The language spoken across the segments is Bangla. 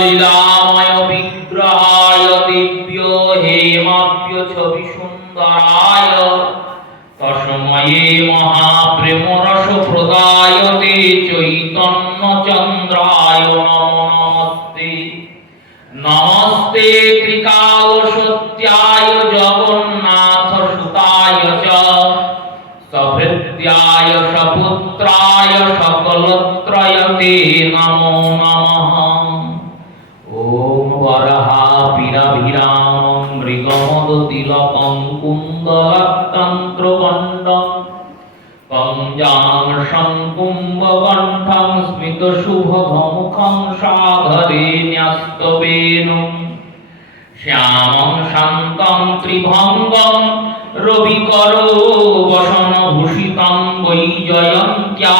লীলাময় বিগ্রহায় দিব্য হেমাব্য ছবি সুন্দরায় তস্ময়ে মহাপ্রেম রস প্রদায়তে চৈতন্য চন্দ্রায় নমো নমস্তে। নমস্তে ত্রিকাল সত্যায় জগন্নাথ সুতায় চ সভৃত্যায় সপুত্রায় সকলত্রয়তে নমো নমঃ। ওম বরাহাপিরাভিরাম মৃগমদতিলকং কুন্দলতন্ত্রগণ্ডং কঞ্জাং শঙ্কুম্ভকণ্ঠং স্মিতশুভমুখং সাগরে ন্যস্তবেনুং শ্যামং শান্তং ত্রিভঙ্গং রবিকরো বসনভূষিতং বৈজয়ন্ত্য়া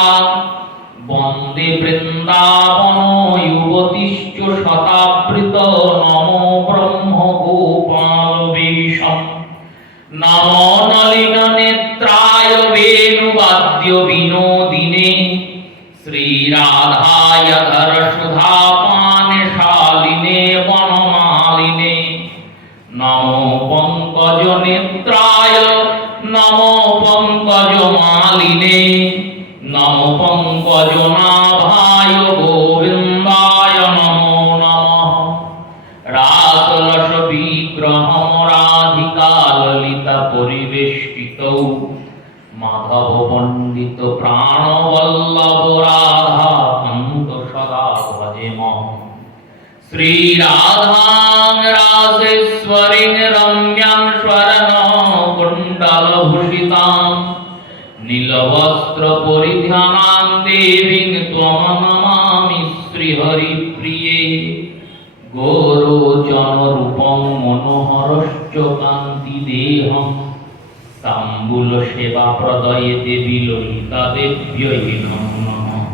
বন্দে বৃন্দাবন যুবতিশ্চ শতাবৃত নমো ব্রহ্ম গোপাল বেশম নমো নলিন নেত্রায় বেণুবাদ্য বিনোদিনে শ্রীরাধায় ধর সুধাপানে শালিনে বনমালিনে নমো পঙ্কজ নেত্রায় নমো পঙ্কজ মালিনে নমো পঙ্কজ নাভায় গোবিন্দায় নমো নমঃ। রাসরস বিগ্রহম রাধিকা ললিতা পরিবেষ্টিতৌ মাধব পণ্ডিত প্রাণবল্লভ রাধা কান্ত সদা ভজেমঃ। শ্রীরাধাং রাসেশ্বরীং রম্যাং স্বর্ণ কুণ্ডলভূষিতাং নীলবস্ত্র পরিধানাং দেবীং ত্বং নমামি শ্রীহরিপ্রিয়ে। গৌরোচন রূপং মনোহরশ্চ কান্তি দেহং তাম্বুল সেবা প্রদয়েতে বিলোহিতা দেব্যৈ নমো নমঃ।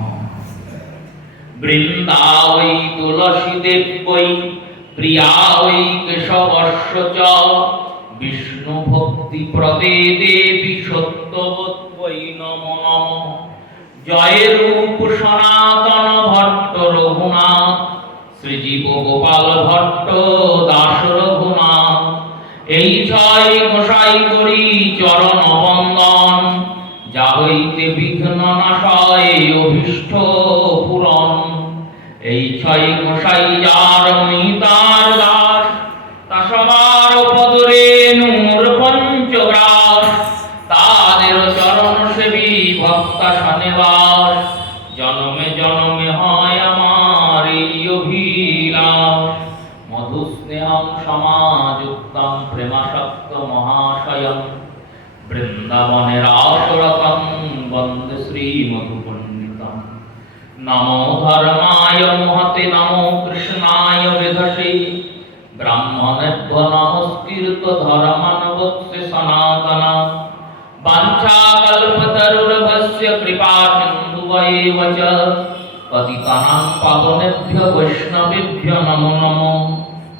বৃন্দাবৈ তুলসী দেব্যৈ প্রিয়াবৈ কেশবস্য চ বিষ্ণু ভক্তি প্রদে দেবী সত্যবৎবৈ নমো নমঃ। জয় রূপ সনাতন ভট্ট রঘুনাথ শ্রীজীব গোপাল ভট্ট দাস রঘুনাথ। এই ছয় গোসাই করি চরণ বন্দন যা হইতে বিঘ্ন নাশয় অভীষ্ট পূরণ। এই ছয় গোসাই যার মুই তার দাস তা সবার পদরে নূর পঞ্চগ্রাস তাদের চরণ সেবী ভক্তা সনেবাস। জনমে জনমে হয় আমার এই অভিলাষ মধুস্নেহং সমাযুক্তং প্রেমাসক্ত মহাশয়ং বৃন্দাবনের আসরতং বন্দে শ্রী মধুপণ্ডিতং। নমো ধর্মায় মহতে নমো কৃষ্ণায় বেধসে ব্রাহ্মণেভ্যো নমস্কৃত ধর্মাन् বৎসে সনাতন। বাঞ্ছাকল্পতরুর্ভ্যশ্চ কৃপা সিন্ধুভ্যেব চ পতিতানাং পাবনেভ্যো বৈষ্ণবেভ্যো নমো নমঃ।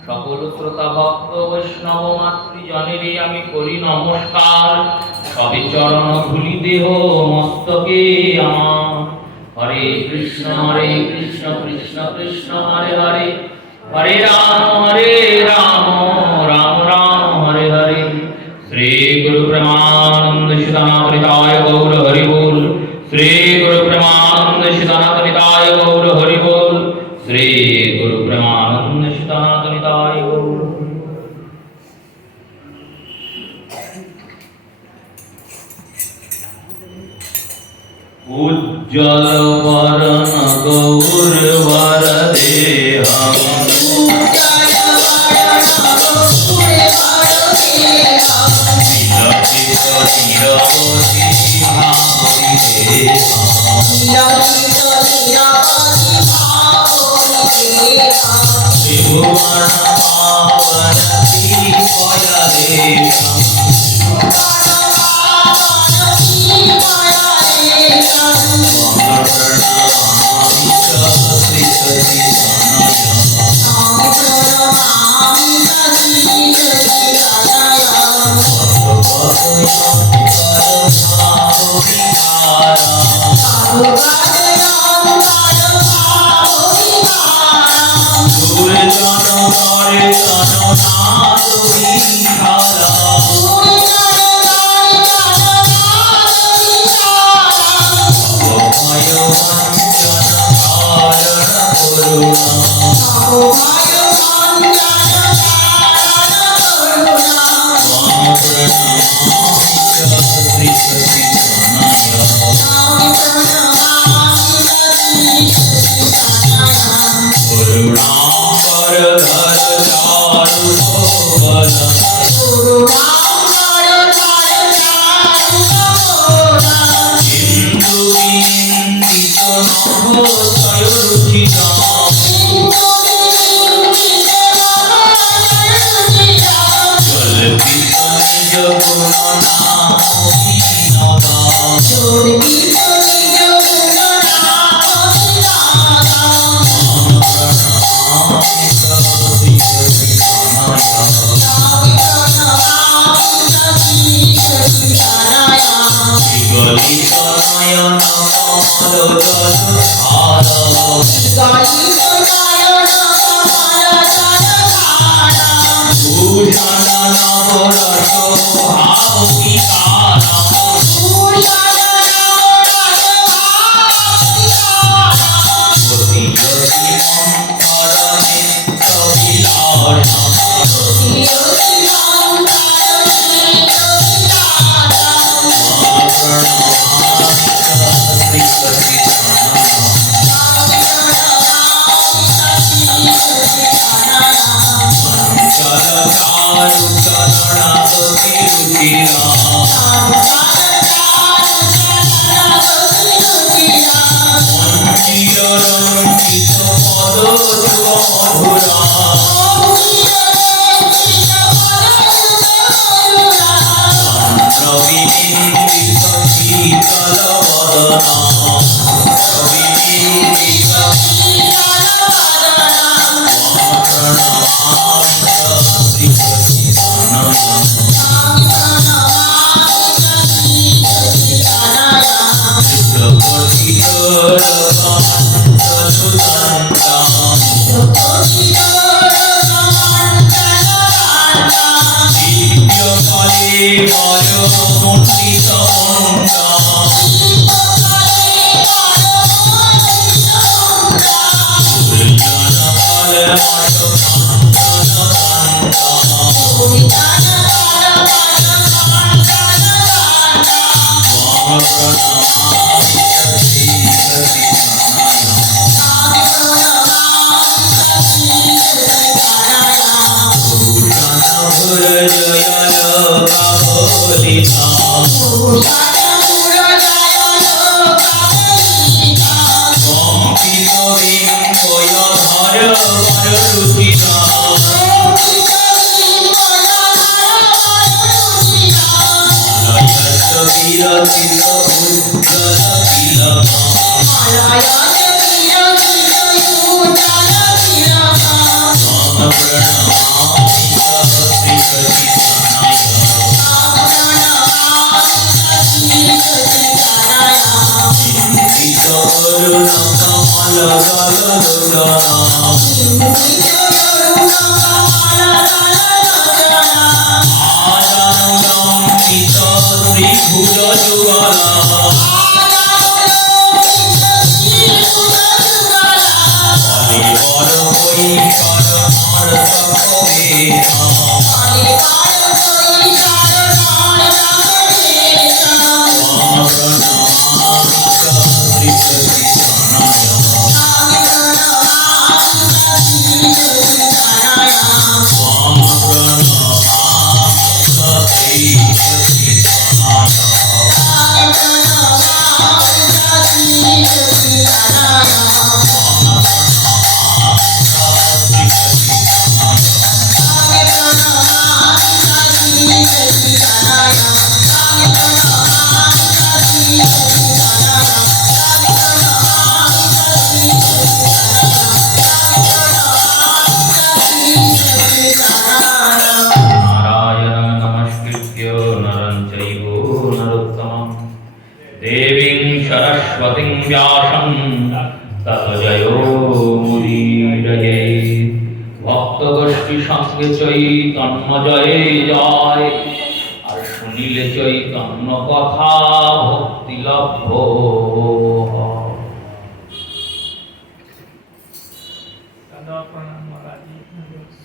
সকল শ্রোতা ভক্ত বৈষ্ণব মাতৃজনেরে আমি করি নমস্কার। সবে চরণ ধুলি দেহ মস্তকে আমার। হরে কৃষ্ণ কৃষ্ণ কৃষ্ণ হরে হরে হরে রাম রাম রাম হরে হরে। শ্রী গুরু প্রেমানন্দ সীতানাথ নিতায় গৌর হরি बोल। শ্রী গুরু প্রেমানন্দ সীতানাথ নিতায় গৌর হরি बोल। শ্রী গুরু প্রেমানন্দ সীতানাথ নিতায় গৌর। উজ্জ্বল বরণ গৌর বরদেহম ত্রিভুবন পাবন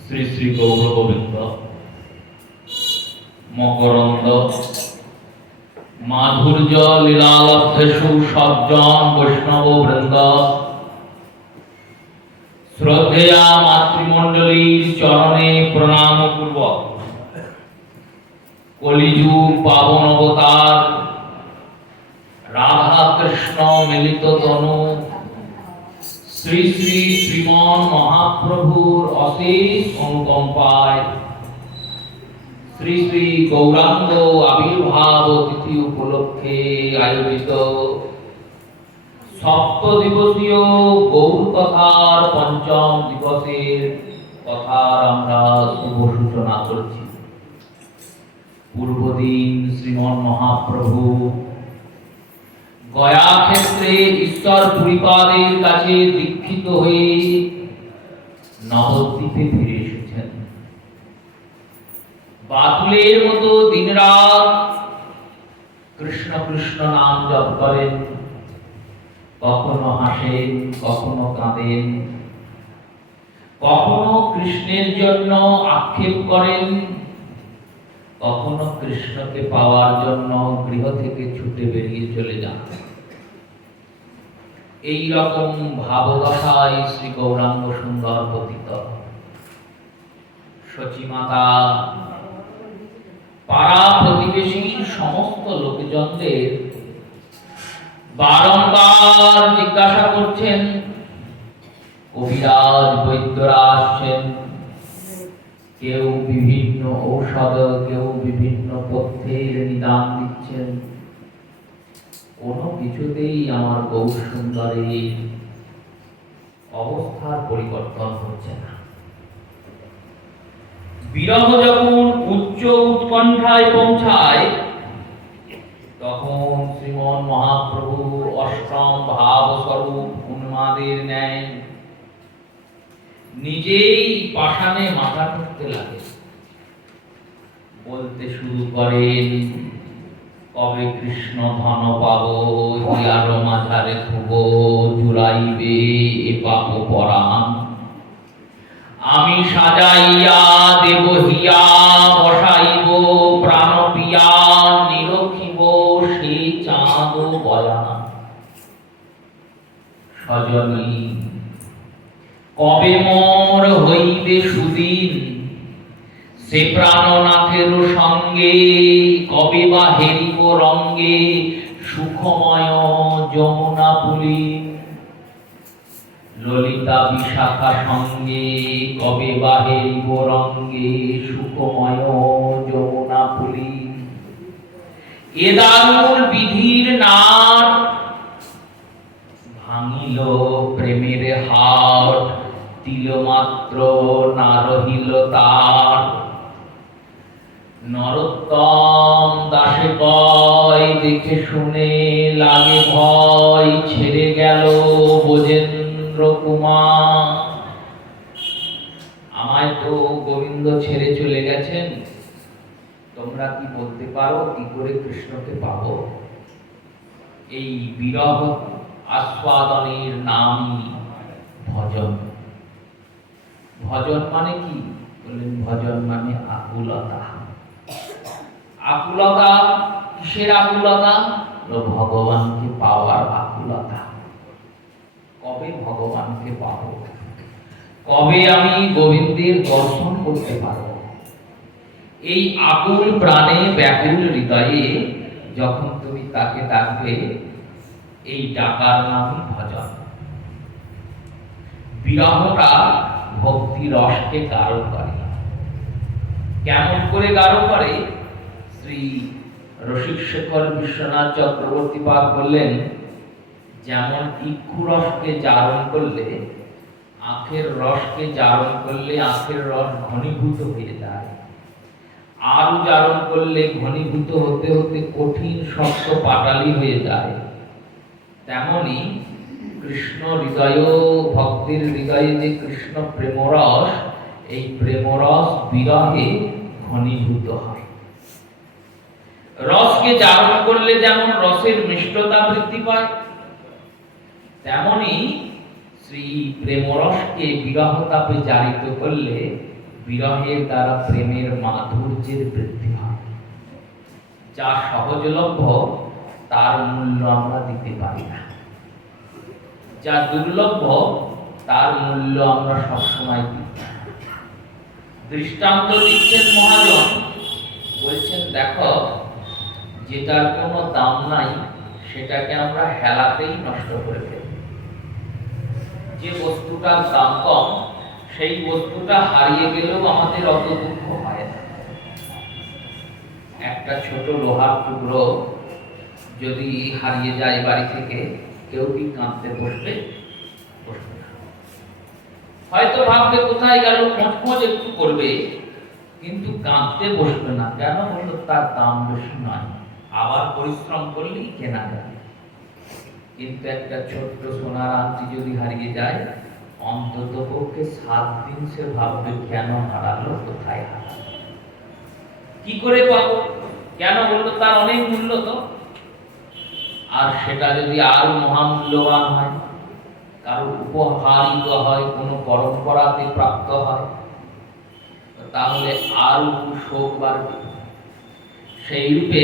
শ্রী শ্রী গৌর গোবিন্দ মকরন্দ মাধুর্য লীলালব্ধেষু সজ্জন বৈষ্ণব বৃন্দ শ্রদ্ধেয়া মাতৃমণ্ডলীর চরণে প্রণাম পূর্বক কলিযুগ পাবন অবতার রাধা কৃষ্ণ মিলিত তনু শ্রী শ্রী শ্রীমন মহাপ্রভুর অশেষ অনুকম্পায় শ্রী শ্রী গৌরাঙ্গ আবির্ভাব তিথি উপলক্ষে আয়োজিত সপ্ত দিবসীয় গৌর কথার পঞ্চম দিবসের কথার আমরা শুভ সূচনা করছি। পূর্বদিন শ্রীমন মহাপ্রভু গয়া ক্ষেত্রে ঈশ্বর পুরীপাদের কাছে দীক্ষিত হয়ে নবদ্বীপে ফিরে এসেছেন। বাতুলের মতো দিনরাত কৃষ্ণ কৃষ্ণ নাম জপ করেন, কখনো হাসেন, কখনো কাঁদেন, কখনো কৃষ্ণের জন্য আক্ষেপ করেন, কখনো কৃষ্ণকে পাওয়ার জন্য গৃহ থেকে ছুটে বেরিয়ে চলে যান। এই রকম ভাবদশায় শ্রী গৌরাঙ্গ সুন্দর পতিত। সচিমাতা পাড়া প্রতিবেশীর সমস্ত লোকজনদের বারংবার জিজ্ঞাসা করছেন, কবিরাজ বৈদ্যরা আসছেন, কেউ বিভিন্ন ঔষধ, কেউ বিভিন্ন পথ্যের নিদান দিচ্ছেন, কোনো কিছুতেই আমার গৌর সুন্দরের অবস্থার পরিবর্তন হচ্ছে না। বিরহ যখন উচ্চ উৎকণ্ঠায় পৌঁছায়, তখন শ্রীমন মহাপ্রভু অষ্টম ভাব স্বরূপ উন্মাদের ন্যায় নিজেই পাষাণে মাথা ঠুকতে লাগে। বলতে শুরু করেন, কবে কৃষ্ণ ধন পাব, হিয়ার মাঝারে থুব, জুড়াইবে এ পাপ পরাণ। আমি সাজাইয়া দেব হিয়া, বসাইব প্রাণ পিয়া, নিরখিব সে চাঁদ বয়ান। সজনী কবে মোর হইবে সুদিন, সে প্রাণনাথের সঙ্গে, কবে বা হেরিব রঙ্গে সুখময় যমুনা পুলিন। ললিতা বিশাখা সঙ্গে, কবে বা হেরিব রঙ্গে সুখময় যমুনা পুলিন। এ দারুণ বিধির নাট ভাঙিল প্রেমের হাট, তিলমাত্র না রহিল তার। নরোত্তম দাসে কয়, দেখে শুনে লাগে ভয়, ছেড়ে গেল বোজেন্দ্র কুমার। আমায় তো গোবিন্দ ছেড়ে চলে গেছেন, তোমরা কি বলতে পারো কি করে কৃষ্ণকে পাবো? এই বিরহ আস্বাদনের নামই ভজন। ভজন মানে কি? বললেন ভজন মানে আকুলতা। আকুলতা কিসের আকুলতা? ভগবানকে পাওয়ার আকুলতা। কবে ভগবানকে পাবো, কবে আমি গোবিন্দের দর্শন করতে পারবো, এই আকুল প্রাণে ব্যাকুল হৃদয়ে যখন তুমি তাকে ডাকবে, এই ডাকার নামই ভজন। বিরহটা ভক্তি রসকে গাঢ় করে। কেমন করে গাঢ় করে? শ্রী রসিকশেখর বিশ্বনাথ চক্রবর্তী পাদ বললেন, যেমন ইক্ষু রসকে জারণ করলে, আখের রসকে জারণ করলে আখের রস ঘনীভূত হয়ে যায়, আরো জারণ করলে ঘনীভূত হতে হতে কঠিন শক্ত পাটালি হয়ে যায়, তেমনি কৃষ্ণ হৃদয়, ভক্তির হৃদয়ে যে কৃষ্ণ প্রেমরস, এই প্রেমরস বিরহে ঘনীভূত হয়। রসকে জারণ করলে যেমন রসের মিষ্টতা বৃদ্ধি পায়, তেমনি শ্রী প্রেমরসকে বিরহ তাপে জারিত করলে বিরহের দ্বারা প্রেমের মাধুর্যের বৃদ্ধি হয়। যা সহজলভ্য তার মূল্য আমরা দিতে পারি না, যা দুর্লভ্য তার মূল্য আমরা সবসময় দিই। দৃষ্টান্ত দিচ্ছেন মহাজন, বলছেন দেখো, যেটার কোনো দাম নাই সেটাকে আমরা হেলাতেই নষ্ট করে ফেলি। যে বস্তুটার দাম কম সেই বস্তুটা হারিয়ে গেলেও আমাদের অত দুঃখ হয় না। একটা ছোট লোহার টুকরো যদি হারিয়ে যায় বাড়ি থেকে, কেউ কি কাঁদতে বসবে? বসবে না। হয়তো ভাববে কোথায় গেল, খোঁজ একটু করবে, কিন্তু কাঁদতে বসবে না। কেন? বললো তার দাম বেশি নয়, আবার পরিশ্রম করলেই কেনা যায়। কিন্তু একটা ছোট্ট সোনার আংটি যদি হারিয়ে যায়, অন্তত পক্ষে 7 দিন সে ভাববে কেন হারালো, কোথায় হারালো, কি করে পাবো। কেন? বললো তার অনেক মূল্য তো। আর সেটা যদি আরো মহামূল্যবান হয়, কারো উপহারিত হয়, কোনো পরম্পরাতে প্রাপ্ত হয়, তাহলে আরো শোক বাড়বে। সেই রূপে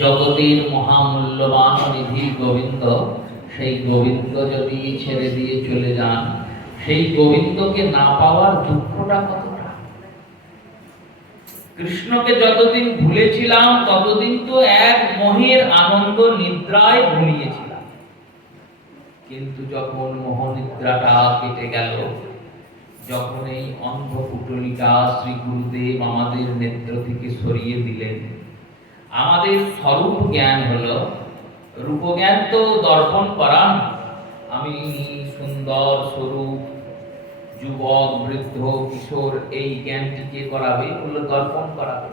জগতের মহামূল্যবান নিধি গোবিন্দ, সেই গোবিন্দ যদি ছেড়ে দিয়ে চলে যান, সেই গোবিন্দকে না পাওয়ার দুঃখটা কতটা। কৃষ্ণকে যতদিন ভুলেছিলাম ততদিন তো এক মোহের আনন্দ নিদ্রায় ঘুমিয়েছিলাম, কিন্তু যখন মোহনিদ্রাটা কেটে গেল, যখন এই অন্ধপুটলিকা শ্রী গুরুদেব আমাদের নেত্র থেকে সরিয়ে দিলেন, আমাদের স্বরূপ জ্ঞান হলো। রূপজ্ঞান তো দর্পণ করান, আমি সুন্দর স্বরূপ, যুবক, বৃদ্ধ, কিশোর, এই জ্ঞানটিকে করাবে, ওগুলো দর্পণ করাবে।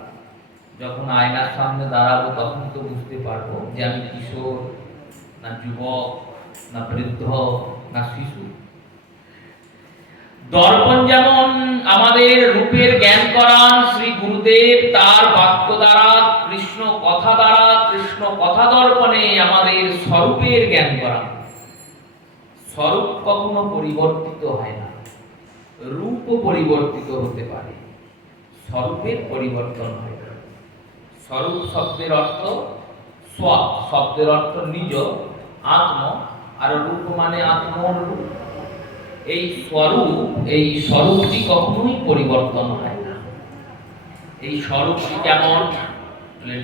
যখন আয়নার সামনে দাঁড়াবো তখন তো বুঝতে পারবো যে আমি কিশোর না যুবক না বৃদ্ধ না শিশু। দর্পণ যেমন আমাদের রূপের জ্ঞান করান শ্রী গুরুদেব, তার বাক্য দ্বারা, কৃষ্ণ কথা দ্বারা, কৃষ্ণ কথা দর্পণে আমাদের স্বরূপের জ্ঞান করান। স্বরূপ কখনো পরিবর্তিত হয় না, রূপ পরিবর্তিত হতে পারে, স্বরূপের পরিবর্তন হয় না। স্বরূপ শব্দের অর্থ স্ব, শব্দের অর্থ নিজ, আত্ম, আর রূপ মানে আত্মর রূপ। এই স্বরূপ, এই স্বরূপটি কখনোই পরিবর্তন হয় না। এই স্বরূপটি কেমন?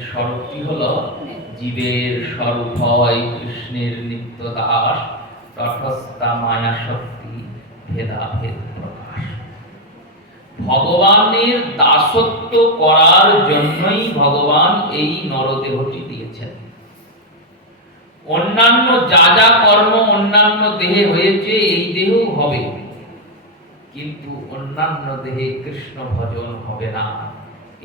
স্বরূপটি হলো জীবের স্বরূপ হয় কৃষ্ণের নিত্য দাস, তটস্থা মায়া শক্তি ভেদাভেদ প্রকাশ। ভগবানের দাসত্ব করার জন্যই ভগবান এই নরদেহটি দিয়েছেন। অন্যান্য যা যা কর্ম অন্যান্য দেহে হয়েছে এই দেহেও হবে, কিন্তু অন্যান্য দেহে কৃষ্ণ ভজন হবে না।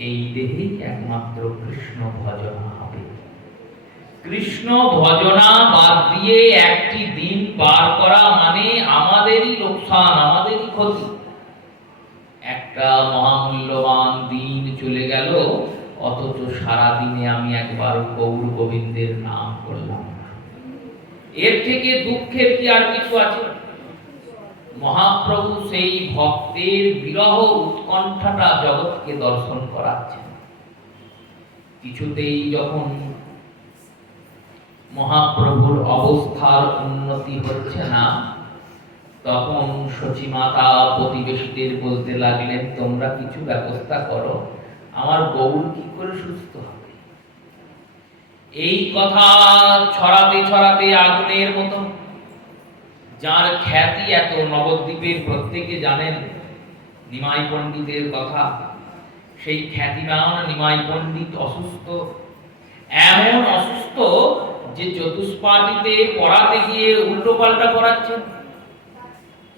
এই দেহেই একমাত্র কৃষ্ণ ভজনা হবে। কৃষ্ণ ভজনা বাদ দিয়ে একটি দিন পার করা মানে আমাদেরই লোকসান, আমাদেরই ক্ষতি। একটা মহামূল্যবান দিন চলে গেল, অথচ সারা দিনে আমি একবার গৌর গোবিন্দের নাম করলাম না। এর থেকে দুঃখের কি আর কিছু আছে? মহাপ্রভু সেই ভক্তের বিরহ উৎকণ্ঠাটা জগৎকে দর্শন করাচ্ছেন। কিছুতেই যখন মহাপ্রভুর অবস্থার উন্নতি হচ্ছে না, তখন সচিমাতা প্রতিবেশীদের বলতে লাগলেন, তোমরা কিছু ব্যবস্থা করো, আমার গৌর কি করে সুস্থ হবে। এই কথা ছড়াতে ছড়াতে আগুনের মতো, যার খ্যাতি এত নবদ্বীপের প্রত্যেকে জানেন, নিমাই পণ্ডিতের কথা। সেই খ্যাতিমান নিমাই পণ্ডিত অসুস্থ, এমন অসুস্থ যে চতুষ্পাটিতে পড়াতে গিয়ে উল্টো পাল্টা পড়াচ্ছেন।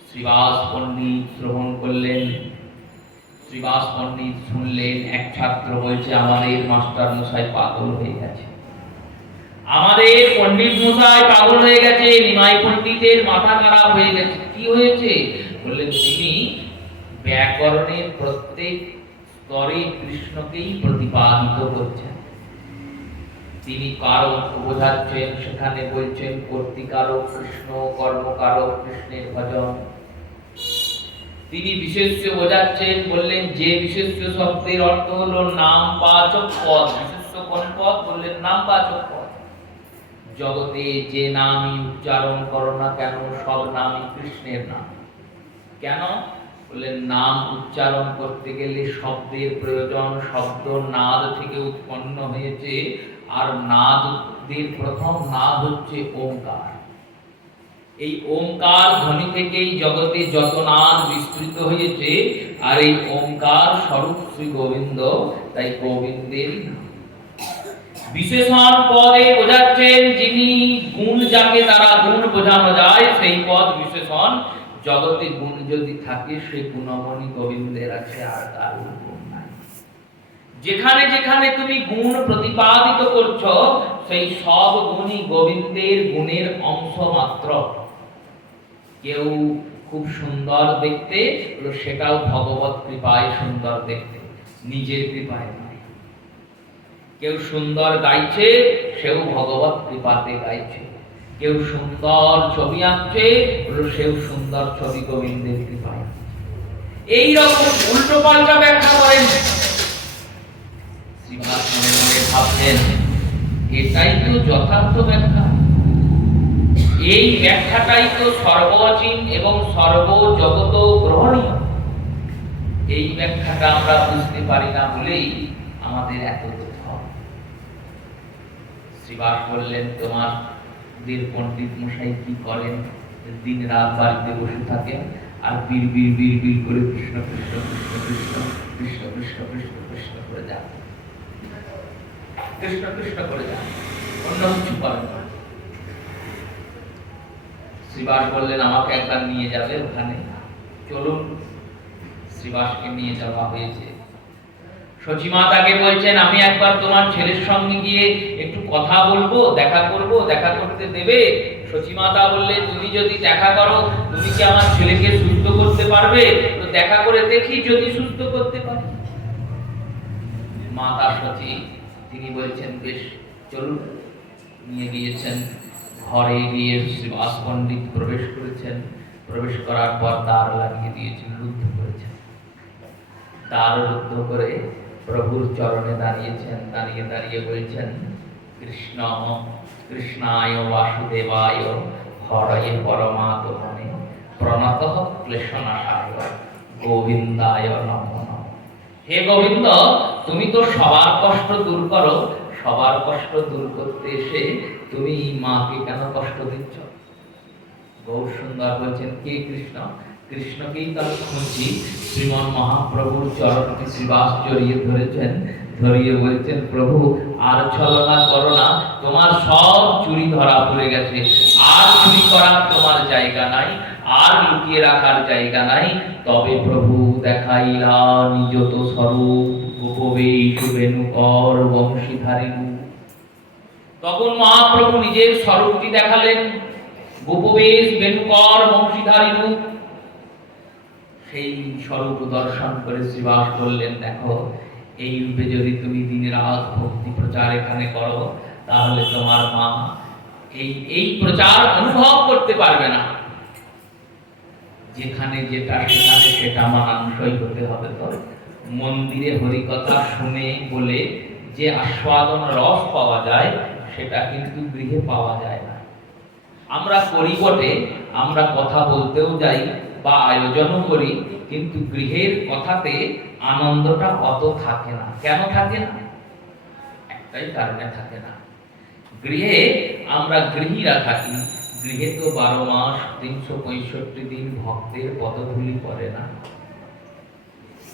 শ্রীবাস পণ্ডিত শ্রবণ করলেন, শ্রীবাস পণ্ডিত শুনলেন, এক ছাত্র বলছে আমাদের মাস্টার মশাই পাগল হয়ে গেছে, আমাদের পণ্ডিত মশাই পাগল হয়ে গেছে, নিমাই পণ্ডিতের মাথা খারাপ হয়ে গেছে। কি হয়েছে? বললেন তিনি ব্যাকরণের প্রত্যেক স্তরে কৃষ্ণকেই প্রতিপাদিত করছেন। তিনি কারক বোঝাচ্ছেন, সেখানে বলছেন কর্তিকারক কৃষ্ণ, কর্মকারক কৃষ্ণের ভজন। তিনি বিশেষ্য বোঝাচ্ছেন, বললেন যে বিশেষ্য শব্দের অর্থ হলো নামবাচক পদ। বিশেষ্য কোন পদ? বললেন নামবাচক পদ। জগতে যে নামই উচ্চারণ করো না কেন, সব নামই কৃষ্ণের নাম। কেন? বললেন নাম উচ্চারণ করতে গেলে শব্দের প্রয়োজন। শব্দ নাদ থেকে উৎপন্ন হয়েছে, আর নাদের প্রথম নাদ হচ্ছে ওঙ্কার। এই ওঙ্কার ধ্বনি থেকেই জগতে যত নাদ বিস্তৃত হয়েছে, আর এই ওঙ্কার স্বরূপ শ্রী গোবিন্দ, তাই গোবিন্দের বিশেষণ পদে বোঝাচ্ছেন যিনি গুণ, যাকে দ্বারা গুণ বোঝানো যায় সেই পদ বিশেষণ। জগতে গুণ যদি থাকে, সে গুণমণি গোবিন্দের আছে, আর তার গুণ নাই। যেখানে যেখানে তুমি গুণ প্রতিপাদিত করছো, সেই সব গুণই গোবিন্দের গুণের অংশ মাত্র। কেউ খুব সুন্দর দেখতে, সেটাও ভগবত কৃপায় সুন্দর দেখতে, নিজের কৃপায় নয়। কেউ সুন্দর গাইছে, সেও ভগবত কৃপাতে গাইছে। কেউ সুন্দর ছবি আঁকছে, সেও সুন্দর ছবি গোবিন্দের কৃপায়। এইরকম উল্টো পাল্টা ব্যাখ্যা করেন। শ্রীবাস মনে মনে ভাবছেন, এটাই তো যথার্থ ব্যাখ্যা। এই ব্যাখ্যাটাই তো সর্বজনীন এবং সর্বজগত গ্রহণীয়। এই ব্যাখ্যাটা আমরা বুঝতে পারি না বলেই আমাদের এত দুঃখ। শ্রীবাস বললেন, তোমাদের পণ্ডিত মশাই কি করেন? দিন রাত বাড়িতে বসে থাকেন আর বীর বীর বীর বীর করে কৃষ্ণ কৃষ্ণ কৃষ্ণ কৃষ্ণ কৃষ্ণ কৃষ্ণ কৃষ্ণ কৃষ্ণ করে যান, কৃষ্ণ কৃষ্ণ করে যান, অন্য কিছু করেন না। শ্রীবাস বললেন, আমাকে একবার নিয়ে যাবে ওখানে, চলুন। শ্রীবাসকে নিয়ে যাওয়া হয়েছে। সচিমাতাকে বলছেন, আমি একবার তোমার ছেলের সঙ্গে গিয়ে একটু কথা বলবো, দেখা করব, দেখা করতে দেবে? সচিমাতা বললেন, তুমি যদি দেখা করো, তুমি কি আমার ছেলেকে সুস্থ করতে পারবে? তো দেখা করে দেখি যদি সুস্থ করতে পারি। মাতা সচি তিনি বলছেন, বেশ চলুন। নিয়ে গিয়েছেন। ঘরে গিয়ে শ্রীবাস পণ্ডিত প্রবেশ করেছেন। প্রবেশ করার পর দ্বার লাগিয়ে দিয়েছেন, রুদ্ধ করেছেন। দ্বার রুদ্ধ করে প্রভুর চরণে দাঁড়িয়েছেন। দাঁড়িয়ে দাঁড়িয়ে বলছেন, কৃষ্ণ কৃষ্ণায় বাসুদেবায় হরয়ে পরমাত্মনে প্রণতঃ ক্লেশনাশায় গোবিন্দায় নমঃ। হে গোবিন্দ, তুমি তো সবার কষ্ট দূর করো। সবার কষ্ট দূর করতে এসে তুমি মাকে কেন কষ্ট দিচ্ছ? গৌর সুন্দর বলছেন, কে কৃষ্ণ? কৃষ্ণকেই তার খুঁজি। শ্রীমন মহাপ্রভুর চরণকে শ্রীবাস জড়িয়ে ধরেছেন। ধরিয়ে বলছেন, প্রভু আর ছলনা করো না, তোমার সব চুরি ধরা পড়ে গেছে। আর চুরি করার তোমার জায়গা নাই, আর লুকিয়ে রাখার জায়গা নাই। তবে প্রভু দেখাইলা নিজত স্বরূপ, গোপবেশ বেণুকর বংশীধারী রূপ। তখন মহাপ্রভু নিজের স্বরূপটি দেখালেন, গোপবেশ বেণুকর বংশীধারী রূপ। সেই স্বরূপ দর্শন করে শ্রীবাস বললেন, দেখো, এই রূপে যদি তুমি দিন রাত ভক্তি প্রচার এখানে করো, তাহলে তোমার মা এই প্রচার অনুভব করতে পারবে না। যেখানে যেটা সেখানে সেটা মানানসই হতে হবে। তো মন্দিরে হরিকথা শুনে বলে যে আস্বাদন রস পাওয়া যায়, সেটা কিন্তু গৃহে পাওয়া যায় না। আমরা করি বটে, আমরা কথা বলতেও যাই বা আয়োজনও করি, কিন্তু গৃহের কথাতে আনন্দটা অত থাকে না। কেন থাকে না? একটাই কারণে থাকে না। গৃহে আমরা গৃহীরা থাকি। গৃহে তো 12 মাস 365 দিন ভক্তের পদধূলি পড়ে না।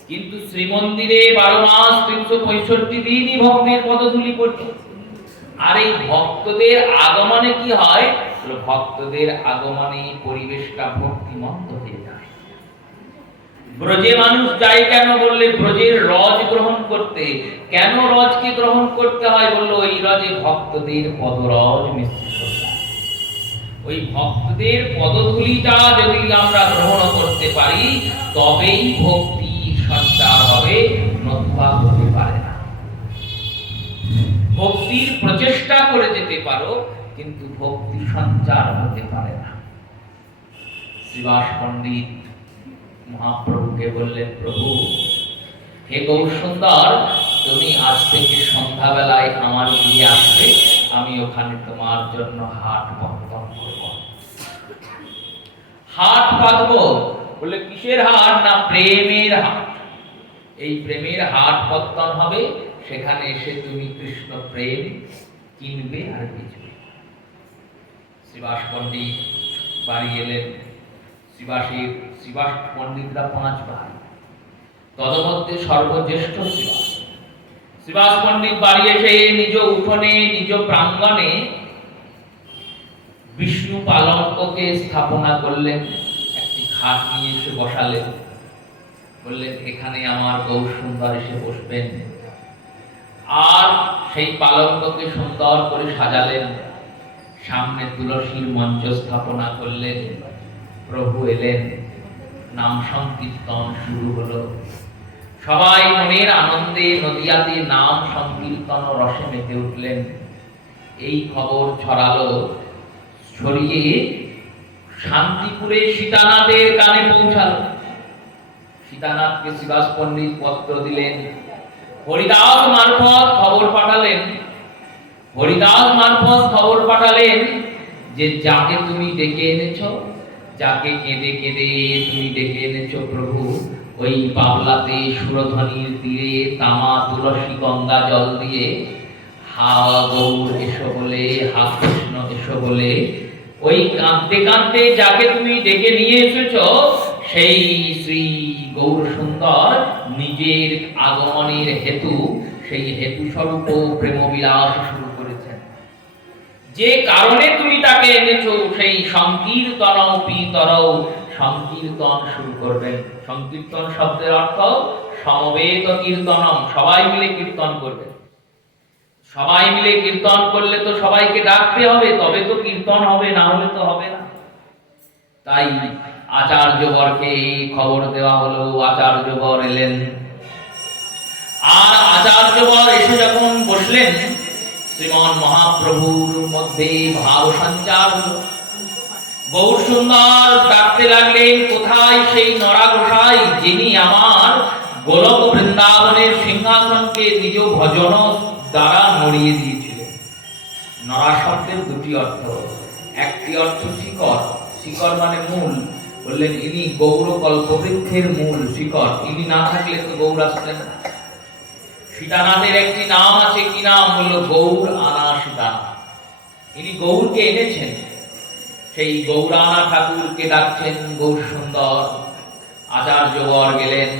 কিন্তু শ্রীমন্দিরে 12 মাস 365 দিনই ভক্তের পদধূলি পড়ছে। আর এই ভক্তদের আগমনে কি হয়? ভক্তদের আগমনে পরিবেশটা ভক্তিমন্ত হয়ে যায়। ব্রজে মানুষ যায় কেন? বললে ব্রজের রজ গ্রহণ করতে। কেন রজকে গ্রহণ করতে হয়? বললো ওই রজে ভক্তদের পদরজ মিশ্রিত হয়। ওই ভক্তদের পদধূলিটা যদি আমরা গ্রহণ করতে পারি, তবেই ভক্তি সঞ্চার হবে, নতুবা হতে পারে না। ভক্তির প্রচেষ্টা করে যেতে পারো, কিন্তু ভক্তি সঞ্চার হতে পারে না। শ্রীবাস পণ্ডিত মহাপ্রভুকে বললেন, প্রভু হে গৌর সুন্দর, তুমি আজ থেকে সন্ধ্যাবেলায় আমার গৃহে আসবে, আমি ওখানে তোমার জন্য হাট পত্তন করব। হাট পাতবো বলে, কিসের হাট? না প্রেমের হাট। এই প্রেমের হাট পত্তন হবে, সেখানে এসে তুমি কৃষ্ণ প্রেম কিনবে আর বেচবে। শ্রীবাস পণ্ডিত বাড়ি এলেন। শ্রীবাস পণ্ডিতরা 5 ভাই, তদমধ্যে সর্বজ্যেষ্ঠ শ্রীবাস পণ্ডিত বাড়ি এসে নিজ উঠোনে, নিজ প্রাঙ্গণে বিষ্ণু পালঙ্ককে স্থাপনা করলেন। একটি খাট নিয়ে এসে বসালেন, বললেন এখানে আমার গৌর সুন্দর এসে বসবেন। আর সেই পালঙ্ককে সুন্দর করে সাজালেন, সামনে তুলসীর মঞ্চ স্থাপনা করলেন। প্রভু এলেন, নাম সংকীর্তন শুরু হলো। সবাই মনের আনন্দে নদিয়াতে নাম সংকীর্তন রসে মেতে উঠলেন। এই খবর ছড়ালো, ছড়িয়ে শান্তিপুরে সীতানাথের কানে পৌঁছালো। সীতানাথকে শ্রীবাস পণ্ডিত পত্র দিলেন, হরিদাস মারফত খবর পাঠালেন। হরিদাস মারফত খবর পাঠালেন যে যাকে তুমি ডেকে এনেছো, যাকে কেঁদে কেঁদে তুমি ডেকে এনেছো প্রভু, ওই বাবলাতে সুরধ্বনির তীরে তামা তুলসী গঙ্গা জল দিয়ে হা গৌর এসো বলে, হা কৃষ্ণ এসো বলে, ওই কাঁদতে কাঁদতে যাকে তুমি ডেকে নিয়ে এসেছো, সেই শ্রী গৌর সুন্দর নিজের আগমনের হেতু, সেই হেতু স্বরূপ প্রেমবিলাস শুরু করেছেন। যে কারণে তুমি তাকে এনেছো, সেই সংকীর্তন পিতরৌ, সংকীর্তন শুরু করবেন। সংকীর্তন শব্দের অর্থ সমবেত কীর্তনম, সবাই মিলে কীর্তন করবেন। সবাই মিলে কীর্তন করলে তো সবাইকে ডাকতে হবে, তবে তো কীর্তন হবে, না হলে তো হবে না। তাই আচার্যবরকে খবর দেওয়া হলো। আচার্যবর এলেন, আর আচার্যবর এসে যখন বসলেন, শ্রীমান মহাপ্রভুর মধ্যে ভাব সঞ্চার হলো। গৌর সুন্দর ডাকতে লাগলেন, কোথায় সেই নরা গোসাই, যিনি আমার গোলক বৃন্দাবনের সিংহাসনকে নিজ ভজন দ্বারা নড়িয়ে দিয়েছিলেন। নরা শব্দের 2টি অর্থ। একটি অর্থ শিকড়, শিকড় মানে মূল। বললেন ইনি গৌর কল্পবৃক্ষের মূল, শিকড়। ইনি না থাকলে তো গৌর আসতেন না। সীতানাথের একটি নাম আছে, কি নাম? বলল গৌর আনা সীতানাথ। ইনি গৌরকে এনেছেন। সেই গৌরানা ঠাকুরকে ডাকছেন গৌর সুন্দর। আচার্যবর গেলেন,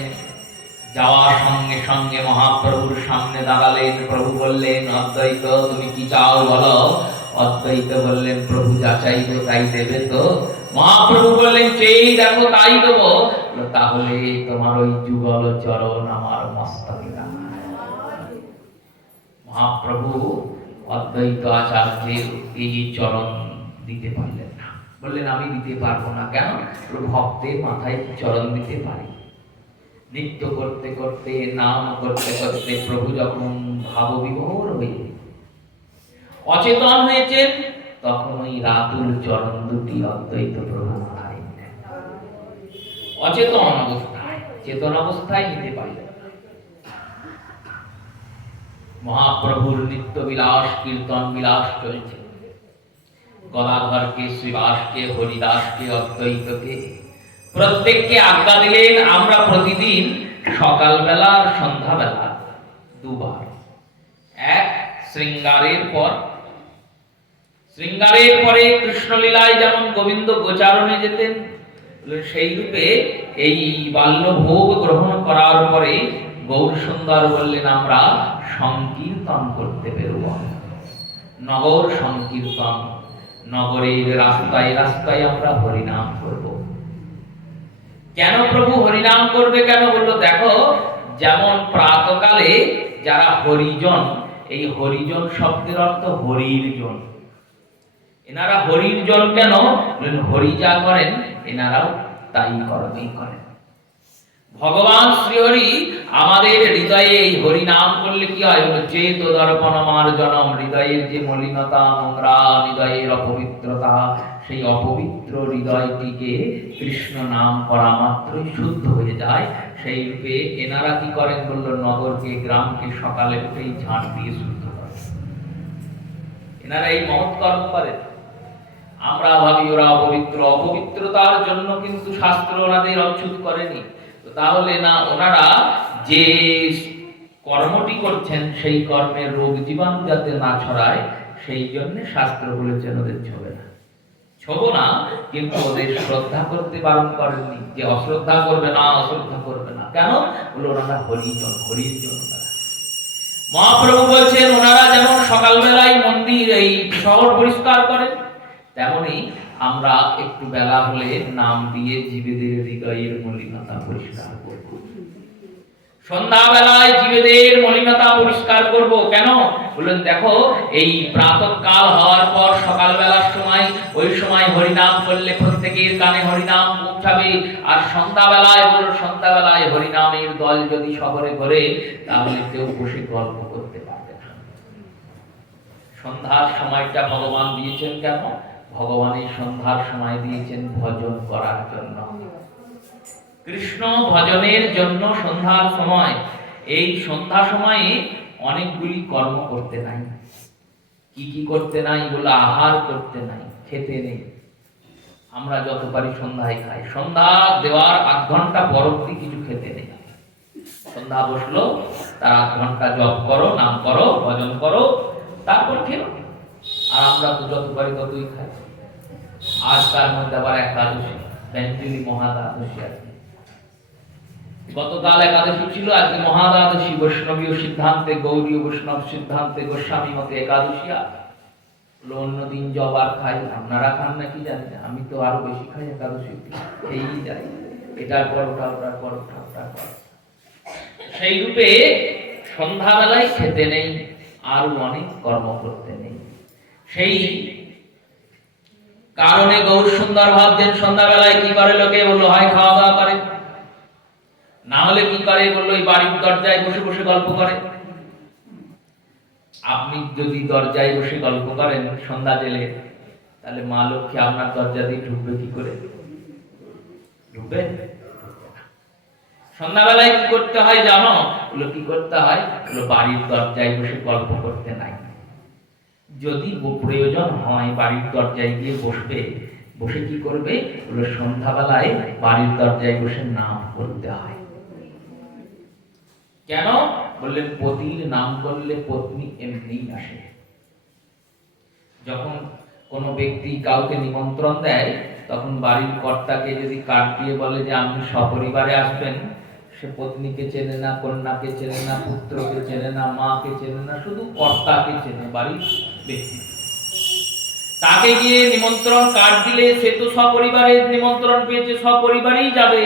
যাওয়ার সঙ্গে সঙ্গে মহাপ্রভুর সামনে দাঁড়ালেন। প্রভু বললেন, অদ্বৈত তুমি কি চাও বলো। অদ্বৈত বললেন, প্রভু যা চাইবে তাই দেবে তো? মহাপ্রভু বললেন, চেয়ে দেখো তাই দেব। তাহলে তোমার ওই যুগল চরণ আমার মস্তকে রাখো। মহাপ্রভু অদ্বৈত আচার্যের এই চরণ দিতে পারলেন না। বললেন, আমি দিতে পারবো না। কেন? ভক্তের মাথায় চরণ দিতে পারি। নৃত্য করতে করতে, নাম করতে করতে প্রভু যখন ভাববিভোর হয়ে অচেতন হয়েছেন, তখন ওই রাতুল চরণ দুটি অদ্বৈত প্রভু মাথায় নিলেন। অচেতন অবস্থায়, চেতন অবস্থায় নিতে পারলেন না। মহাপ্রভুর নিত্য বিলাস, কীর্তন বিলাস চলছে। গদাধরকে, শ্রীবাসকে, হরিদাসকে, অদ্বৈতকে প্রত্যেককে আজ্ঞা দিলেন, আমরা প্রতিদিন সকালবেলা আর সন্ধ্যাবেলা 2 বার, এক শৃঙ্গারের পর, শৃঙ্গারের পরে কৃষ্ণলীলায় যেমন গোবিন্দ গোচারণে যেতেন, সেই রূপে এই বাল্যভোগ গ্রহণ করার পরে গৌর সুন্দর বললেন, আমরা সংকীর্তন করতে বেরোব। নগর সংকীর্তন, নগরের রাস্তায় রাস্তায় আমরা হরিনাম করব। কেন প্রভু হরিনাম করবে? কেন? বলল, দেখো, যেমন প্রাতকালে যারা হরিজন, এই হরিজন শব্দের অর্থ হরির জন। এনারা হরির জন কেন? হরি যা করেন এনারাও তাই করেন। ভগবান শ্রীহরি আমাদের হৃদয়ে এই হরি নাম করলে কি হয়? চেত দর্পণ মার্জনম, হৃদয়ের যে মলিনতা, নোংরা হৃদয়ের অপবিত্রতা, সেই অপবিত্র হৃদয়টিকে কৃষ্ণ নাম করা মাত্রই শুদ্ধ হয়ে যায়। সেই রূপে এনারা কি করেন বলল, নগরকে গ্রামকে সকালে উঠেই ঝাঁট দিয়ে শুদ্ধ করেন। এনারা এই মহৎ কর্ম করেন। আমরা ভাবি ওরা অপবিত্র, অপবিত্রতার জন্য কিন্তু শাস্ত্র ওনাদের অচ্যুত করেনি। তাহলে না, ওনারা যে কর্মটি করছেন সেই কর্মের রোগ জীবাণু যাতে না ছড়ায়, সেই জন্য শাস্ত্র বলেছেন ওদের ছোবে না। ছোবো না, কিন্তু ওদের শ্রদ্ধা করতে বারণ করেননি যে অশ্রদ্ধা করবে না, অশ্রদ্ধা করবে না। কেন? বলে ওনারা হরিজন, হরির জন্য। মহাপ্রভু বলছেন ওনারা যেমন সকালবেলায় মন্দির এই শহর পরিষ্কার করেন, তেমনি আমরা একটু বেলা হলে নাম দিয়ে জীবেদের হৃদয়ের মলিনতা পরিষ্কার করব। সন্ধ্যাবেলায় জীবেদের মলিনতা পরিষ্কার করব। কেন? বললেন দেখো, এই প্রাতঃকাল হওয়ার পর সকালবেলার সময়, ওই সময় হরিনাম করলে প্রত্যেকের কানে হরিনাম পৌঁছাবে। আর সন্ধ্যাবেলায় বলল, সন্ধ্যাবেলায় হরিনামের দল যদি শহরে ঘরে, তাহলে কেউ বসে গল্প করতে পারবে না। সন্ধ্যার সময়টা ভগবান দিয়েছেন কেন? ভগবানের সন্ধ্যার সময় দিয়েছেন ভজন করার জন্য, কৃষ্ণ ভজনের জন্য সন্ধ্যার সময়। এই সন্ধ্যা সময়ে অনেকগুলি কর্ম করতে নাই। কি কি করতে নাই? বলে আহার করতে নাই, খেতে নেই। আমরা যত পারি সন্ধ্যায় খাই, সন্ধ্যা দেওয়ার 8 ঘন্টা পরবর্তী কিছু খেতে নেই। সন্ধ্যা বসলো, তার 8 ঘন্টা জপ করো, নাম করো, ভজন করো, তারপর খেলো। আর আমরা তো যত পারি ততই খাই। আজ তার মধ্যে আবার একাদশী, বেঞ্জলি মহাদ্বাদশী আছে। গতকাল একাদশী ছিল, আজকে মহাদ্বাদশী। বৈষ্ণবীয় সিদ্ধান্তে, গৌরীয় বৈষ্ণব সিদ্ধান্তে, গোস্বামী মতে একাদশী। অন্য দিন জবার খাই, আপনারা খান নাকি জানি না, আমি তো আরো বেশি খাই একাদশী, এই যাই এটার পর ওটা, ওটার পর ওটা, ওটার পর। সেই রূপে সন্ধ্যাবেলায় খেতে নেই, আরো অনেক কর্ম করতে নেই। সেই কারণে গৌর সুন্দর ভাবছেন সন্ধ্যাবেলায় কি করে লোকে? বললো হয় খাওয়া দাওয়া করে, না হলে কি করে? বললো এই বাড়ির দরজায় বসে বসে গল্প করে। আপনি যদি দরজায় বসে গল্প করেন সন্ধ্যা জেলে, তাহলে মা লক্ষ্মী আপনার দরজা দিয়ে ঢুকবে কি করে? ঢুকবে? সন্ধ্যাবেলায় কি করতে হয় জানো? বললো কি করতে হয়? বললো বাড়ির দরজায় বসে গল্প করতে নাই। যদি প্রয়োজন হয় বাড়ির দরজায় গিয়ে বসবে, বসে কি করবে? বললো সন্ধ্যাবেলায় বাড়ির দরজায় বসে নাম করতে হয়। কেন? বললেন পতির নাম করলে পত্নী এমনি আসে। যখন কোনো ব্যক্তি কাউকে নিমন্ত্রণ দেয়, তখন বাড়ির কর্তাকে যদি কার্ড দিয়ে বলে যে আপনি সপরিবারে আসবেন, সে পত্নীকে চেনে না, কন্যাকে চেনে না, পুত্রকে চেনে না, মাকে চেনে না, শুধু কর্তাকে চেনে, বাড়ির ব্যক্তি। তাকে গিয়ে নিমন্ত্রণ কার্ড দিলে সে তো সপরিবারে নিমন্ত্রণ পেয়েছে, সপরিবারেই যাবে।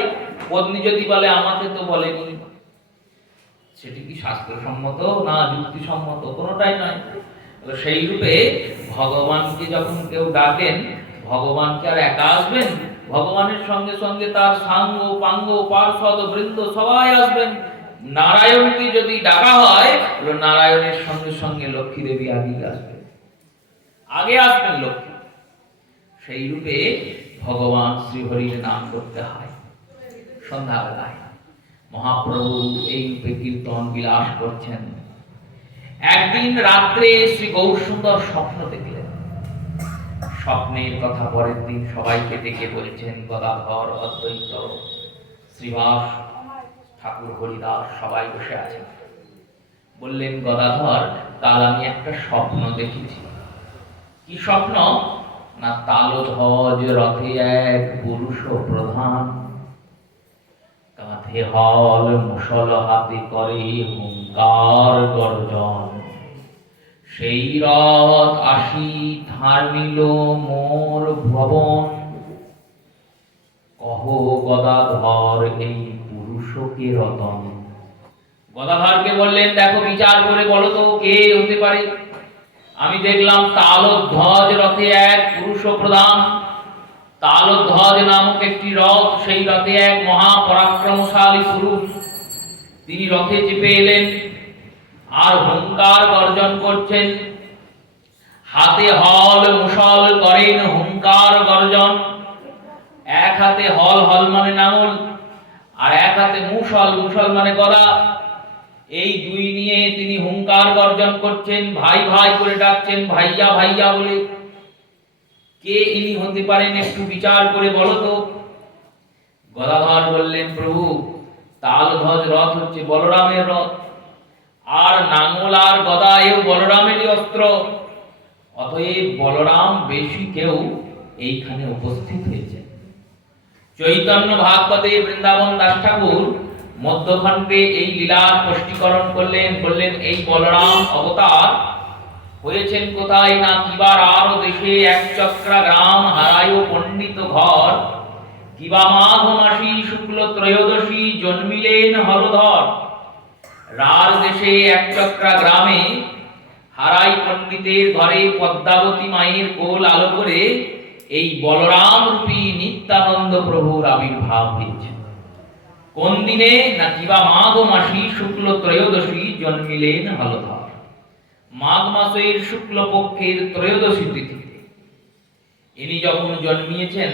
পত্নী যদি বলে আমাকে তো বলেনি, সেটি কি শাস্ত্রসম্মত না যুক্তিসম্মত? কোনোটাই নয়। সেই রূপে ভগবানকে যখন কেউ ডাকেন, ভগবানকে আর একা আসবেন? ভগবানের সঙ্গে সঙ্গে তার সাঙ্গ পাঙ্গ পার্ষদ বৃন্দ সবাই আসবেন। নারায়ণকে যদি ডাকা হয়, নারায়ণের সঙ্গে সঙ্গে লক্ষ্মী দেবী আগেই আসবেন, আগে আসবেন লক্ষ্মী। সেই রূপে ভগবান শ্রীহরির নাম করতে হয় সন্ধ্যাবেলায়। মহাপ্রভু এই রূপে কীর্তন বিলাস করছেন। একদিন রাত্রে শ্রী গৌর সুন্দর স্বপ্ন দেখলেন। স্বপ্নের কথা পরের দিন সবাইকে ডেকে বলছেন। গদাধর, অদ্বৈত, শ্রীবাস ঠাকুর, হরিদাস সবাই বসে আছেন। বললেন গদাধর, কাল আমি একটা স্বপ্ন দেখেছি। কি স্বপ্ন? না তালধ্বজ রথে এক পুরুষ প্রধান, কাঁধে হল মুষল হাতে করে হুঙ্কার গর্জন। সেই রথ আসি ধার নিল মোর ভবন, কহ গদাধর এই পুরুষকে রতন। গদাধরকে বললেন দেখো বিচার করে বলো তো কে হতে পারে। আমি দেখলাম তালধ্বজ রথে এক পুরুষ প্রধান। তালধ্বজ নামক একটি রথ, সেই রথে এক মহাপরাক্রমশালী পুরুষ। তিনি রথে চেপে এলেন আর হুঙ্কার গর্জন করছেন। হাতে হল মুষল করেন হুঙ্কার গর্জন। এক হাতে হল, হল মানে নাঙল, আর এক হাতে মুষল, মুষল মানে গদা। এই দুই নিয়ে তিনি হুঙ্কার গর্জন করছেন, ভাই ভাই করে ডাকছেন, ভাইয়া ভাইয়া বলে। কে ইনি হতে পারেন, একটু বিচার করে বলো তো। গদাধর বললেন, প্রভু তালধ্বজ রথ হচ্ছে বলরামের রথ, আর নাঙল আর গদা এও বলরামেরই অস্ত্র। অতএব বলরাম বেশি কেউ এইখানে উপস্থিত হয়েছে। চৈতন্য ভাগবতে বৃন্দাবন দাস ঠাকুর মধ্যখণ্ডে এই লীলার স্পষ্টীকরণ করলেন। বললেন, এই বলরাম অবতার হয়েছেন কোথায় না কিবার আরো দেশে এক চক্রা গ্রাম হারায় পণ্ডিত ঘর। কিবা মাঘ মাসী শুক্ল ত্রয়োদশী জন্মিলেন হরধর। রার দেশে এক চক্রা গ্রামে হারাই পণ্ডিতের ঘরে পদ্মাবতী মায়ের কোল আলো করে এই বলরাম রূপী নিত্যানন্দ প্রভুর আবির্ভাব হয়েছে। কোন দিনে না কিবা মাঘ মাসী শুক্ল ত্রয়োদশী জন্মিলেন হরধর। মাঘ মাসের শুক্ল পক্ষের ত্রয়োদশী তিথিতে ইনি যখন জন্মিয়েছেন,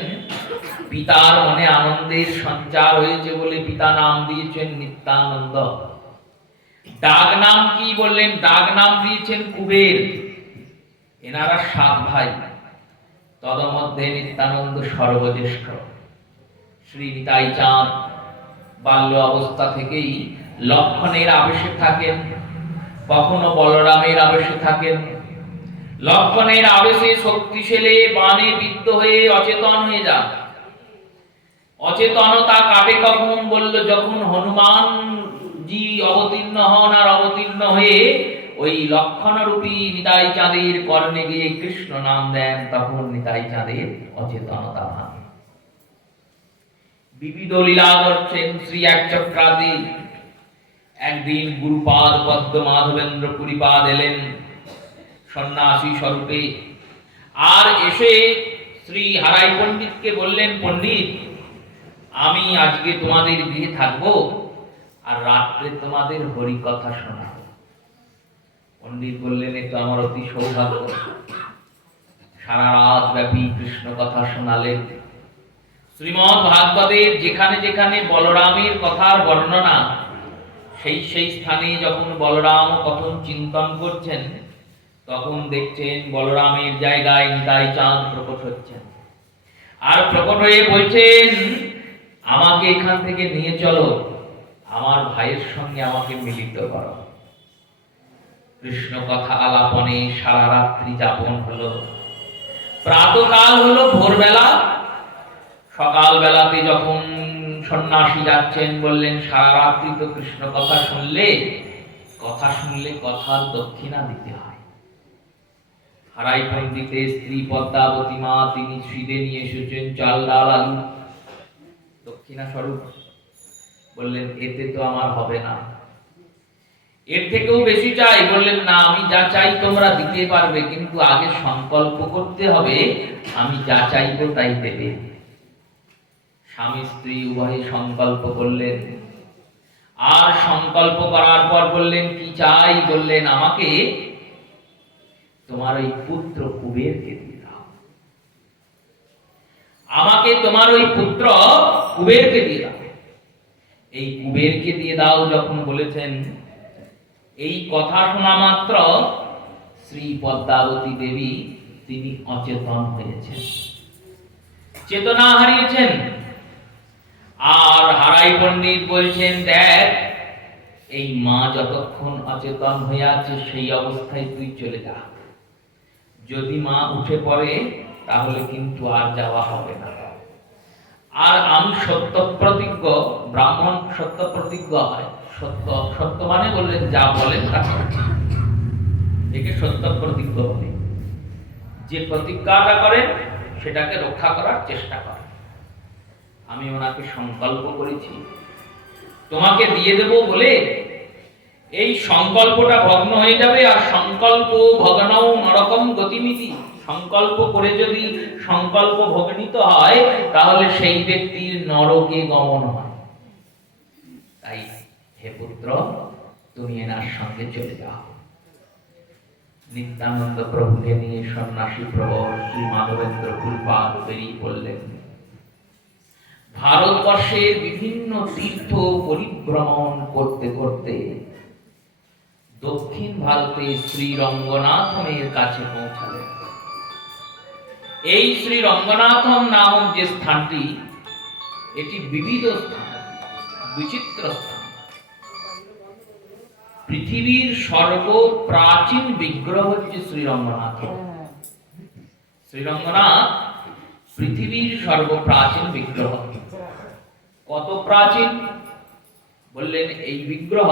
পিতার মনে আনন্দের সঞ্চার হয়েছে বলে পিতা নাম দিয়েছেন নিত্যানন্দ। ডাক নাম কি বললেন? ডাক নাম দিয়েছেন কুবের। এনারা 7 ভাই, তদমধ্যে নিত্যানন্দ সর্বজ্যেষ্ঠ। শ্রী নিতাই চাঁদ বাল্য অবস্থা থেকেই লক্ষণের আবেশে থাকেন, কখনো বলরামের আবেশে থাকেন। লক্ষণের আবেশে শক্তিশালী বাণে বিদ্ধ হয়ে অচেতন হয়ে যান। অচেতনতা কাটে কখন? বলল, যখন হনুমান জি অবতীর্ণ হন, আর অবতীর্ণ হয়ে ওই লক্ষণরূপী নিতাই চাঁদের কর্ণে গিয়ে কৃষ্ণ নাম দেন, তখন নিতাই চাঁদের অচেতনতা ভাঙে। বিবিধ লীলা করছেন শ্রী এক চক্রাদি। একদিন গুরুপাদ পদ্ম মাধবেন্দ্র পুরীপাদ এলেন সন্ন্যাসী স্বরূপে, আর এসে শ্রী হারাই পণ্ডিতকে বললেন, পণ্ডিত আমি আজকে তোমাদের গৃহে থাকবো, আর রাত্রে তোমাদের হরি কথা শোনাবো। পণ্ডিত বললেন, এ তো আমার অতি সৌভাগ্য। সারা রাত ব্যাপী কৃষ্ণ কথা শোনালেন। শ্রীমদ্ ভাগবতের যেখানে যেখানে বলরামের কথার বর্ণনা, সেই সেই স্থানে যখন বলরাম কথন চিন্তন করছেন, তখন দেখছেন বলরামের জায়গায় নিতাই চাঁদ প্রকট হচ্ছেন। আর প্রকট হয়ে বলছেন, আমাকে এখান থেকে নিয়ে চলো, আমার ভাইয়ের সঙ্গে আমাকে মিলিত করো। কৃষ্ণ কথা আলাপনে সারা রাত্রি যাপন হলো। প্রাতকাল হলো ভোরবেলা। সকাল বেলাতে যখন সন্ন্যাসী যাচ্ছেন, বললেন, সারা রাত্রি তো কৃষ্ণ কথা শুনলে, কথার দক্ষিণা দিতে হয়। হারাই পণ্ডিতের স্ত্রী পদ্মাবতী মা, তিনি শ্রীদে নিয়ে এসেছেন চাল ডাল আলু দক্ষিণা স্বরূপ। বললেন, এতে তো আমার হবে না, এর থেকেও বেশি চাই। বললেন, না, আমি যা চাই তোমরা দিতে পারবে, কিন্তু আগে সংকল্প করতে হবে, আমি যা চাইবো তাই দেবে। স্বামী স্ত্রী উভয়ে সংকল্প করলেন। আর সংকল্প করার পর বললেন, কি চাই? বললেন, আমাকে তোমার ওই পুত্র কুবেরকে দিয়ে দাও। আমাকে তোমার ওই পুত্র কুবেরকে দিয়ে দাও। এই কুবেরকে দিয়ে দাও যখন বলেছেন, এই কথা শোনা মাত্র শ্রী পদ্মাবতী দেবী তিনি অচেতন হয়েছেন, চেতনা হারিয়েছেন। আর হারাই পণ্ডিত বলছেন, দেখ, এই মা যতক্ষণ অচেতন হয়ে আছে সেই অবস্থায় তুই চলে যা। যদি মা উঠে পড়ে তাহলে কিন্তু আর যাওয়া হবে না। আর আমি সত্য প্রতিজ্ঞ, ব্রাহ্মণ সত্য প্রতিজ্ঞ হয়। সত্য সত্য মানে বললেন যা বলেন তা একে সত্য প্রতিজ্ঞ বলে। যে প্রতিজ্ঞাটা করেন সেটাকে রক্ষা করার চেষ্টা করেন। আমি ওনাকে সংকল্প করেছি তোমাকে দিয়ে দেব বলে, এই সংকল্পটা ভগ্ন হয়ে যাবে। আর সংকল্প ভগ্নও নরকম গতিমিতি। সংকল্প করে যদি সংকল্প ভগ্নিত হয়, তাহলে সেই ব্যক্তির নরকে গমন হয়। তাই হে পুত্র, তুমি এনার সঙ্গে চলে যাও। নিত্যানন্দ প্রভুকে নিয়ে সন্ন্যাসী প্রবর শ্রী মাধবেন্দ্র কুলপাদ বেরিয়ে পড়লেন। ভারতবর্ষের বিভিন্ন তীর্থ পরিভ্রমণ করতে করতে দক্ষিণ ভারতে শ্রী রঙ্গনাথমের কাছে পৌঁছালেন। এই শ্রী রঙ্গনাথম নামক যে স্থানটি, এটি বিবিধ স্থান, বিচিত্র স্থান। পৃথিবীর সর্বপ্রাচীন বিগ্রহ হচ্ছে শ্রী রঙ্গনাথ। শ্রী রঙ্গনাথ পৃথিবীর সর্বপ্রাচীন বিগ্রহ। কত প্রাচীন? বললেন এই বিগ্রহ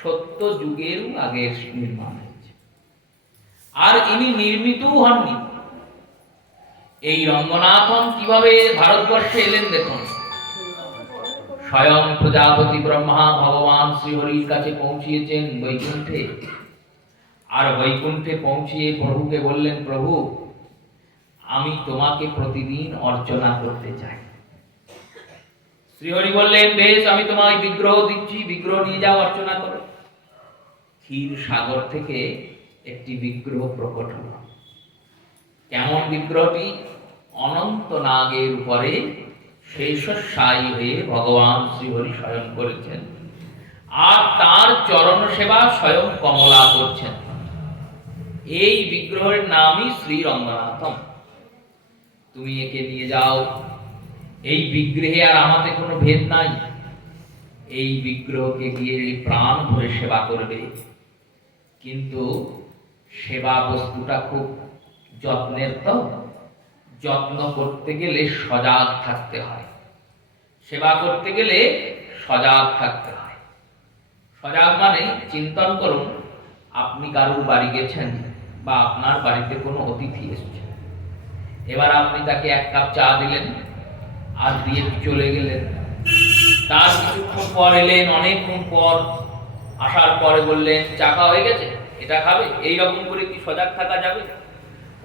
সত্য যুগের আগে নির্মাণ হয়েছে, আর ইনি নির্মিতও হননি। এই রঙ্গনাথম কিভাবে ভারতবর্ষে এলেন দেখুন। স্বয়ং প্রজাপতি ব্রহ্মা ভগবান শ্রীহরির কাছে পৌঁছিয়েছেন বৈকুণ্ঠে, আর বৈকুণ্ঠে পৌঁছিয়ে প্রভুকে বললেন, প্রভু আমি তোমাকে প্রতিদিন অর্চনা করতে চাই। শ্রীহরি বললেন, বেশ, আমি তোমায় বিগ্রহ দিচ্ছি, বিগ্রহ নিয়ে যাও, অর্চনা করো। ক্ষীর সাগর থেকে একটি বিগ্রহ প্রকট হল। কেমন বিগ্রহটি? অনন্ত নাগের উপরে শেষশায়ী হয়ে ভগবান শ্রীহরি শয়ন করেছেন, আর তার চরণ সেবা স্বয়ং কমলা করছেন। এই বিগ্রহের নামই শ্রী রঙ্গনাথম। তুমি একে নিয়ে যাও। এই বিগ্রহে আর আমাদের কোনো ভেদ নাই। এই বিগ্রহকে গিয়ে প্রাণ ভরে সেবা করবে, কিন্তু সেবা বস্তুটা খুব যত্নের। তো যত্ন করতে গেলে সজাগ থাকতে হয়, সেবা করতে গেলে সজাগ থাকতে হয়। সজাগ মানে চিন্তন করুন, আপনি কারুর বাড়ি গেছেন বা আপনার বাড়িতে কোনো অতিথি এসেছে, এবার আপনি তাকে এক কাপ চা দিলেন আর দিয়ে চলে গেলেন। তার কিছুক্ষণ পর এলেন, অনেকক্ষণ পর আসার পরে বললেন, চা খাওয়া হয়ে গেছে, এটা খাবে? এইরকম করে কি সজাগ থাকা যাবে?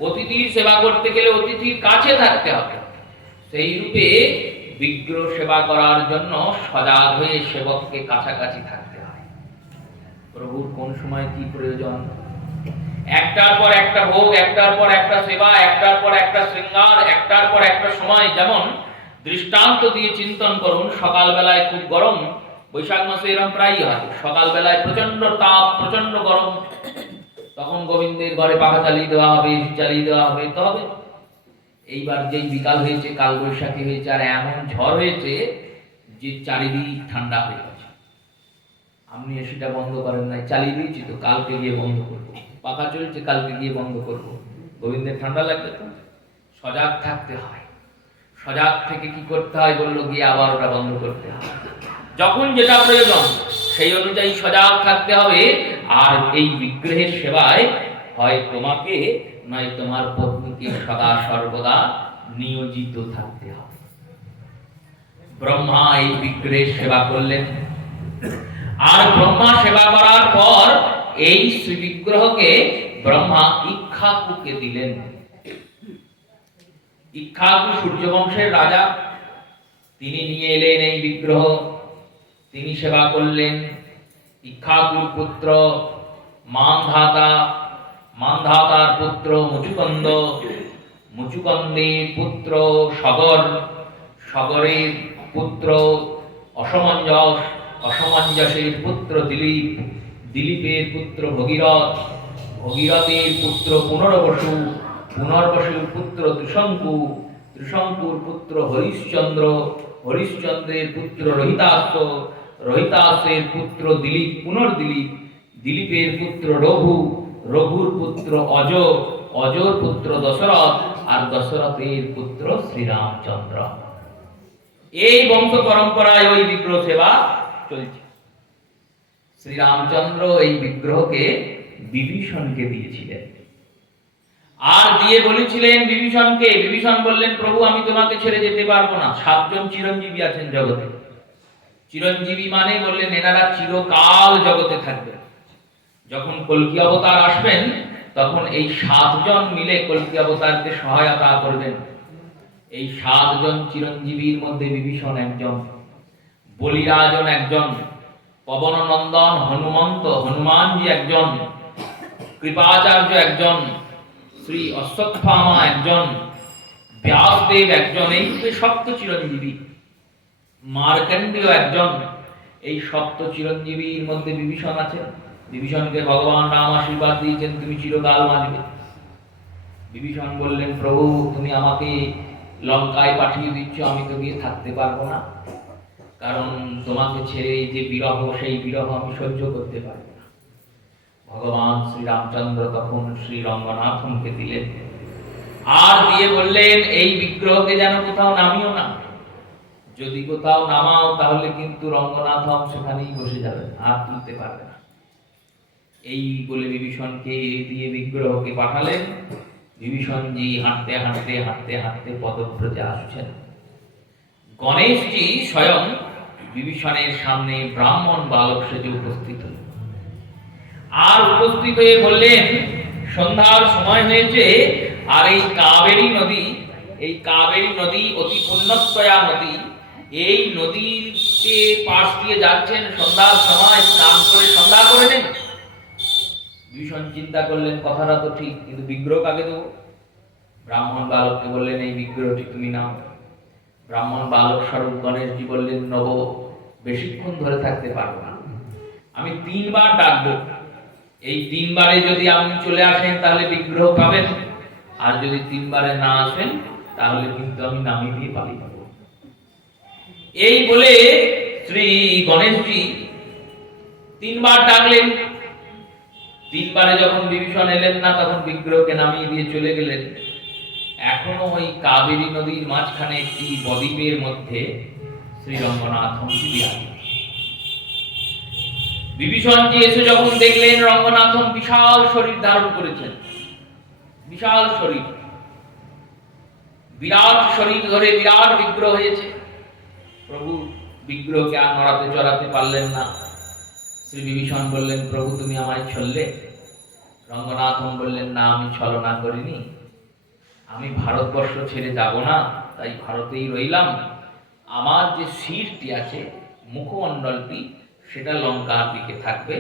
অতিথির সেবা করতে গেলে অতিথির কাছে থাকতে হবে। সেই রূপে বিগ্রহ সেবা করার জন্য সজাগ হয়ে সেবককে কাছাকাছি থাকতে হয়। প্রভুর কোন সময় কি প্রয়োজন, একটার পর একটা ভোগ, একটার পর একটা সেবা, একটার পর একটা শৃঙ্গার, একটার পর একটা সময়। যেমন দৃষ্টান্ত দিয়ে চিন্তন করুন, সকালবেলায় খুব গরম, বৈশাখ মাসে এরকম প্রায়ই হয়, সকালবেলায় প্রচন্ড তাপ, প্রচন্ড গরম, তখন গোবিন্দের ঘরে পাখা চালিয়ে দেওয়া হবে, চালিয়ে দেওয়া হবে, তো হবে। এইবার যেই বিকাল হয়েছে, কাল বৈশাখী হয়েছে, আর এমন ঝড় হয়েছে যে চারিদিক ঠান্ডা হয়ে গেছে। আপনি এসিটা বন্ধ করেন নাই, চালিয়ে দিয়েছি তো, কালকে গিয়ে বন্ধ করবো। পাখা চলছে, কালকে গিয়ে বন্ধ করবো। গোবিন্দের ঠান্ডা লাগবে তো। সজাগ থাকতে হয়। সজাগ থেকে কি করতে হয় বললো, গিয়ে আবার ওটা বন্ধ করতে হয়। যখন যেটা প্রয়োজন সেই অনুযায়ী সজাগ থাকতে হবে। আর এই বিগ্রহের সেবায় হয় তোমাকে নয় তোমার পত্নীকে সদা সর্বদা নিয়োজিত থাকতে হবে। ব্রহ্মা এই বিগ্রহের সেবা করলেন, আর ব্রহ্মা সেবা করার পর এই শ্রী বিগ্রহকে ব্রহ্মা ইক্ষ্বাকুকে দিলেন। ইক্ষ্বাকু সূর্যবংশের রাজা, তিনি নিয়ে এলেন এই বিগ্রহ, তিনি সেবা করলেন। ইক্ষ্বাকুর পুত্র মান্ধাতা, মান্ধাতার পুত্র মুচুকন্দ, মুচুকন্দের পুত্র সগর, সগরের পুত্র অসমঞ্জস, অসমঞ্জসের পুত্র দিলীপ, দিলীপের পুত্র ভগীরথ, ভগীরথের পুত্র পুনর্বসু, পুনর্বসুর পুত্র ত্রিশঙ্কু, ত্রিশঙ্কুর পুত্র হরিশ্চন্দ্র, হরিশ্চন্দ্রের পুত্র রোহিতাস্য, রোহিতাস্যের পুত্র দিলীপ, পুনর্দিলীপ, দিলীপের পুত্র রঘু, রঘুর পুত্র অজ, অজর পুত্র দশরথ, আর দশরথের পুত্র শ্রীরামচন্দ্র। এই বংশ পরম্পরায় ওই বিগ্রহ সেবা চলছে। শ্রীরামচন্দ্র এই বিগ্রহকে বিভীষণকে দিয়েছিলেন, আর দিয়ে বলেছিলেন বিভীষণকে, বিভীষণ বললেন, প্রভু আমি তোমাকে ছেড়ে যেতে পারবো না। 7 জন চিরঞ্জীবী আছেন জগতে। চিরঞ্জীবী মানে বললেন এনারা চিরকাল জগতে থাকবে। যখন কল্কি অবতার আসবেন তখন এই 7 জন মিলে কল্কি অবতারকে সহায়তা করবেন। এই 7 জন চিরঞ্জীবীর মধ্যে বিভীষণ একজন, বলিরাজন একজন, পবন নন্দন হনুমন্ত হনুমানজি একজন, কৃপাচার্য একজন, শ্রী অশ্বত্থামা একজন, ব্যাসদেব একজন, এই সপ্ত চিরঞ্জীবী, মার্কণ্ডেয় একজন। এই সপ্ত চিরঞ্জীবীর মধ্যে বিভীষণ আছে। বিভীষণকে ভগবান রাম আশীর্বাদ দিয়েছেন, তুমি চিরকাল বাঁচবে। বিভীষণ বললেন, প্রভু তুমি আমাকে লঙ্কায় পাঠিয়ে দিচ্ছ, আমি তো গিয়ে থাকতে পারবো না, কারণ তোমাকে ছেড়ে যে বিরহ, সেই বিরহ আমি সহ্য করতে পারবো না। ভগবান শ্রী রামচন্দ্র তখন শ্রী রঙ্গনাথনকে দিলেন, আর দিয়ে বললেন, এই বিগ্রহকে যেন কোথাও নামিও না, যদি কোথাও নামাও তাহলে কিন্তু রঙ্গনাথন সেখানেই বসে যাবেন, আর তুলতে পারবে না। এই বলে বিভীষণকে দিয়ে বিগ্রহকে পাঠালেন। বিভীষণজি হাঁটতে হাঁটতে হাঁটতে হাঁটতে পদব্রজে আসছেন। গণেশজি স্বয়ং বিভীষণের সামনে ব্রাহ্মণ বালক সেজে উপস্থিত হলেন, আর উপস্থিত হয়ে বললেন, সন্ধ্যার সময় হয়েছে, আর এই কাবেরী নদী অতি পুণ্যত্রয়া নদী, এই নদীতে পাশ দিয়ে যাচ্ছেন, সন্ধ্যার সময় স্নান করে সন্ধ্যা করে নেন। বিভীষণ চিন্তা করলেন, কথাটা তো ঠিক, কিন্তু বিগ্রহ কাকে দেবো? ব্রাহ্মণ বালককে বললেন, এই বিগ্রহটি তুমি নাও। ব্রাহ্মণ বালক স্বরূপ গণেশজি বললেন, নব, বেশিক্ষণ ধরে থাকতে পারবো না, আমি 3 বার ডাকবো, এই 3 বারে যদি আপনি চলে আসেন তাহলে বিগ্রহ পাবেন, আর যদি 3 বারে না আসেন তাহলে কিন্তু আমি নামিয়ে দিয়ে পালিয়ে যাবো। এই বলে শ্রী গণেশজি 3 বার ডাকলেন। 3 বারে যখন বিভীষণ এলেন না, তখন বিগ্রহকে নামিয়ে দিয়ে চলে গেলেন। এখনো ওই কাবেরী নদীর মাঝখানে একটি বদ্বীপের মধ্যে শ্রী রঙ্গনাথনজি বিরাজমান। বিভীষণজি এসে যখন দেখলেন রঙ্গনাথন বিশাল শরীর ধারণ করেছেন, বিশাল শরীর, বিরাট শরীর ধরে বিরাট বিগ্রহ হয়েছে। প্রভু বিগ্রহকে আর নড়াতে চড়াতে পারলেন না। শ্রী বিভীষণ বললেন, প্রভু তুমি আমায় ছললে? রঙ্গনাথন বললেন, না, আমি ছলনা করিনি, আমি ভারতবর্ষ ছেড়ে যাব না, তাই ভারতেই রইলাম। আমার যে শিরটি আছে, মুখমণ্ডলটি, সেটা লঙ্কার দিকে থাকবে,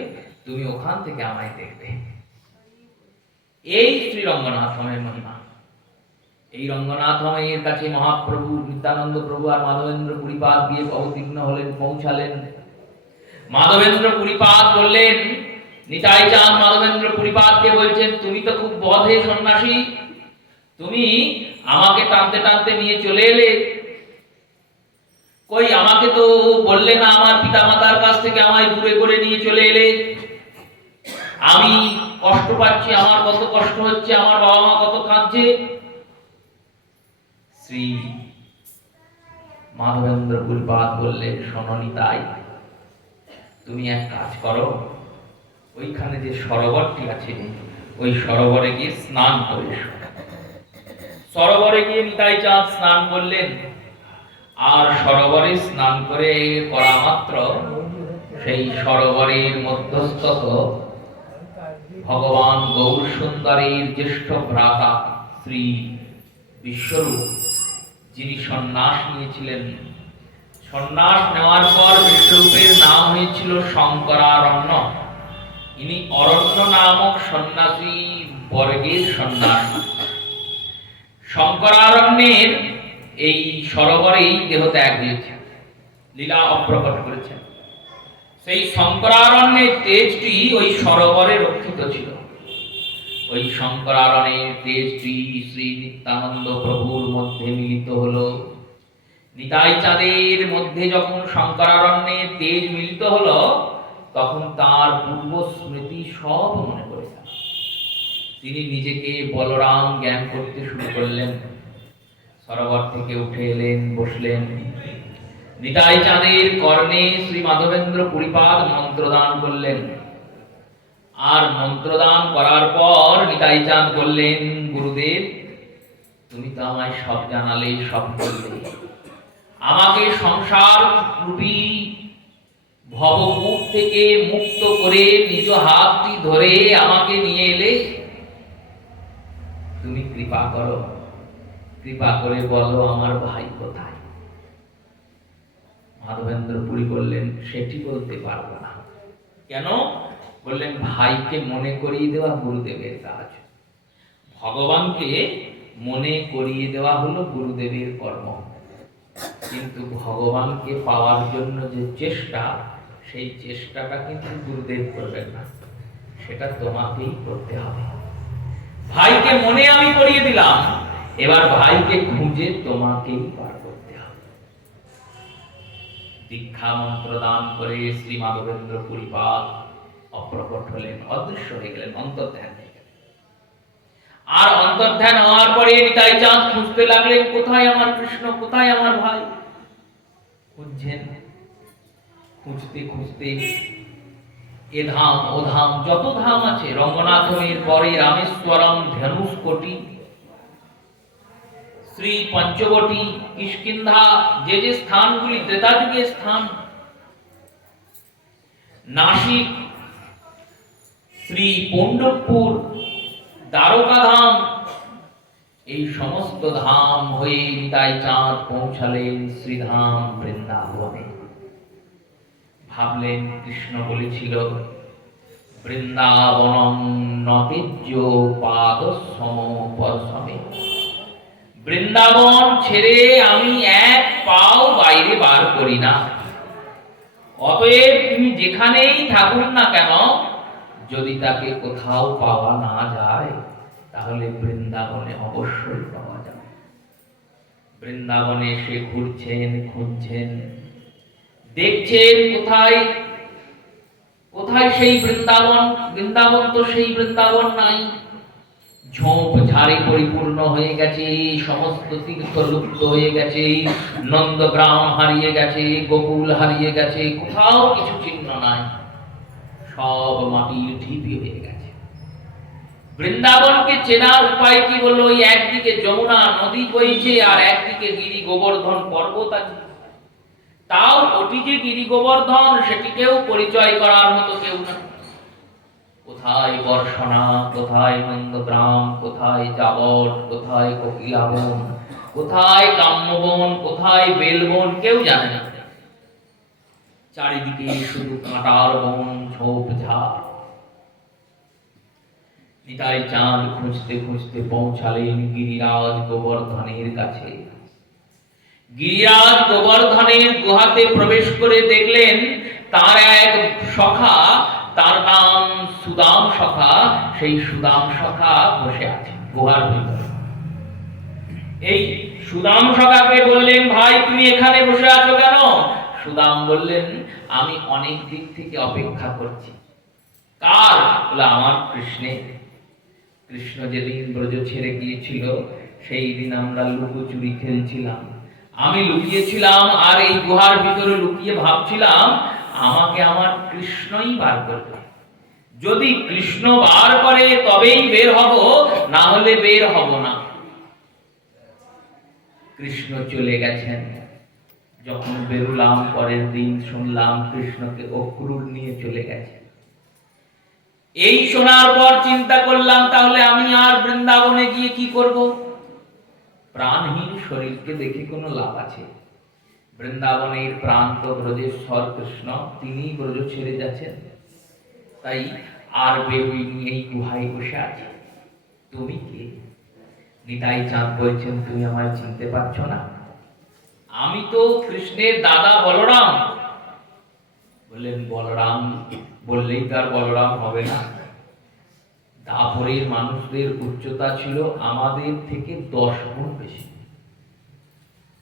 তুমি ওখান থেকে আমায় দেখবে। এই শ্রী রঙ্গনাথমের মহিমা। এই রঙ্গনাথমের কাছে মহাপ্রভু নিত্যানন্দ প্রভু আর মাধবেন্দ্র পুরীপাদ গিয়ে অবতীর্ণ হলেন, পৌঁছালেন। মাধবেন্দ্র পুরীপাদ বললেন, নিতাই চাঁদ মাধবেন্দ্র পুরীপাদকে বলছেন, তুমি তো খুব বধে সন্ন্যাসী, তুমি আমাকে টানতে টানতে নিয়ে চলে এলে, কই আমাকে তো বললে না আমার পিতামাতার কাছ থেকে আমায় দূরে করে নিয়ে চলে এলে, আমি কষ্ট পাচ্ছি, আমার কত কষ্ট হচ্ছে, আমার বাবা মা কত কাঁদছে। শ্রী মাধবেন্দ্র পুরীপাদ বললেন, শোনো নিতাই, তুমি এক কাজ করো, ওইখানে যে সরোবরটি আছে, ওই সরোবরে গিয়ে স্নান করে এসো। সরোবরে গিয়ে নিতাই চাঁদ স্নান করলেন, আর সরোবরে স্নান করা মাত্র সেই সরোবরের মধ্যস্থত ভগবান গৌর সুন্দরের জ্যেষ্ঠ ভ্রাতা শ্রী বিশ্বরূপ, যিনি সন্ন্যাস নিয়েছিলেন, সন্ন্যাস নেওয়ার পর বিশ্বরূপের নাম হয়েছিল শঙ্করারণ্য। ইনি অরণ্য নামক সন্ন্যাসী বর্গের সন্ন্যাসী। শঙ্করারণ্যের এই সরোবরেই দেহ ত্যাগ হয়েছে, লীলা অপ্রকট করেছেন। সেই শঙ্করারণ্যের তেজটি ওই সরোবরে রক্ষিত ছিল। ওই শঙ্করারণ্যের তেজটি শ্রী নিত্যানন্দ প্রভুর মধ্যে মিলিত হলো। নিতাই চাঁদের মধ্যে যখন শঙ্করারণ্যের তেজ মিলিত হলো, তখন তার পূর্ব স্মৃতি সব মনে পড়ে গেল। তিনি নিজেকে বলরাম জ্ঞান করতে শুরু করলেন। সরোবর থেকে উঠে এলেন, বসলেন। নিতাই চাঁদের কর্ণে শ্রী মাধবেন্দ্র পুরীপাদ মন্ত্রদান করলেন। আর মন্ত্রদান করার পর নিতাই চাঁদ বললেন, গুরুদেব, তুমি তো আমায় সব জানালে, সব বললে, আমাকে সংসার রূপী ভবকূপ থেকে মুক্ত করে নিজ হাতটি ধরে আমাকে নিয়ে এলে, তুমি কৃপা করো, কৃপা করে বলো আমার ভাই কোথায়? মাধবেন্দ্র পুরী বললেন, সেটি বলতে পারবো না। কেন? বললেন, ভাইকে মনে করিয়ে দেওয়া গুরুদেবের কাজ। ভগবানকে মনে করিয়ে দেওয়া হলো গুরুদেবের কর্ম, কিন্তু ভগবানকে পাওয়ার জন্য যে চেষ্টা, সেই চেষ্টাটা কিন্তু গুরুদেব করবেন না, সেটা তোমাকেই করতে হবে। ভাইকে মনে আমি করিয়ে দিলাম, এবার ভাইকে খুঁজে তোমাকেই পার করতে হবে। দীক্ষা মন্ত্র দান করে শ্রী মাধবেন্দ্র পুরীপাদ অপ্রকট হলেন, অদৃশ্য হয়ে গেলেন, অন্তর্ধান হয়ে গেলেন। আর অন্তর্ধান হওয়ার পরে নিতাই চাঁদ খুঁজতে লাগলেন, কোথায় আমার কৃষ্ণ, কোথায় আমার ভাই। খুঁজছেন, খুঁজতে খুঁজতে এ ধাম ও ধাম, যত ধাম আছে, রঙ্গনাথমের পরে রামেশ্বরম, ধনুষ্কোটি, শ্রী পঞ্চবটি, কিষ্কিন্ধা, যে যে স্থানগুলি ত্রেতা যুগের স্থান, নাসিক, শ্রী পণ্ডবপুর, দ্বারকা ধাম, এই সমস্ত ধাম হয়ে নিতাই চাঁদ পৌঁছালেন শ্রীধাম বৃন্দাবনে। ভাবলেন, কৃষ্ণ বলেছিল, বৃন্দাবনং নতিজ্য পাদসম পরশমে, বৃন্দাবন ছেড়ে আমি এক পাও বাইরে বার করি না। অতএব তুমি যেখানেই থাকুন না কেন, যদি তাকে কোথাও পাওয়া না যায়, তাহলে বৃন্দাবনে অবশ্যই পাওয়া যাবে। বৃন্দাবনে এসে ঘুরছেন, খুঁজছেন, দেখছেন কোথায় কোথায় সেই বৃন্দাবন। বৃন্দাবন তো সেই বৃন্দাবন নাই, ঝোপ ঝাড়ে পরিপূর্ণ হয়ে গেছে, সমস্ত তীর্থ লুপ্ত হয়ে গেছে, নন্দগ্রাম হারিয়ে গেছে, গোকুল হারিয়ে গেছে, কোথাও কিছু চিহ্ন নাই, সব মাটির ঢিপি হয়ে গেছে। বৃন্দাবনকে চেনার উপায় কি বলল? ওই একদিকে যমুনা নদী বইছে, আর একদিকে গিরি গোবর্ধন পর্বত আছে। তাও ওটি যে গিরি গোবর্ধন, সেটিকেও পরিচয় করার মতো কেউ না। কোথায় বর্ষণা, কোথায় নন্দগ্রাম, কোথায় যাবট, কোথায় কোকিলাবন, কোথায় কাম্যবন, কোথায় বেলবন, কেউ জানে না। চারিদিকে শুধু কাঁটার বন, ঝোপ ঝাড়। নিতাই চাঁদ খুঁজতে খুঁজতে পৌঁছালেন গিরিরাজ গোবর্ধনের কাছে। গিরিরাজ গোবর্ধনের গুহাতে প্রবেশ করে দেখলেন, তার এক সখা, তার নাম সুদাম সখা, সেই সুদাম সখা বসে আছে গুহার ভিতরে। এই সুদাম সখাকে বললেন, ভাই তুমি এখানে বসে আছো কেন? সুদাম বললেন, আমি অনেক দিক থেকে অপেক্ষা করছি। কার? বলে, আমার কৃষ্ণের। কৃষ্ণ যেদিন ব্রজ ছেড়ে গিয়েছিল, সেই দিন আমরা লুকোচুরি খেলছিলাম। আমি লুকিয়েছিলাম, আর এই গুহার ভিতরে লুকিয়ে ভাবছিলাম, আমাকে আমার কৃষ্ণই বার করবে। যদি কৃষ্ণ বার করে তবেই বের হব, না হলে বের হব না। কৃষ্ণ চলে গেছেন। যখন বেরুলাম, পরের দিন শুনলাম কৃষ্ণকে অক্রুর নিয়ে চলে গেছে। এই শোনার পর চিন্তা করলাম, তাহলে আমি আর বৃন্দাবনে গিয়ে কি করব? প্রাণহীন শরীরকে দেখে কোনো লাভ আছে? বৃন্দাবনের প্রান্ত ব্রজেশ্বর কৃষ্ণ, তিনি ব্রজ ছেড়ে যাচ্ছেন, তাই আর বেরোইনি, এই গুহায় বসে আছে। তুমি কে? নিতাই চাঁদ বলছেন, তুমি আমায় চিনতে পারছো না? আমি তো কৃষ্ণের দাদা বলরাম। বললেন, বলরাম বললেই তার বলরাম হবে না। দাপরের মানুষদের উচ্চতা ছিল আমাদের থেকে 10 গুণ বেশি।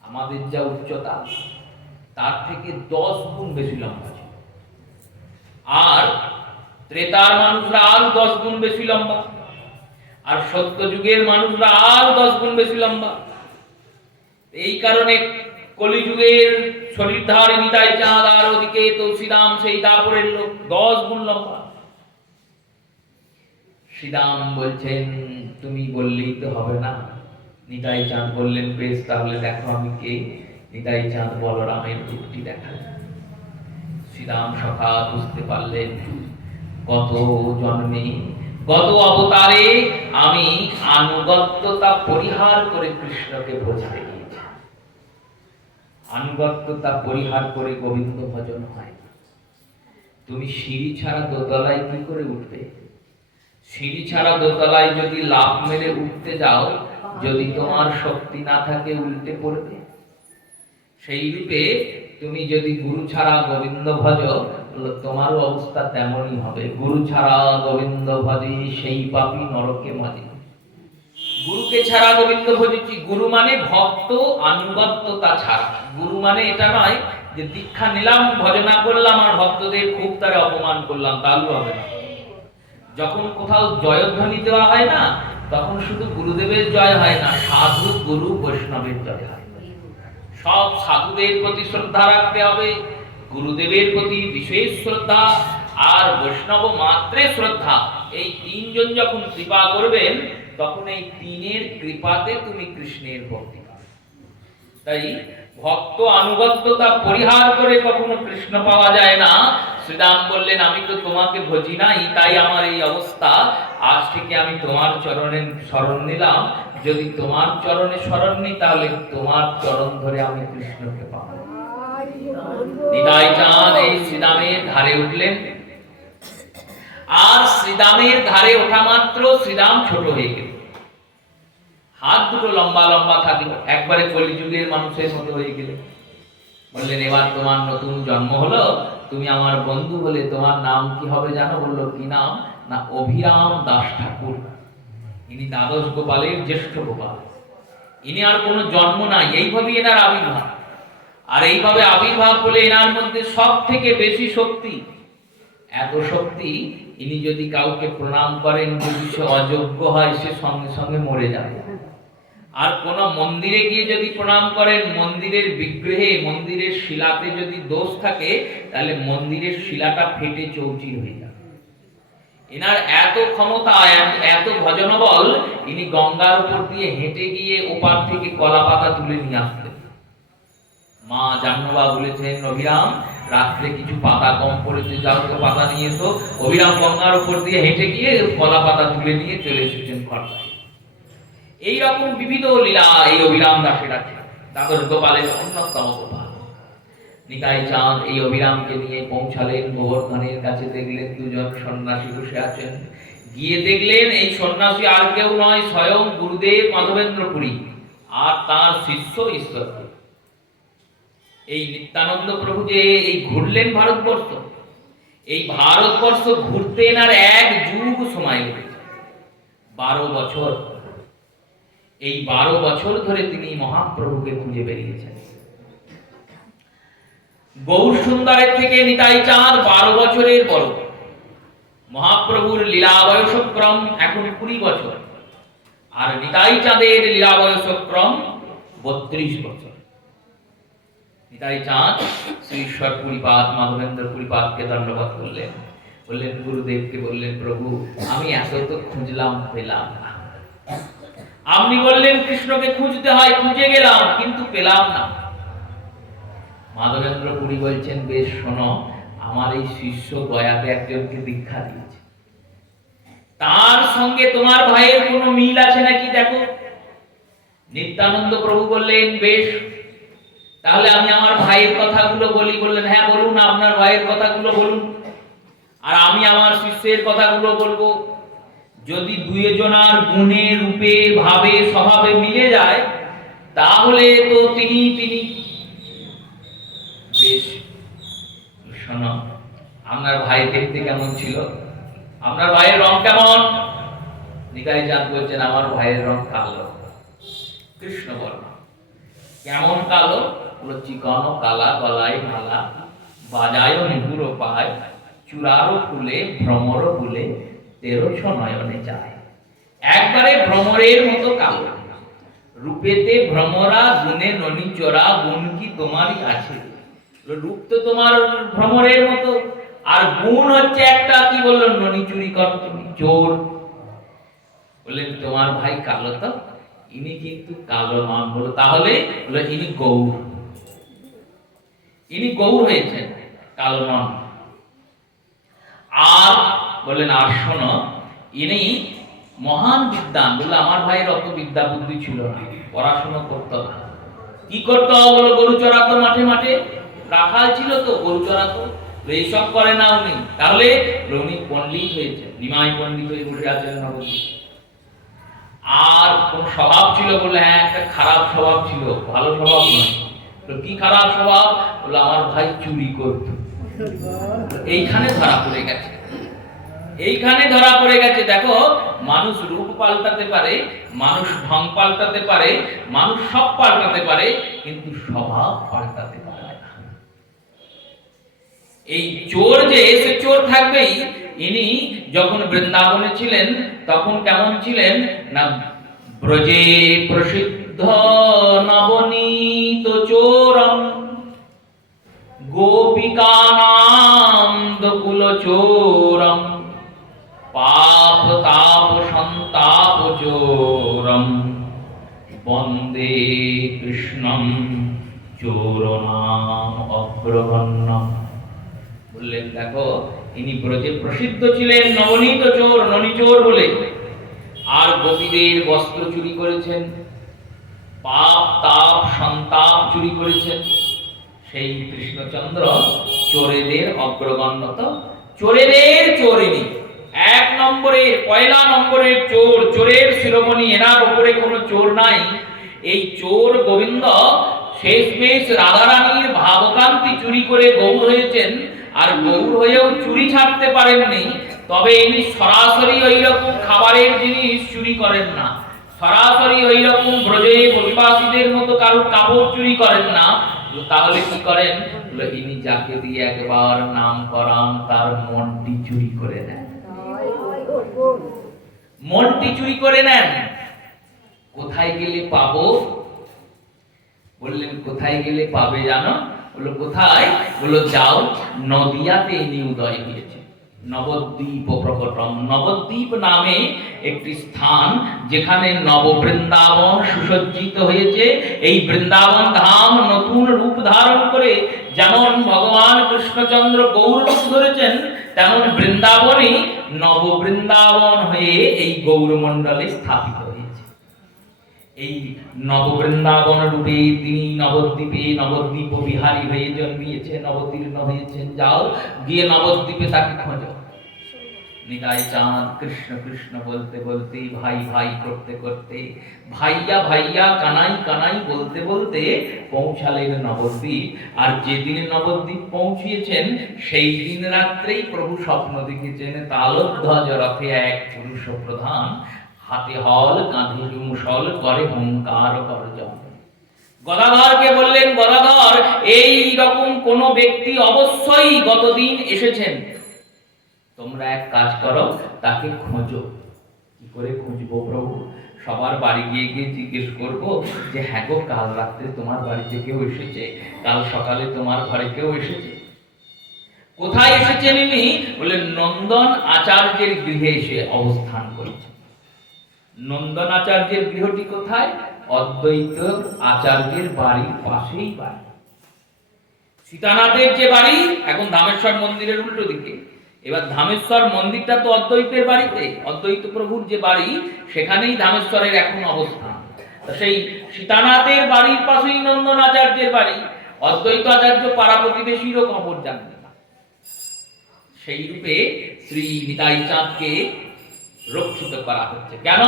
আমাদের যা উচ্চতা, তার থেকে 10 গুণ বেশি লম্বা ছিল। আর ত্রেতার মানুষরা আর 10 গুণ বেশি লম্বা, আর সত্য যুগের মানুষরা আর 10 গুণ বেশি লম্বা। এই কারণে কলিযুগের শরীরধার নিতাই চাঁদ, আর ওদিকে তুলসীদাম, সেই দাপরের লোক, 10 গুণ লম্বা। শ্রীদাম বলছেন, তুমি বললেই তো হবে না। নিতাই চাঁদ বললেন, বেশ, তাহলে দেখো আমি কে। নিতাই চাঁদ বলরামের রূপটি দেখালেন। শ্রীদাম সখা বুঝতে পারলেন, কত জন্মে, কত অবতারে আমি আনুগত্যতা পরিহার করে কৃষ্ণকে বোঝাতে গিয়েছি। আনুগত্যতা পরিহার করে গোবিন্দ ভজন হয় না। তুমি সিঁড়ি ছাড়া দোতলায় কি করে উঠবে? সিঁড়ি ছাড়া দোতলায় যদি লাফ মেরে উঠতে যাও, যদি তোমার শক্তি না থাকে উল্টে পড়বে। সেই রূপে তুমি যদি গুরু ছাড়া গোবিন্দ ভজ, তোমারও অবস্থা তেমনই হবে। গুরু ছাড়া গোবিন্দ ভজি, সেই পাপী নরকে মজে। গুরুকে ছাড়া গোবিন্দ ভজেছি। গুরু মানে ভক্ত, আনুগত্যতা ছাড়া। গুরু মানে এটা নয় যে দীক্ষা নিলাম, ভজনা করলাম আর ভক্তদের খুব তারে অপমান করলাম, তাহলে হবে না। যখন কোথাও জয়ধ্বনি দেওয়া হয় না, তখন শুধু গুরুদেবের জয় হয় না, সাধু গুরু বৈষ্ণবের জয় হয়। সব সাধুদের প্রতি শ্রদ্ধা রাখতে হবে, গুরুদেবের প্রতি বিশেষ শ্রদ্ধা, আর বৈষ্ণব মাত্রে শ্রদ্ধা। এই তিনজন যখন কৃপা করবেন, তখন এই তিনের কৃপাতে তুমি কৃষ্ণের ভক্তি পাবে। তাই ভক্ত আনুগত্যতা পরিহার করে কখনো কৃষ্ণ পাওয়া যায় না। শ্রীরাম বললেন, আমি তো তোমাকে ভজি নাই, তাই আমার এই অবস্থা। আজ থেকে আমি তোমার চরণে শরণ নিলাম। যদি তোমার চরণে শরণ নিই, তাহলে তোমার চরণ ধরে আমি কৃষ্ণকে পাবো। নিতাই চাঁদ এই শ্রীরামের ধারে উঠলেন, আর শ্রীরামের ধারে ওঠা মাত্র শ্রীরাম ছোট হয়ে গেল। হাত দুটো লম্বা লম্বা থাকলো, একবারে কলিযুগের মানুষের মতো হয়ে গেলে। বললেন, এবার তোমার নতুন জন্ম হলো, তুমি আমার বন্ধু বলে তোমার নাম কি হবে জানো? বললো, কি নাম? না, অভিরাম দাস ঠাকুর। ইনি দ্বাদশ গোপালের জ্যেষ্ঠ গোপাল। ইনি আর কোনো জন্ম নাই, এইভাবে এনার আবির্ভাব। আর এইভাবে আবির্ভাব বলে এনার মধ্যে সব থেকে বেশি শক্তি। এত শক্তি, ইনি যদি কাউকে প্রণাম করেন, যদি সে অযোগ্য হয়, সে সঙ্গে সঙ্গে মরে যাবে। আর কোন মন্দিরে গিয়ে যদি প্রণাম করেন, মন্দিরের বিগ্রহে, মন্দিরের শিলাতে যদি দোষ থাকে, তাহলে মন্দিরের শিলাটা ফেটে চৌচির হয়ে যাবে। এনার এত ক্ষমতা, এত ভজনবল, ইনি গঙ্গার উপর দিয়ে হেঁটে গিয়ে ওপার থেকে কলা পাতা তুলে নিয়ে আসতেন। মা জাহ্নবা বলেছেন, অভিরাম রাত্রে কিছু পাতা কম পড়েছে, যাও তো পাতা নিয়ে এসো। অভিরাম গঙ্গার উপর দিয়ে হেঁটে গিয়ে কলা পাতা তুলে নিয়ে চলে এসেছেন খড়দায়। এইরকম বিবিধ লীলা এই অভিরাম দাসের আছে। দ্বাদশ গোপালের অন্যতম গোপাল। নিতাই চাঁদ এই অভিরামকে নিয়ে পৌঁছালেন গোবর্ধনের কাছে। দেখলেন দুজন সন্ন্যাসী বসে আছেন। গিয়ে দেখলেন এই সন্ন্যাসী আর কেউ নয়, স্বয়ং গুরুদেব মাধবেন্দ্র পুরী আর তার শিষ্য ঈশ্বরকে। এই নিত্যানন্দ প্রভু যে এই ঘুরলেন ভারতবর্ষ, এই ভারতবর্ষ ঘুরতে এনার এক যুগ সময় লেগেছে, 12 বছর। এই 12 বছর ধরে তিনি মহাপ্রভুকে খুঁজে বেরিয়েছেন। গৌর সুন্দরের থেকে নিতাই চাঁদ 12 বছরের বড়। মহাপ্রভুর লীলা বয়সক্রম এখন 20 বছর, আর নিতাই চাঁদের লীলা বয়সক্রম 32 বছর। নিতাই চাঁদ শ্রী ঈশ্বর পুরীপাদ মাধবেন্দ্র পুরীপাদকে দণ্ডবোধ করলেন। বললেন, গুরুদেবকে বললেন, প্রভু আমি এত তো খুঁজলাম, পেলাম না। আপনি বললেন কৃষ্ণকে খুঁজতে হয়, খুঁজে গেলাম, কিন্তু পেলাম না। মাধবেন্দ্র পুরী বলছেন, বেশ শোনো, আমার এই শিষ্য গয়াতে একজনকে দীক্ষা দিয়েছে, তার সঙ্গে তোমার ভাইয়ের কোনো মিল আছে নাকি দেখো। নিত্যানন্দ প্রভু বললেন, বেশ, তাহলে আমি আমার ভাইয়ের কথাগুলো বলি। বললেন, হ্যাঁ বলুন, আপনার ভাইয়ের কথাগুলো বলুন, আর আমি আমার শিষ্যের কথাগুলো বলবো। যদি দুইজনার গুণে, রূপে, ভাবে, স্বভাবে মিলে যায়, তাহলে তো তিনি। বেশ, শোনো, আপনার ভাই দেখতে কেমন ছিল? আপনার ভাইয়ের রং কেমন? নিতাই চাঁদ বলছেন, আমার ভাইয়ের রং কালো, কৃষ্ণবর্ণ। কেমন কালো? বলো, চিকন কালা, গলায় মালা, বাজায় নিগুড় পায়, চূড়ারও ফুলে, ভ্রমর ফুলে, 13 নয়নে যায়। একবারে ভ্রমরের মতো কালো, রূপেতে ভ্রমরা, গুণে ননি চোরা, গুণ কি তোমারই আছে? রূপ তো তোমার ভ্রমরের মতো, আর গুণ হচ্ছে একটা, কি বললো, ননি চুরি করো তুমি, চোর। বললেন, তোমার ভাই কালো তো? ইনি কিন্তু কালো নন। বলো, তাহলে? বলে, ইনি গৌর। ইনি গৌর হয়েছেন, কালো নন। আর বললেন, আর শোনো, ইনি মহান বিদ্বান। বললে, আমার ভাইয়ের অত বিদ্যা বুদ্ধি ছিল না, পড়াশোনা করতো না, কি করতো বলো? গরু চড়াতো মাঠে মাঠে, রাখাল ছিল তো, গরু চড়াতো। এইসব করে না উনি, তাহলে উনি পণ্ডিত হয়েছে, নিমাই পণ্ডিত হয়ে বসে আছেন নবদ্বীপ। আর কোন স্বভাব ছিল বলে? হ্যাঁ, একটা খারাপ স্বভাব ছিল, ভালো স্বভাব নয়। তো কি খারাপ স্বভাব? বলে আমার ভাই চুরি করত। এইখানে ধরা পড়ে গেছে, এইখানে ধরা পড়ে গেছে। দেখো, মানুষ রূপ পাল্টাতে পারে, মানুষ ঢং পাল্টাতে পারে, মানুষ সব পাল্টাতে পারে, কিন্তু স্বভাব পাল্টাতে পারে না। এই চোর যে এসে চোর থাকবেই। ইনি যখন বৃন্দাবনে ছিলেন তখন কেমন ছিলেন না, ব্রজে প্রসিদ্ধ নবনীত চোরম গোপিকানাম দকুল চোরম পাপ তাপ সন্তাপ চোরম বন্দে কৃষ্ণম চোর নাম অগ্রগণ্যম। বললেন দেখো, ইনি ব্রজে প্রসিদ্ধ ছিলেন নবনীত চোর, ননী চোর বলে। আর গোপীদের বস্ত্র চুরি করেছেন, পাপ তাপ সন্তাপ চুরি করেছেন। সেই কৃষ্ণচন্দ্র চোরেদের অগ্রগণ্য, তো চোরেদের চোরিনী, এক নম্বরের, পয়লা নম্বরের চোর, চোরের শিরোমণি, এনার উপরে কোনো চোর নাই। এই চোর গোবিন্দ শেষমেশ রাধারানীর ভাবকান্তি চুরি করে গৌর হয়েছেন। আর গৌর হয়েও চুরি ছাড়তে পারেননি। তবে ইনি সরাসরি ওই রকম খাবারের জিনিস চুরি করেন না, সরাসরি ওই রকম ব্রজে অধিবাসীদের মতো কারোর কাপড় চুরি করেন না। তাহলে কি করেন? ইনি যাকে দিয়ে একবার নাম করান তার মনটি চুরি করে নেন, মনটি চুরি করে নেন। কোথায় গেলে পাবো? বললেন কোথায় গেলে পাবে জানো? বললো কোথায়? বললো যাও, নদিয়াতে ইনি উদয় হয়েছে, নবদ্বীপ প্রকটম। নবদ্বীপ নামে একটি স্থান, যেখানে নববৃন্দাবন সুসজ্জিত হয়েছে। এই বৃন্দাবন ধাম নতুন রূপ ধারণ করে, যেমন ভগবান কৃষ্ণচন্দ্র গৌর রূপ ধরেছেন, তেমন বৃন্দাবনই নববৃন্দাবন হয়ে এই গৌরমণ্ডলে স্থাপিত হয়েছে। এই নববৃন্দাবন রূপে তিনি নবদ্বীপে নবদ্বীপ বিহারী হয়ে জন্মিয়েছে, নবতীর্ণ হয়েছেন। যাও, গিয়ে নবদ্বীপে তাকে খোঁজো। নিতাই চাঁদ কৃষ্ণ কৃষ্ণ বলতে বলতে, ভাই ভাই করতে করতে, ভাইয়া ভাইয়া কানাই কানাই বলতে বলতে পৌঁছালেন নবদ্বীপ। আর যেদিন নবদ্বীপ পৌঁছিয়েছেন সেই দিন রাত্রেই প্রভু স্বপ্ন দেখেছেন, তালধ্বজ রথে এক পুরুষ প্রধান, হাতে হল কাঁধে মুষল করে হুঙ্কার গর্জন। গদাধরকে বললেন, গদাধর, এই রকম কোন ব্যক্তি অবশ্যই গতদিন এসেছেন, তোমরা এক কাজ করো, তাকে খোঁজো। কি করে খুঁজবো প্রভু? সবার বাড়ি গিয়ে গিয়ে জিজ্ঞেস করবো যে হ্যাঁ গো, কাল রাত্রে তোমার বাড়িতে কেউ এসেছে, কাল সকালে তোমার ঘরে কেউ এসেছে। কোথায় এসেছেন ইনি? বললেন নন্দন আচার্যের গৃহে এসে অবস্থান করেছে। নন্দন আচার্যের গৃহটি কোথায়? অদ্বৈত আচার্যের বাড়ির পাশেই বাড়ি। সীতানাথের যে বাড়ি এখন ধামেশ্বর মন্দিরের উল্টো দিকে, এবার ধামেশ্বর মন্দিরটা তো অদ্বৈতের বাড়িতে, অদ্বৈত প্রভুর যে বাড়ি সেখানেই ধামেশ্বরের এখন অবস্থান। সেই সীতানাথের বাড়ির পাশেই নন্দন আচার্যের বাড়ি। অদ্বৈত আচার্য পাড়া প্রতিবেশীরও খবর জানতেন। সেই রূপে শ্রী নিতাই চাঁদকে রক্ষিত করা হচ্ছে। কেন?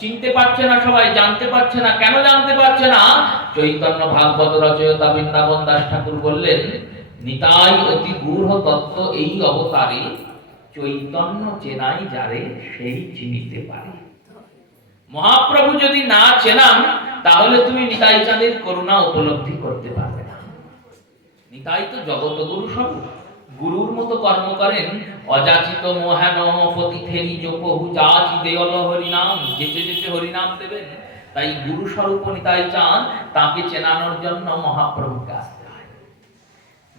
চিনতে পারছে না সবাই, জানতে পারছে না। কেন জানতে পারছে না? চৈতন্য ভাগবত রচয়িতা বৃন্দাবন দাস ঠাকুর বললেন, নিতাই অতি গূঢ় তত্ত্ব এই অবতারে, চৈতন্য চেনাই যারে সেই চিনিতে পারে। মহাপ্রভু যদি না চেনান, তাহলে তুমি নিতাই চাঁদের করুণা উপলব্ধি করতে পারবে না। নিতাই তো জগত গুরু স্বরূপ, গুরুর মতো কর্ম করেন। অযাচিত মোহান পতিথেরি জপহু যাচি দেয়ল হরিনাম, যেতে যেতে হরিনাম দেবেন। তাই গুরু স্বরূপ নিতাই চাঁদ, তাকে চেনানোর জন্য মহাপ্রভুকে আসতে হয়।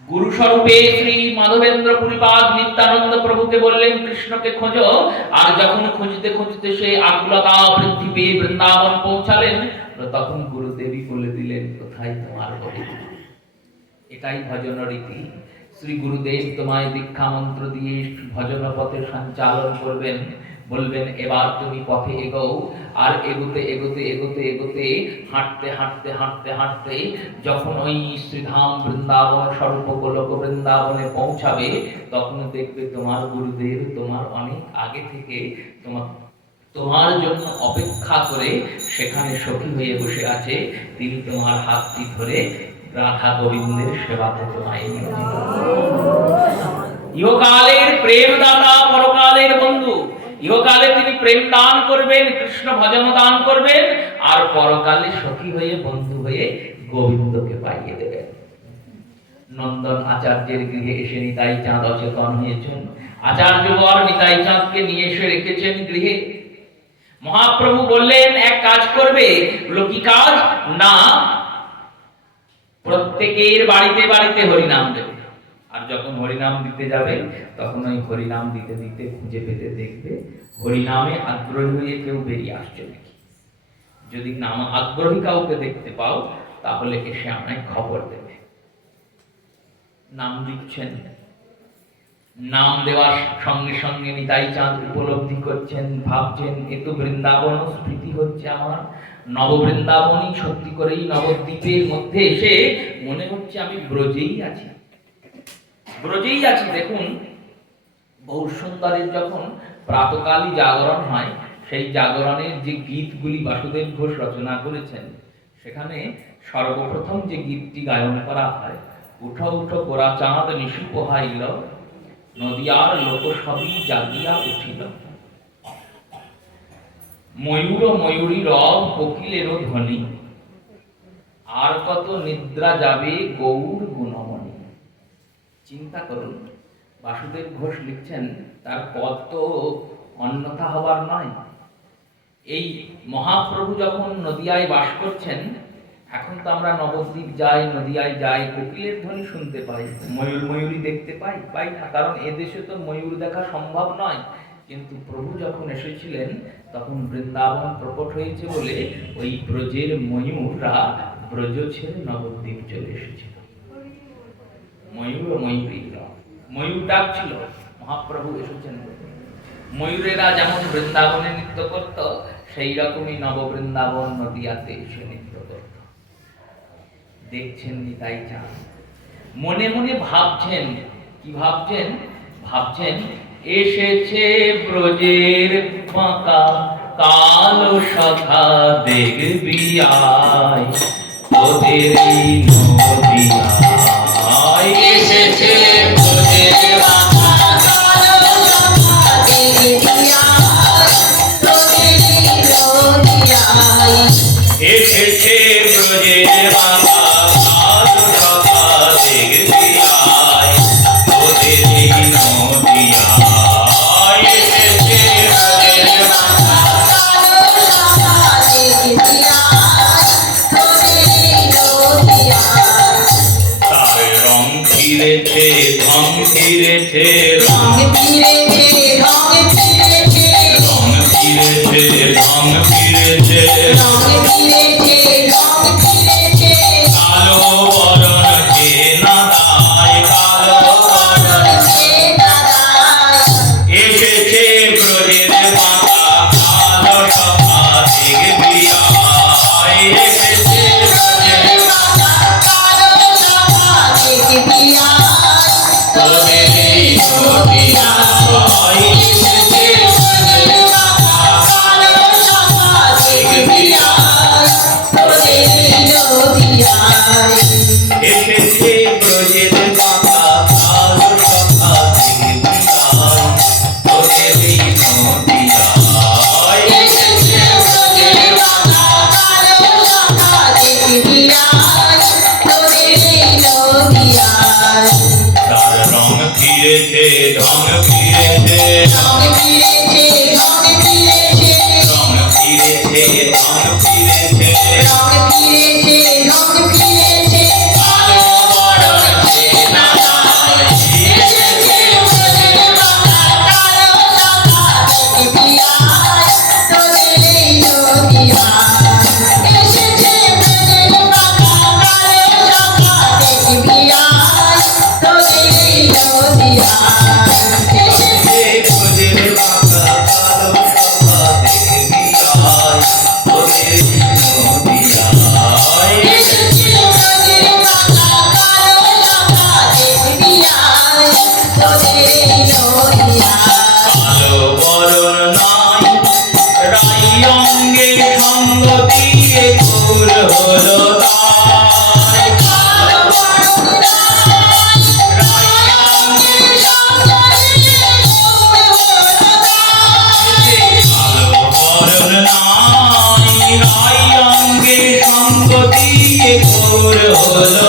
গুরু স্বরূপে শ্রী মাধবেন্দ্র পুরীপাদ নিত্যানন্দ প্রভুকে বললেন কৃষ্ণকে খোঁজো। আর যখন খুঁজতে খুঁজতে সে আকুলতা বৃদ্ধি পেয়ে বৃন্দাবন পৌঁছালেন, তখন গুরুদেবী বলে দিলেন, কোথায় তোমার বাড়ি? এটাই ভজন রীতি। শ্রী গুরুদেব তোমায় দীক্ষা মন্ত্র দিয়ে ভজন পথে সঞ্চালন করবেন। বলবেন এবার তুমি পথে এগোও। আর এগোতে এগোতে এগোতে এগোতে হাঁটতে হাঁটতে হাঁটতে হাঁটতে যখন ওই শ্রীধাম বৃন্দাবন স্বরূপ গোলক বৃন্দাবনে পৌঁছাবে, তখন দেখবে তোমার গুরুদেব তোমার অনেক আগে থেকে তোমার জন্য অপেক্ষা করে সেখানে সখী হয়ে বসে আছে। তিনি তোমার হাতটি ধরে রাধা গোবিন্দের সেবাতে তোমায় নিয়োজিত। ইহকালের প্রেম দাতা, পরকালের বন্ধু। ইহকালে তিনি প্রেম দান করবেন, কৃষ্ণ ভজন দান করবেন, আর পরকালে সখী হয়ে বন্ধু হয়ে গোবিন্দকে পাইয়ে দেবেন। নন্দন আচার্যের গৃহে এসে নিতাই চাঁদ অচেতন হয়েছেন। আচার্যবর নিতাই চাঁদকে নিয়ে এসে রেখেছেন গৃহে। মহাপ্রভু বললেন এক কাজ করবে। কি কাজ? না, প্রত্যেকের বাড়িতে বাড়িতে হরিনাম দেবে। আর যখন হরিনাম দিতে যাবে, তখন ওই হরিনাম দিতে দিতে খুঁজে পেতে দেখবে হরিনামে আগ্রহী হয়ে কেউ বেরিয়ে আসছে নাকি। যদি নাম আগ্রহী কাউকে দেখতে পাও, তাহলে এসে আমায় খবর দেবে। নাম দিচ্ছেন। নাম দেওয়ার সঙ্গে সঙ্গে নিতাই চাঁদ উপলব্ধি করছেন, ভাবছেন এ তো বৃন্দাবন স্মৃতি হচ্ছে আমার। নববৃন্দাবনই সত্যি করেই নবদ্বীপের মধ্যে এসে মনে হচ্ছে আমি ব্রজেই আছি, ব্রজেই আছি। দেখুন, বহু সুন্দরের যখন প্রাতকালী জাগরণ হয়, সেই জাগরণের যে গীতগুলি বাসুদেব ঘোষ রচনা করেছেন, সেখানে সর্বপ্রথম যে গীতটি গায়ন করা হয়, উঠো উঠো গোরা চাঁদ নিশি পোহাইল, নদিয়ার লোক সবই জাগিয়া উঠিল, ময়ূর ময়ূরী রব কোকিলেরও ধ্বনি, আর কত নিদ্রা যাবে গৌর গুণমণি। চিন্তা করুন, বাসুদেব ঘোষ লিখছেন, তার পদ তো অন্যথা হবার নয়। এই মহাপ্রভু যখন নদিয়ায় বাস করছেন, এখন তো আমরা নবদ্বীপ যাই, নদিয়ায় যাই, কোকিলের ধ্বনি শুনতে পাই, ময়ূর ময়ূরী দেখতে পাই না, কারণ এদেশে তো ময়ূর দেখা সম্ভব নয়। কিন্তু প্রভু যখন এসেছিলেন, তখন বৃন্দাবন প্রকট হয়েছে বলে ওই ব্রজের ময়ূররা ব্রজ ছেড়ে নবদ্বীপ চলে এসেছিল। ময়ূর ময়ূরী ময়ূর ডাক ছিল, মহাপ্রভু এসেছেন। ময়ূরেরা যেমন বৃন্দাবনে নৃত্য করত, সেই রকমই নববৃন্দাবন নদিয়াতে এসে নৃত্য করত। দেখছেন নিতাই চাঁদ, মনে মনে ভাবছেন। কি ভাবছেন? ভাবছেন এসেছে ব্রজের ফাঁকা কালো সখা দেখবি আয়, তোদের নদিয়ায় এসেছে ব্রজের ফাঁকা কালো সখা দেখবি আয়, তোদের নদিয়ায় এসেছে ব্রজের ফাঁকা কালো সখা দেখবি আয়, তোদের নদিয়ায় এসেছে ব্রজের ফাঁকা কালো সখা দেখবি আয়, তোদের নদিয়ায়। তার রং ফিরেছে, ঢং ফিরেছে, রং ফিরেছে, রং ফিরেছে, রং ফিরেছে, রং ফিরেছে, রং ফিরেছে, রং ফিরেছে, কালো বরণ চেনা দায়, কালো বরণ চেনা দায়, এসেছে ব্রজের ফাঁকা কালো সখা দেখবি আয়, এসেছে ব্রজের ফাঁকা কালো সখা দেখবি আয়, তোদের নদিয়ায় এসেছে ব্রজের ফাঁকা কালো সখা দেখবি আয়, তোদের নদিয়ায় এসেছে ব্রজের ফাঁকা কালো সখা দেখবি আয়, তোদের নদিয়ায় এসেছে ব্রজের ফাঁকা কালো সখা দেখবি আয়, তোদের নদিয়ায়। তার রং ফিরেছে, ঢং ফিরেছে, রং ফিরেছে, রং ফিরেছে, রং ফিরেছে, রং ফিরেছে, রং ফিরেছে, রং ফিরেছে, কালো বরণ চেনা দায়, এসেছে ব্রজের ফাঁকা কালো সখা দেখবি আয়, তোদের নদিয়ায় এসেছে ব্রজের ফাঁকা কালো সখা দেখবি আয়, তোদের নদিয়ায় এসেছে ব্রজের ফাঁকা কালো বরণ নাই রাই অঙ্গে সঙ্গ দিয়ে ঘোর হলো তাই। কালো বরণ নাই রাই অঙ্গে সঙ্গ দিয়ে ঘোর হলো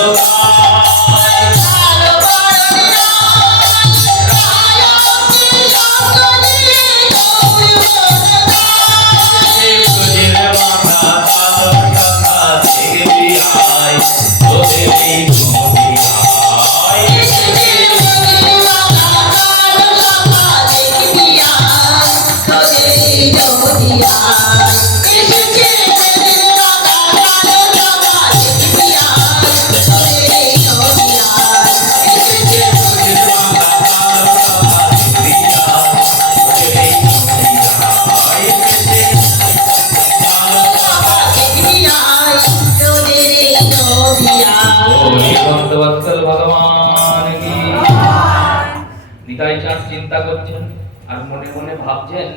চিন্তা করছেন আর মনে মনে ভাবছেন,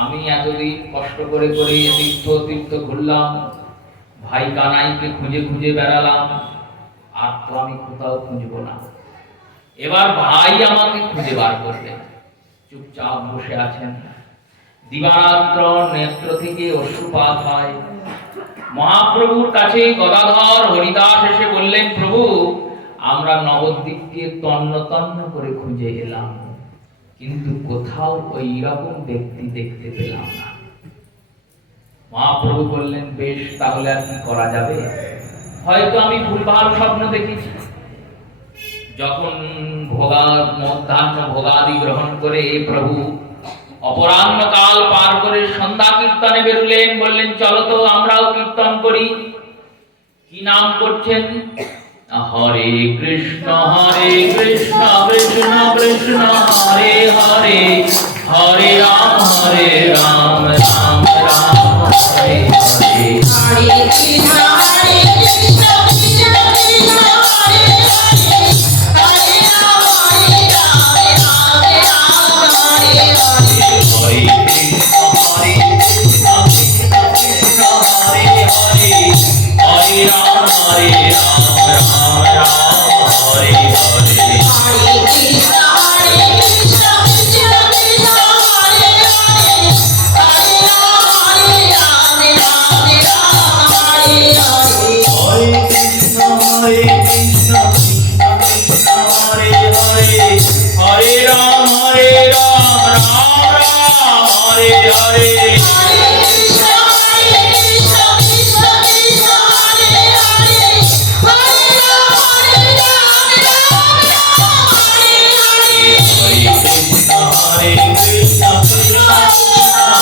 আমি এতদিন কষ্ট করে করে তীর্থ ঘুরলাম, ভাই কানাইকে খুঁজে খুঁজে বেড়ালাম, আর তো আমি কোথাও খুঁজবো না। এবার ভাই আমাকে খুঁজে বার করবে। চুপচাপ বসে আছেন। দিবারাত্র নেত্র থেকে অশ্রুপাত হয়। মহাপ্রভুর কাছে গদাধর হরিদাস এসে বললেন, প্রভু আমরা নবদ্বীপকে তন্ন তন্ন করে খুঁজে এলাম, কিন্তু কোথাও ওই রকম ব্যক্তি দেখতে পেলাম না। মহাপ্রভু বললেন, বেশ, তাহলে আর কি করা যাবে? হয়তো আমি ভুলভাল স্বপ্ন দেখেছি। যখন মধ্যাহ্ন ভোগাদি গ্রহণ করে প্রভু অপরাহ্ন কাল পার করে সন্ধ্যা কীর্তনে বেরুলেন। বললেন, চলো তো আমরাও কীর্তন করি। কি নাম করছেন? হরে কৃষ্ণ কৃষ্ণ কৃষ্ণ হরে হরে, হরে রাম রাম রাম হরে হরে। হরে কৃষ্ণ কৃষ্ণ কৃষ্ণ হরে হরে, হরে রাম রাম রাম হরে হরে। হরে কৃষ্ণ কৃষ্ণ কৃষ্ণ হরে হরে, হরে রাম রাম রাম হরে হরে। হরে কৃষ্ণ কৃষ্ণ কৃষ্ণ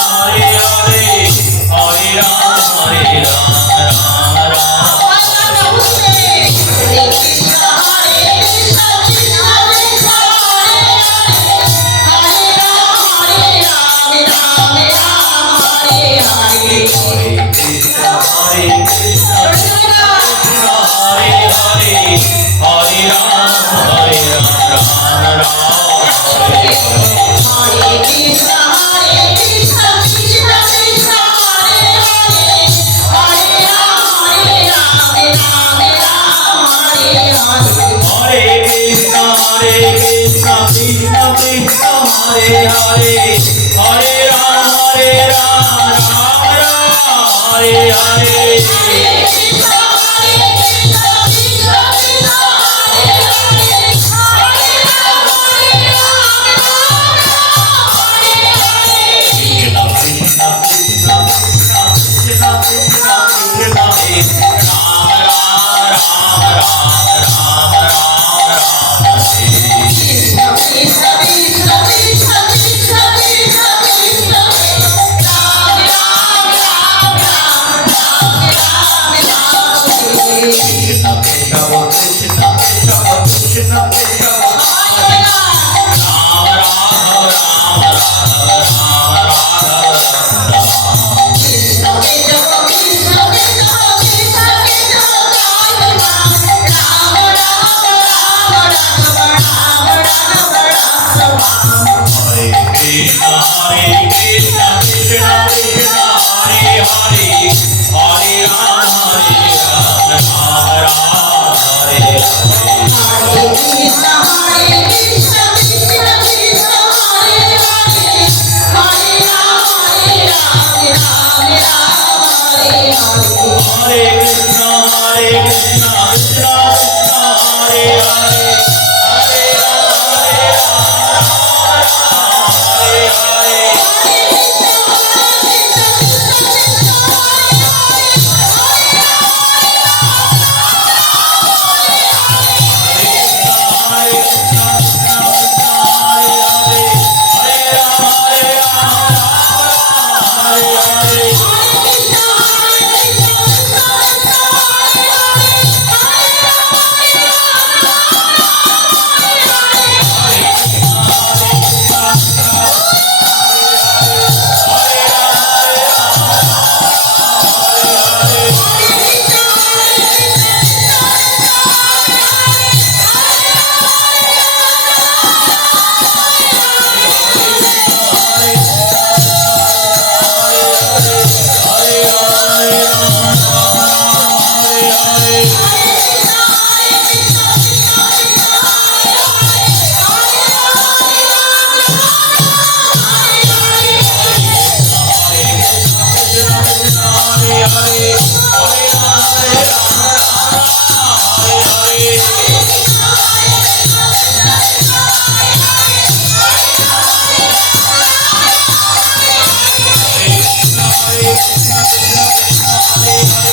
হরে হরে, হরে রাম রাম রাম হরে হরে। হরে কৃষ্ণ কৃষ্ণ কৃষ্ণ হরে হরে, হরে Ram Ram Ram Hare Hare. Hare Krishna Krishna Krishna Hare Hare, Hare Rama Rama Rama Hare Hare. Hare Krishna Krishna Krishna Hare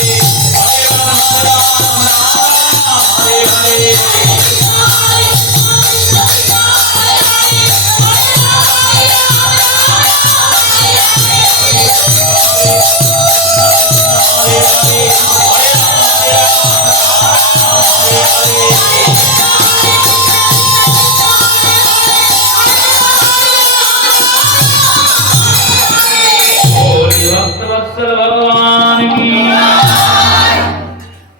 Hare, Hare Rama Hare Hare. ভক্তবৎসল ভগবান কি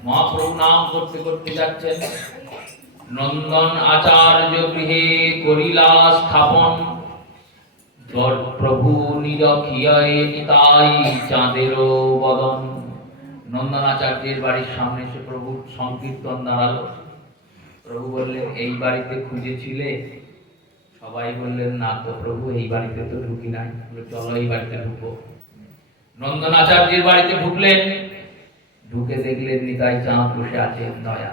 মহাপ্রভু নাম করতে করতে যাচ্ছেন। নন্দন আচার্য গৃহে করিলা স্থাপন, প্রভু নিরখিয়ায় নিতাই চাঁদের বদন। নন্দন আচার্যের বাড়ির সামনে এসে প্রভু সংকীর্তন দাঁড়ালো। প্রভু বললেন, এই বাড়িতে খুঁজেছিলে? সবাই বললেন, না তো প্রভু, এই বাড়িতে তো ঢুকি নাই। চলো এই বাড়িতে ঢুকবো। নন্দন আচার্যের বাড়িতে ঢুকলেন। ঢুকে দেখলেন নিতাই চাঁদ বসে আছেন। দয়া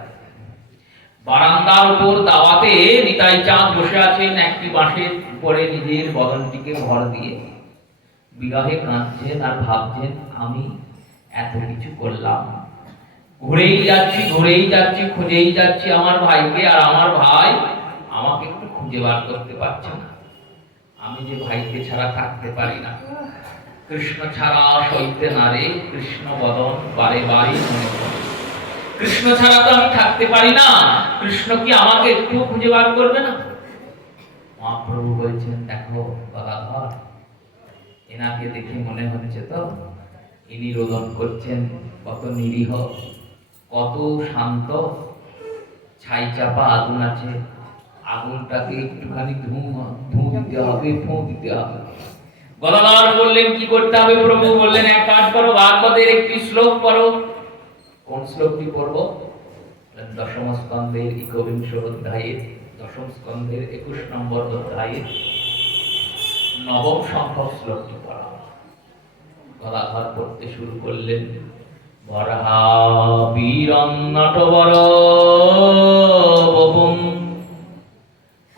বারান্দার উপর দাওয়াতে নিতাই চাঁদ বসে আছেন, একটি বাঁশের উপরে নিজের বদনটিকে ভর দিয়ে বিরহে কাঁদছেন আর ভাবছেন, আমি এত কিছু করলাম, ঘুরেই যাচ্ছি খুঁজেই যাচ্ছি আমার ভাইকে, আর আমার ভাই আমাকে একটু খুঁজে বার করতে পারছে না। আমি যে ভাইকে ছাড়া থাকতে পারি না, কৃষ্ণ ছাড়া সইতে না রে, কৃষ্ণ বদন বারে বারে মনে পড়ে। কৃষ্ণ ছাড়া তো আমি থাকতে পারি না, কৃষ্ণ কি আমাকে একটু খুঁজে বার করবে না? মহাপ্রভু বলছেন, দেখো গদাধর, এনাকে দেখে মনে হচ্ছে তো ইনি রোদন করছেন কত নিরীহ, কত শান্ত। ছাই চাপা আগুন আছে, আগুনটাকে একটুখানি ধু দিতে হবে, ফু দিতে হবে। গদাধর বললেন, কি করতে হবে? প্রভু বললেন, এক কাজ করো, ভাগবতের একটি শ্লোক পড়ো। কোন শ্লোকটি পড়বো? দশম স্কন্ধের 21 অধ্যায়ের, দশম স্কন্ধের 21 নম্বর অধ্যায়ের নবম সংখ্যক শ্লোকটি পড়া। গদাধর পড়তে শুরু করলেন। বরহা বীরং নটবর বপুং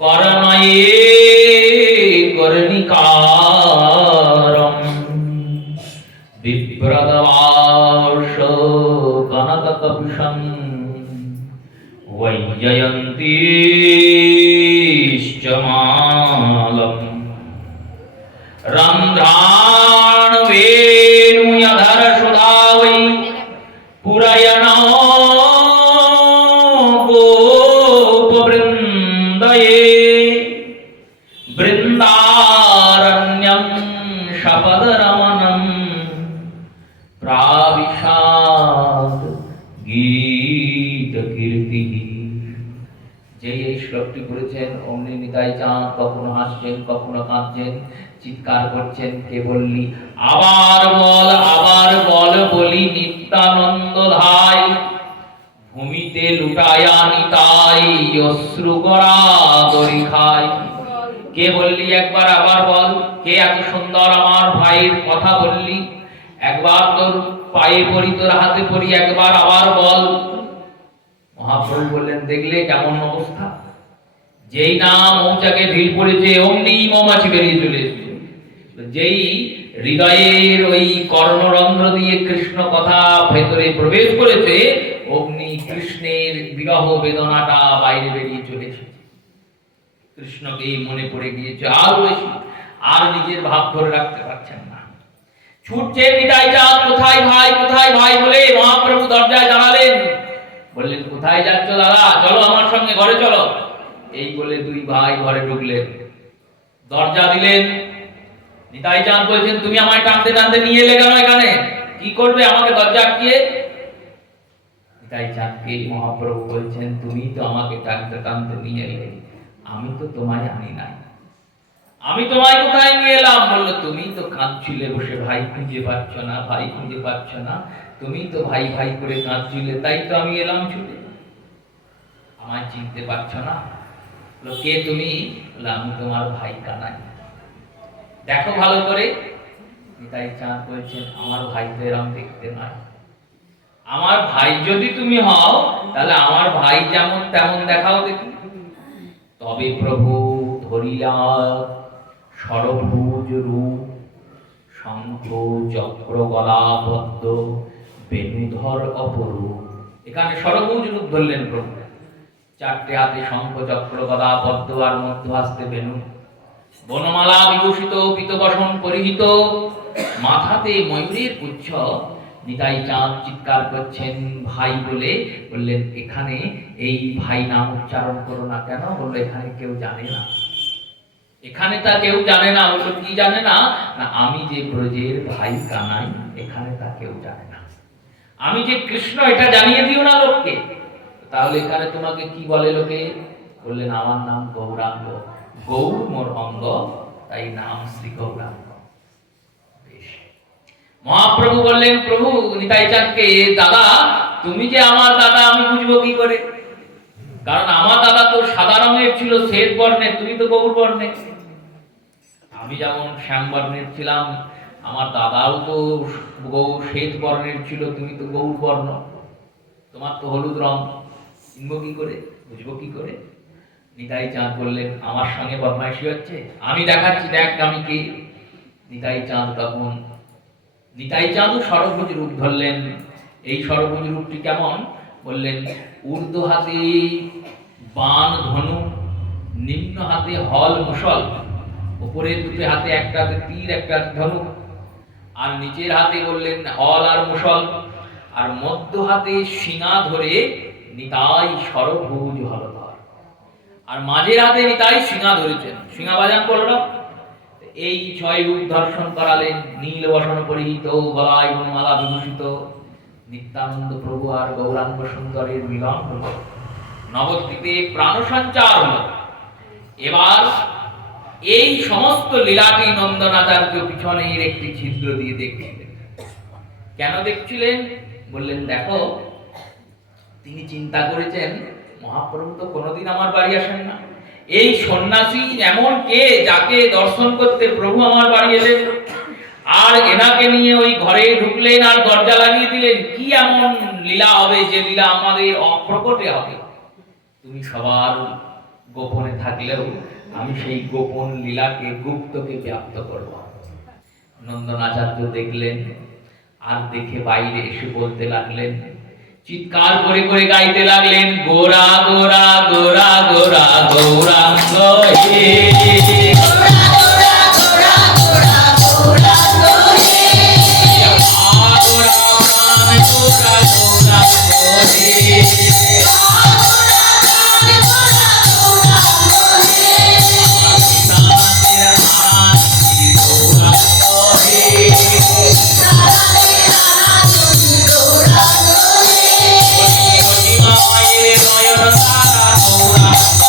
করণয়ে কর্ণিকারম বিভ্রদবাস কনককপুষং वैजयन्तीश्च मालम् रन्ध्रान् वेणुयधर सुधा वै पुरयनो गोपवृन्दये बृन्दारण्यं शपदरमणं प्राविशाद गीत कीर्ति। যে এই শ্লোকটি করেছেন অমনি নিতাই চাঁদ কখনো হাসছেন কখনো কাঁদছেন, চিৎকার করছেন, কে বললি আবার বল বলি নিত্যানন্দ ধাই, ভূমিতে লুটায়া নিতাই অশ্রু গড়াগড়ি খাই। কে বললি একবার আবার বল, কে এত সুন্দর আমার ভাইয়ের কথা বললি, একবার তোর পায়ে পড়ি তোর হাতে পড়ি একবার আবার বল। মহাপ্রভু বললেন দেখলে কেমন অবস্থা, যেই না মৌচাকে ঢিল পড়েছে অমনি মৌমাছি বেরিয়ে চলে এসেছে। যেই হৃদয়ের ওই কর্ণরন্ধ্র দিয়ে কৃষ্ণ কথা ভেতরে প্রবেশ করেছে অমনি কৃষ্ণের বিরহ বেদনাটা বাইরে বেরিয়ে চলে এসেছে। কৃষ্ণকে মনে পড়ে গিয়েছে আরো বেশি, আর নিজের ভাব ধরে রাখতে পারছেন না। ছুটছে নিতাই চাঁদ, কোথায় ভাই বলে মহাপ্রভু দরজায় দাঁড়ালেন। বললেন কোথায় যাচ্ছ দাদা, চলো আমার সঙ্গে ঘরে চলো। এই বলে দুই ভাই ঘরে ঢুকলেন, দরজা দিলেন। নিতাই চাঁদ বলছেন তুমি আমায় টানতে টানতে নিয়ে এলে কেন এখানে, কি করবে আমাকে দরজা আটকিয়ে? নিতাই চাঁদকে মহাপ্রভু বলছেন তুমি তো আমাকে টানতে টানতে নিয়ে এলে, আমি তো তোমায় আনি নাই, আমি তোমায় কোথায় নিয়ে এলাম? বললো তুমি তো কাঁদছিলে বসে, ভাই খুঁজে পাচ্ছ না, ভাই খুঁজে পাচ্ছ না, তুমি তো ভাই ভাই করে কাঁদছিলে, তাই তো আমি এলাম ছুটে। আমায় চিনতে পারছ না? বললো কে তুমি? বললো আমি তোমার ভাই কানাই, দেখো ভালো করে। নিতাই চাঁদ বলছেন আমার ভাই তো এরম দেখতে নয়, আমার ভাই যদি তুমি হও তাহলে আমার ভাই যেমন তেমন দেখাও দেখি। তবে প্রভু ধরিলা ষড়ভুজ রূপ, শঙ্খ চক্র গলা পদ্ম বেণুধর অপরূপ। এখানে ষড়ভুজ রূপ ধরলেন প্রভু, চারটে হাতে শঙ্খ চক্র গদা পদ্ম আর মধ্য হস্তে বেণু, বনমালা বিভূষিত পীতবসন পরিহিত, মাথাতে ময়ূরের পুচ্ছ। নিতাই চাঁদ চিৎকার করছেন ভাই বলে। বললেন এখানে এই ভাই নাম উচ্চারণ করো না কেন? বললো এখানে কেউ জানে না, এখানে তা কেউ জানে না। বললো কি জানে না? না আমি যে ব্রজের ভাই কানাই, এখানে তা কেউ জানে না। আমি যে কৃষ্ণ এটা জানিয়ে দিও না লোককে। তাহলে এখানে তোমাকে কি বলে লোকে? বললেন আমার নাম গৌরাঙ্গ, গৌর মোর অঙ্গ, তাই নাম শ্রী গৌরাঙ্গ। মহাপ্রভু বললেন প্রভু নিতাই চাঁদকে দাদা তুমি যে আমার দাদা আমি বুঝবো কি করে? কারণ আমার দাদা তো সাদা রঙের ছিল, শ্বেত বর্ণের, তুমি তো গৌর বর্ণের। আমি যেমন শ্যাম বর্ণের ছিলাম, আমার দাদাও তো শ্বেত বর্ণের ছিল, তুমি তো গৌর বর্ণ, তোমার তো হলুদ রং, চিনবো কি করে, বুঝবো কি করে? নিতাই চাঁদ বললেন আমার সঙ্গে বদমাইশি হচ্ছে, আমি দেখাচ্ছি দেখ আমি কি। নিতাই চাঁদ তখন নিতাই চাঁদও ষড়ভুজ রূপ ধরলেন। এই ষড়ভুজ রূপটি কেমন? বললেন ঊর্ধ্ব হাতে বাণ ধনু, নিম্ন হাতে হল মুসল, উপরের দুটো হাতে একটাতে তীর একটাতে ধনুক, আর নিচের হাতে বললেন হল আর মুসল, আর মধ্য হাতে শিঙা ধরে নিতাই ষড়ভুজ হলধর, আর মাঝের হাতে নিতাই শিঙা ধরেছেন, শিঙা বাজান করল। এই ছয় রূপ দর্শন করালেন। নীল বসন পরিহিত, গলায় বনমালা বিভূষিত নিত্যানন্দ প্রভু আর গৌরাঙ্গ সুন্দরের মিলন হল, নবদ্বীপে প্রাণ সঞ্চার হল। এবার এই সমস্ত লীলাটি নন্দনাচার্য পিছনের একটি ছিদ্র দিয়ে দেখছিলেন। কেন দেখছিলেন? বললেন দেখো তিনি চিন্তা করেছেন মহাপ্রভু তো কোনোদিন আমার বাড়ি আসেন না, এই সন্ন্যাসী এমন কে যাকে দর্শন করতে প্রভু আমার বাড়ি এলেন, আর এনাকে নিয়ে ওই ঘরে ঢুকলেন আর দরজা লাগিয়ে দিলেন। কি এমন লীলা হবে যে লীলা আমাদের অপ্রকটে হবে? তুমি সবার গোপনে থাকলেও আমি সেই গোপন লীলাকে গুপ্তকে ব্যাপ্ত করব। নন্দনাচার্য দেখলেন, আর দেখে বাইরে এসে বলতে লাগলেন, চিৎকার করে করে গাইতে লাগলেন, গোরা গোরা গোরা গোরা গৌরাঙ্গ হে, গোরা গোরা গোরা গোরা গৌরাঙ্গ হে, গোরা প্রাণ গোরা গৌরাঙ্গ হে, গোরা প্রাণ গোরা গৌরাঙ্গ হে, সারাদের আনন্দ গৌরাঙ্গ হে, সারাদের আনন্দ গৌরাঙ্গ হে, মায়ের নয়ন তারা গৌরাঙ্গ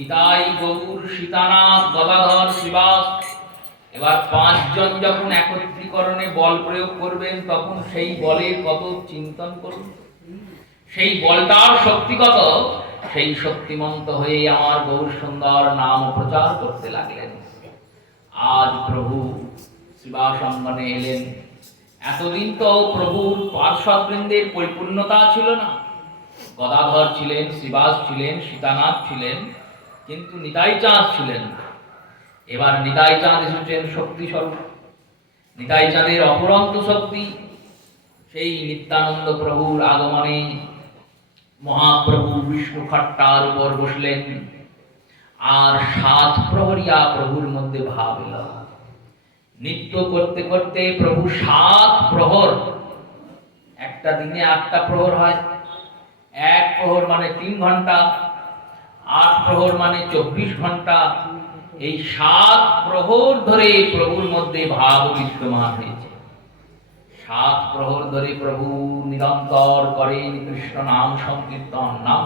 নিতাই, গৌর, সীতানাথ, গদাধর, শ্রীবাস। এবার পাঁচজন যখন একত্রীকরণে বল প্রয়োগ করবেন তখন সেই বলের কত চিন্তন করুন, সেই বলটার শক্তি কত, সেই শক্তিমন্ত হয়ে আমার গৌর সুন্দর নাম প্রচার করতে লাগলেন। আজ প্রভু শ্রীবাস অঙ্গনে এলেন। এতদিন তো প্রভুর পার্শ্ববৃন্দের পরিপূর্ণতা ছিল না। গদাধর ছিলেন, শ্রীবাস ছিলেন, সীতানাথ ছিলেন, কিন্তু নিতাই চাঁদ ছিলেন না। এবার নিতাই চাঁদ এসেছেন শক্তি স্বরূপ। নিতাই চাঁদের অপরন্ত শক্তি। সেই নিত্যানন্দ প্রভুর আগমনে মহাপ্রভু বিষ্ণু খট্টার উপর বসলেন, আর 7 প্রহরিয়া প্রভুর মধ্যে ভাব এলো। নৃত্য করতে করতে প্রভু 7 প্রহর, একটা দিনে 8টা প্রহর হয়, 1 প্রহর মানে 3 ঘন্টা, 8 প্রহর মানে 24 ঘন্টা। এই 7 প্রহর ধরে প্রভুর মধ্যে ভাব বিদ্যমান হয়েছে। 7 প্রহর ধরে প্রভু নিরন্তর করেন কৃষ্ণ নাম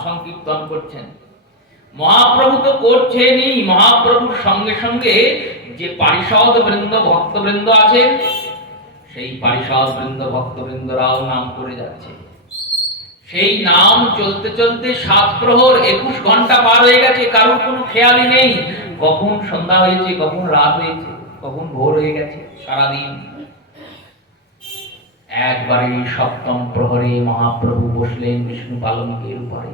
সংকীর্তন করছেন। মহাপ্রভু তো করছেনই, মহাপ্রভুর সঙ্গে সঙ্গে যে পারিষদ বৃন্দ ভক্তবৃন্দ আছেন, সেই পারিষদ বৃন্দ ভক্তবৃন্দরাও নাম করে যাচ্ছে। সেই নাম চলতে চলতে 7 প্রহর 21 ঘন্টা পার হয়ে গেছে। কারোর কোনো খেয়ালই নেই কখন সন্ধ্যা হয়েছে, কখন রাত হয়েছে, কখন ভোর হয়ে গেছে। সারাদিন একবারে 7ম প্রহরে মহাপ্রভু বসলেন বিষ্ণু পালঙ্কের উপরে।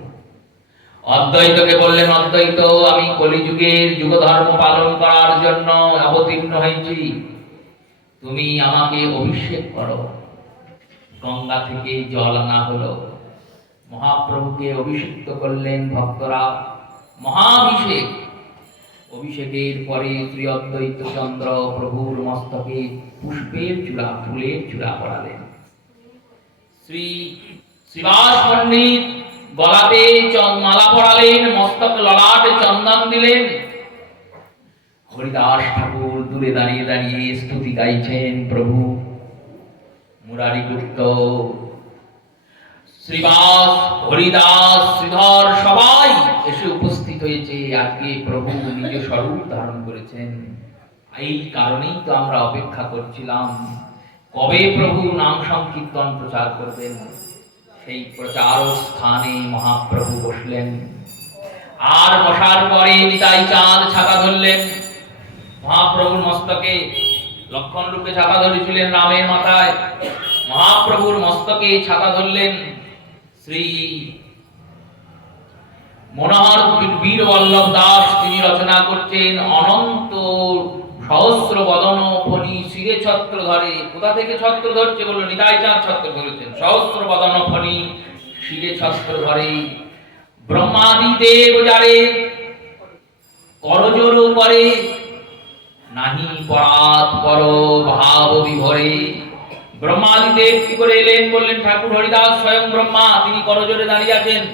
অদ্বৈতকে বললেন, অদ্বৈত, আমি কলিযুগের যুগ ধর্ম পালন করার জন্য অবতীর্ণ হয়েছি, তুমি আমাকে অভিষেক করো। গঙ্গা থেকে জল আনা হলো, মহাপ্রভুকে অভিষিক্ত করলেন ভক্তরা। মহাভিষেক। অভিষেকের পরে শ্রী অদ্বৈত চন্দ্র প্রভুর মস্তকে পুষ্পের চূড়া, ফুলের চূড়া পরালেন। শ্রী শ্রীবাস পণ্ডিত গলাতে মালা পরালেন, মস্তক ললাটে চন্দন দিলেন। হরিদাস ঠাকুর দূরে দাঁড়িয়ে দাঁড়িয়ে স্তুতি গাইছেন প্রভু। মুরারি গুপ্ত, শ্রীবাস, হরিদাস, শ্রীধর সবাই এসে উপস্থিত হয়েছে। আজকে প্রভু নিজ স্বরূপ ধারণ করেছেন। এই কারণেই তো আমরা অপেক্ষা করছিলাম কবে প্রভু নাম সংকীর্তন প্রচার করবেন। সেই প্রচার স্থানে মহাপ্রভু বসলেন। আর বসার পরে নিতাই চাঁদ ছাতা ধরলেন। মহাপ্রভুর মস্তকে লক্ষণ রূপে ছাতা ধরেছিলেন রামের মাথায়। মহাপ্রভুর মস্তকে ছাতা ধরলেন। শ্রী মনোহর বীর বল্লভ দাস তিনি রচনা করছেন, অনন্ত সহস্র বদন ফণি শিরে ছত্র ধরে। কোথা থেকে ছত্র ধরছে বললো, নিতাই চাঁদ ছত্র ধরেছেন। সহস্র বদন ফণি শিরে ছত্র ধরে, ব্রহ্মাদি দেব যারে করজোর করে, নাহি পরাৎ পর ভাব বিভরে। ব্রহ্মাদি দেব কি করে এলেন বললেন, ঠাকুর হরিদাস স্বয়ং ব্রহ্মা, তিনি করজোরে দাঁড়িয়ে আছেন।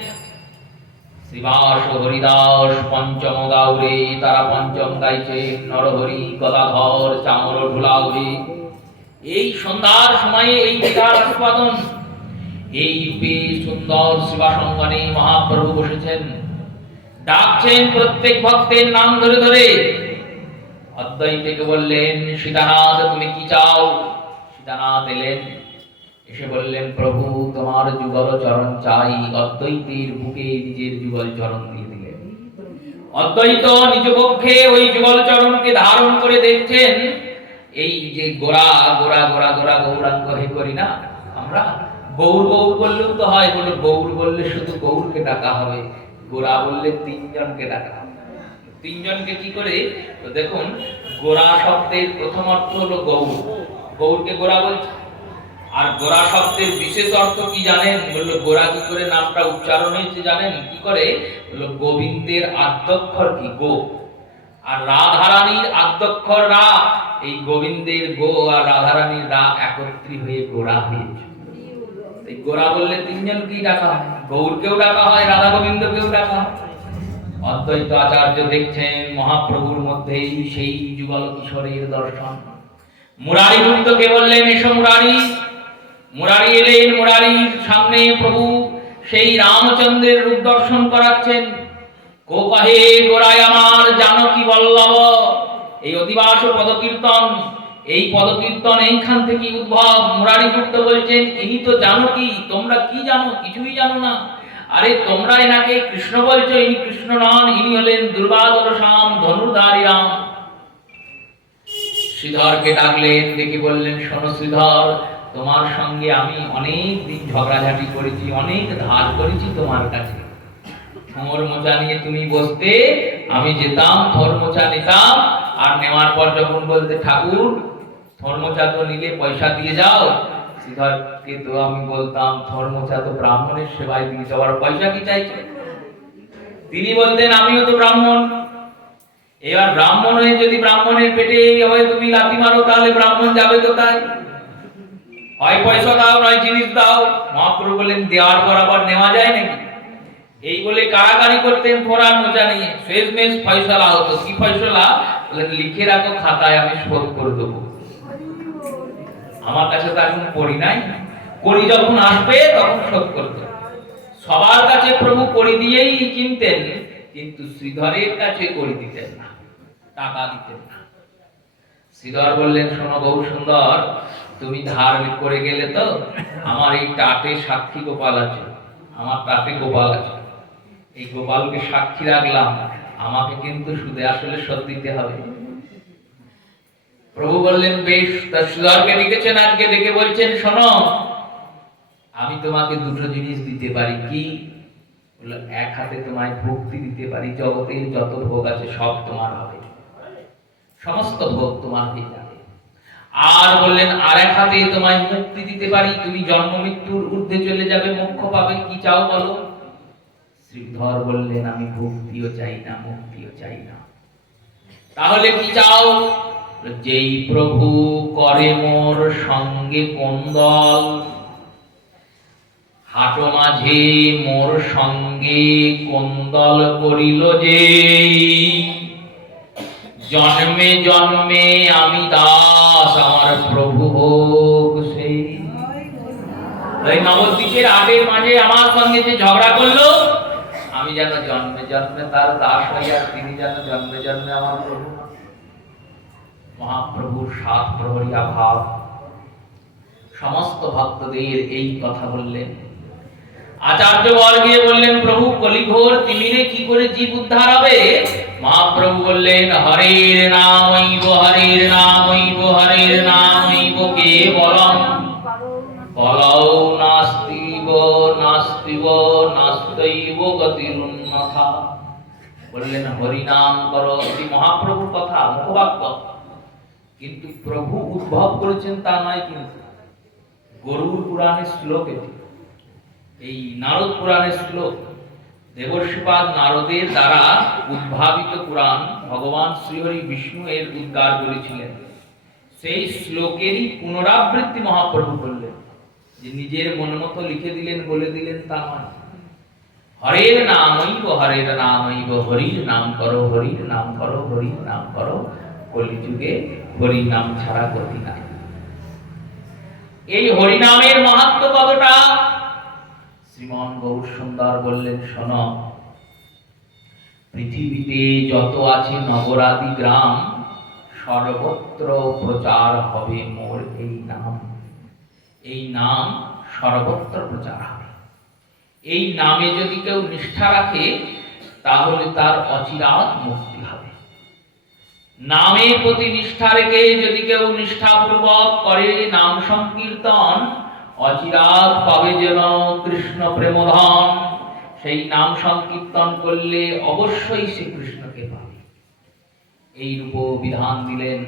শ্রীবাস হরিদাস পঞ্চম গাউরে, তারা পঞ্চম গাইছেন। নরহরি গদাধর চামর ঢুলাউরে। এই সন্ধ্যার সময়ে এই গীতার আস্বাদন, এই রূপে সুন্দর শিবাসঙ্গনে মহাপ্রভু বসেছেন। ডাকছেন প্রত্যেক ভক্তের নাম ধরে ধরে। অদ্বৈতকে বললেন, সীতানাথ তুমি কি চাও? সীতানাথ এলেন, এসে বললেন, প্রভু তোমার যুগল চরণ চাই। অদ্বৈতের বুকে নিজের যুগল চরণ দিয়ে দিলেন। অদ্বৈত নিজ পক্ষে ওই যুগল চরণকে ধারণ করে দেখছেন। এই যে গোরা গোরা গোরা গোরা গৌরাঙ্গ হে করি না আমরা, গৌর গৌর বললেও তো হয়, বলে গৌর বললে শুধু গৌরকে ডাকা হবে, গোরা বললে 3 জনকে ডাকা হবে। 3 জনকে কি করে? তো দেখুন, গোরা শব্দের প্রথম অর্থ হলো গৌর, গৌরকে গোরা বলছে। আর গোরা শব্দের বিশেষ অর্থ কি জানেন? বললো গোরা কি করে নামটা উচ্চারণ হয়েছে জানেন কি করে? বললো গোবিন্দের আদ্যক্ষর কি গো, আর রাধারানীর আদ্যক্ষর রা। এই গোবিন্দের গো আর রাধারানীর রা একত্রী হয়ে গোরা হয়েছে। এই গোরা বললে 3 জনকেই ডাকা হয়, গৌরকেও ডাকা হয়, রাধা গোবিন্দকেও ডাকা হয়। অদ্বৈত আচার্য দেখছেন মহাপ্রভুর মধ্যেই সেই যুগল কিশোরের দর্শন। মুরারি গুপ্তকে বললেন, এসো মুরারি। মুরারি এলেন। মুরারির সামনে প্রভু সেই রামচন্দ্রের রূপ দর্শন করাচ্ছেন। কো কহে গোড়ায় আমার জানকী বল্লভ। এই অধিবাস পদকীর্তন, এই পদকীর্তন এইখান থেকে উদ্ভব। মুরারিপুত্র বলছেন ইনি তো জানকী, তোমরা কি জানো? কিছুই জানো না। আরে তোমরা এনাকে কৃষ্ণ বলছো, ইনি কৃষ্ণ নন, ইনি হলেন দুর্বাধর শ্যাম, ধনুর্ধারী রাম। শ্রীধরকে ডাকলেন, ডেকে বললেন শোনো শ্রীধর, তোমার সঙ্গে আমি অনেক দিন ঝগড়াঝাটি করেছি, অনেক ধার করেছি তোমার কাছে। থোর মোচা নিয়ে তুমি বসতে, আমি যেতাম থোর মোচা নিতাম, আর নেওয়ার পর যখন বলতে ঠাকুর থোর মোচা তো নিলে পয়সা দিয়ে যাও, শ্রীধরকে তো আমি বলতাম থোর মোচা তো ব্রাহ্মণের সেবায় দিয়ে যাওয়ার, পয়সা কি চাইছে? তিনি বলতেন আমিও তো ব্রাহ্মণ। এবার ব্রাহ্মণ হয়ে যদি ব্রাহ্মণের পেটে হয়ে তুমি লাথি মারো, তাহলে ব্রাহ্মণ যাবে কোথায়? হয় পয়সা দাও, নয় জিনিস দাও। মহাপ্রভু বললেন দেওয়ার পর আবার নেওয়া যায় নাকি? এই বলে কারাগারি করতেন থোড়ার মোচা নিয়ে। শেষমেশ ফয়সালা হতো। কি ফয়সালা? বললেন লিখে রাখো খাতায়, আমি শোধ করে দেবো। আমার কাছে তো এখন করি নাই, করি যখন আসবে তখন শোধ করতে। সবার কাছে প্রভু করি দিয়েই কিনতেন, কিন্তু শ্রীধরের কাছে করি দিতেন না, টাকা দিতেন না। শ্রীধর বললেন শোনো গৌর সুন্দর, তুমি ধার করে গেলে তো আমার এই টাটে সাক্ষী গোপাল আছে, আমার টাটে গোপাল আছে, এই গোপালকে সাক্ষী রাখলাম, আমাকে কিন্তু সুদে আসলে শোধ দিতে হবে। প্রভু বললেন বেশ। তা শ্রীধরকে ডেকেছেন আজকে, ডেকে বলছেন শোনো, আমি তোমাকে দুটো জিনিস দিতে পারি। কি? বললো এক হাতে তোমায় ভক্তি দিতে পারি, জগতের যত ভোগ আছে সব তোমার হবে, সমস্ত ভোগ তোমার হয়ে যাবে। আর বললেন আর এক হাতে তোমায় মুক্তি দিতে পারি, তুমি জন্ম মৃত্যুর ঊর্ধ্বে চলে যাবে, মোক্ষ পাবে। কি চাও বলো? শ্রীধর বললেন আমি ভক্তিও চাই না, মুক্তিও চাই না। তাহলে কি চাও? যেই প্রভু করে মোর সঙ্গে কোন্দল, হাটো মাঝে মোর সঙ্গে কোন্দল করিল যে, জন্মে জন্মে আমি দাস, আমার প্রভু হোক সেই। এই নবদ্বীপের আগের মাঝে আমার সঙ্গে যে ঝগড়া করলো, আমি যেন জন্মে জন্মে তার দাস হই, আর তিনি যেন জন্মে জন্মে আমার প্রভু। মহাপ্রভুর সাত প্রহরিয়া ভাব সমস্ত ভক্তদের এই কথা বললেন। আচার্য বর্গে বললেন প্রভু কলিঘোর তিমিরে কি করে জীব উদ্ধার হবে? মহাপ্রভু বললেন হরের নামৈব, হরের নামৈব, হরের নামৈব কেবলম, কলৌ নাস্তিব নাস্তিব নাস্তৈব গতিরুন্নথা। বললেন হরি নাম করো, এটি মহাপ্রভুর কথা, মুখবাক্য। কিন্তু প্রভু উদ্ভব করেছেন তা নয়, কিন্তু গরুড় পুরাণের শ্লোক এটি, এই নারদ পুরাণের শ্লোক। দেবর্ষিপাদ নারদের দ্বারা উদ্ভাবিত পুরাণ, ভগবান শ্রীহরি বিষ্ণু এর উদ্গার করেছিলেন। সেই শ্লোকেরই পুনরাবৃত্তি মহাপ্রভু করলেন, যে নিজের মন মতো লিখে দিলেন, বলে দিলেন তা নয়। হরের নামৈব, হরের নামৈব, হরির নাম করো, হরির নাম করো, হরির নাম করো, কলিযুগে হরি নাম ছাড়া গতি নাই। এই হরিনামের মাহাত্ম্য কতটা? শ্রীমান গৌর সুন্দর বললেন শোনো, পৃথিবীতে যত আছে নগরাদি গ্রাম, সর্বত্র প্রচার হবে মোর এই নাম। এই নাম সর্বত্র প্রচার হবে। এই নামে যদি কেউ নিষ্ঠা রাখে, তাহলে তার অচিরাত মুক্তি হবে। নামের প্রতি নিষ্ঠা রেখে যদি কেউ নিষ্ঠাপূর্বক করে নাম সংকীর্তন, অচিরাত পাবে যেন কৃষ্ণ প্রেমধন। সেই নাম সংকীর্তন করলে অবশ্যই সে কৃষ্ণকে পাবে। এই রূপ বিধান দিলেন।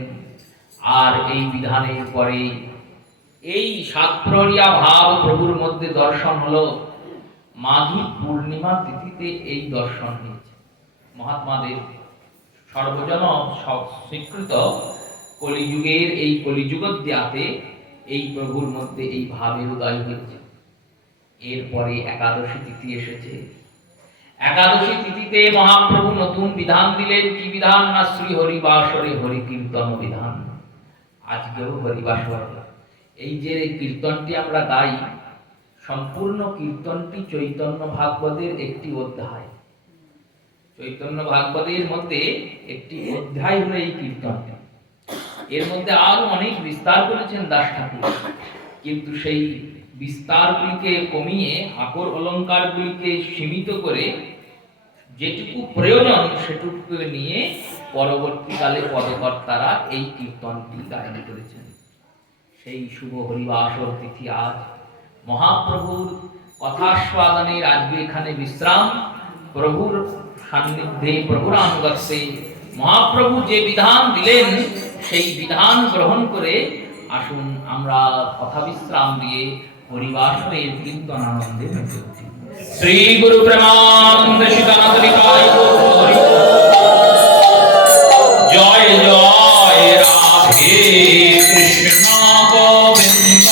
আর এই বিধানের পরে এই সাতপ্রহরিয়া ভাব প্রভুর মধ্যে দর্শন হলো। মাঘী পূর্ণিমা তিথিতে এই দর্শন হয়েছে। মহাত্মাদের সর্বজন স্বীকৃত কলিযুগের এই কলিযুগোদ্যাতে এই প্রভুর মধ্যে এই ভাবের উদয় হয়েছে। এরপরে একাদশী তিথি এসেছে। একাদশী তিথিতে মহাপ্রভু নতুন বিধান দিলেন। কি বিধান? না শ্রী হরিবাসরে হরি কীর্তন বিধান। আজকেও হরিবাসর, এই যে কীর্তনটি আমরা গাই, সম্পূর্ণ কীর্তনটি চৈতন্য ভাগবতের একটি অধ্যায়। চৈতন্য ভাগবতের মধ্যে একটি অধ্যায় হলো এই কীর্তন। এর মধ্যে আরো অনেক বিস্তার করেছেন দাস ঠাকুর, কিন্তু সেই বিস্তারগুলিকে কমিয়ে আকর অলঙ্কারগুলিকে সীমিত করে যেটুকু প্রয়োজন সেটুকু নিয়ে পরবর্তীকালে পদকর্তারা এই কীর্তনটি গায়ন করেছেন। সেই শুভ হরিবাসর তিথি আজ মহাপ্রভুর কথাস্বাদনের আজকে এখানে বিশ্রাম। প্রভুর সান্নিধ্যে, প্রভুর আনুগত্যে মহাপ্রভু যে বিধান দিলেন সেই বিধান গ্রহণ করে আসুন আমরা কথা বিশ্রাম দিয়ে হরিবাসরের কীর্তন আনন্দে মেতে উঠি। শ্রী গুরু প্রেমানন্দ সীতানাথ নিতাই গৌর। জয় জয় রাধে কৃষ্ণ গোবিন্দ।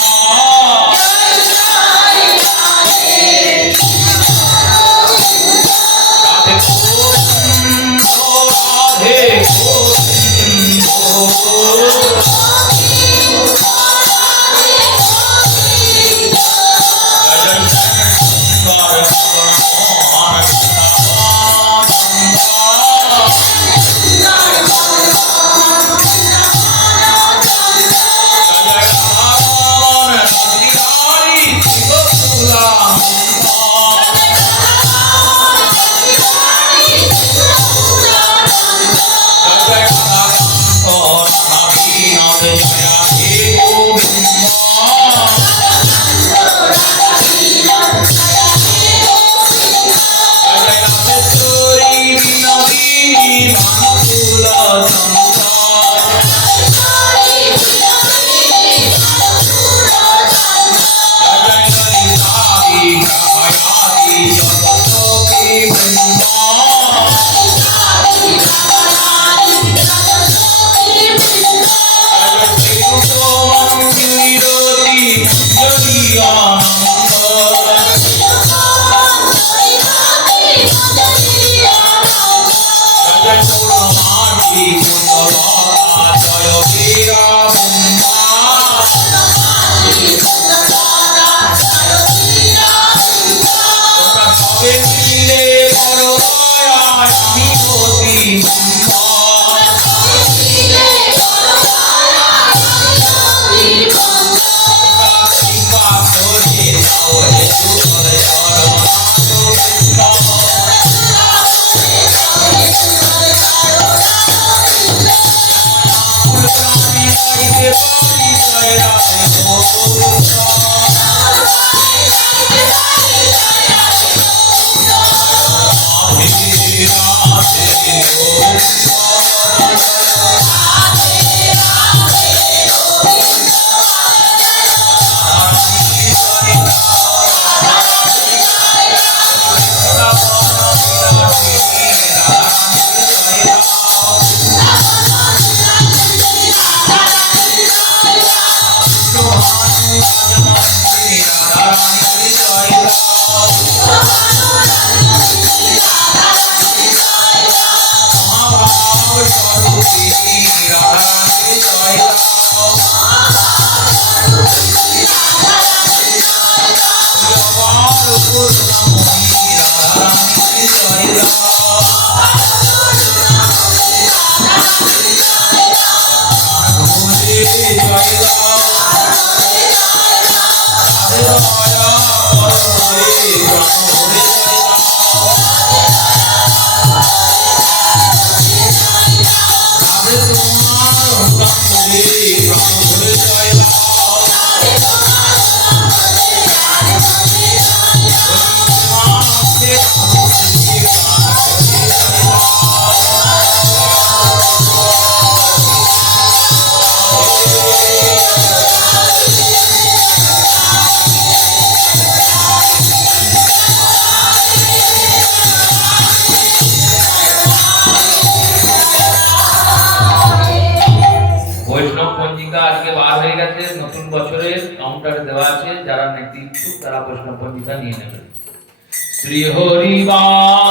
শ্রী হরিবাসরে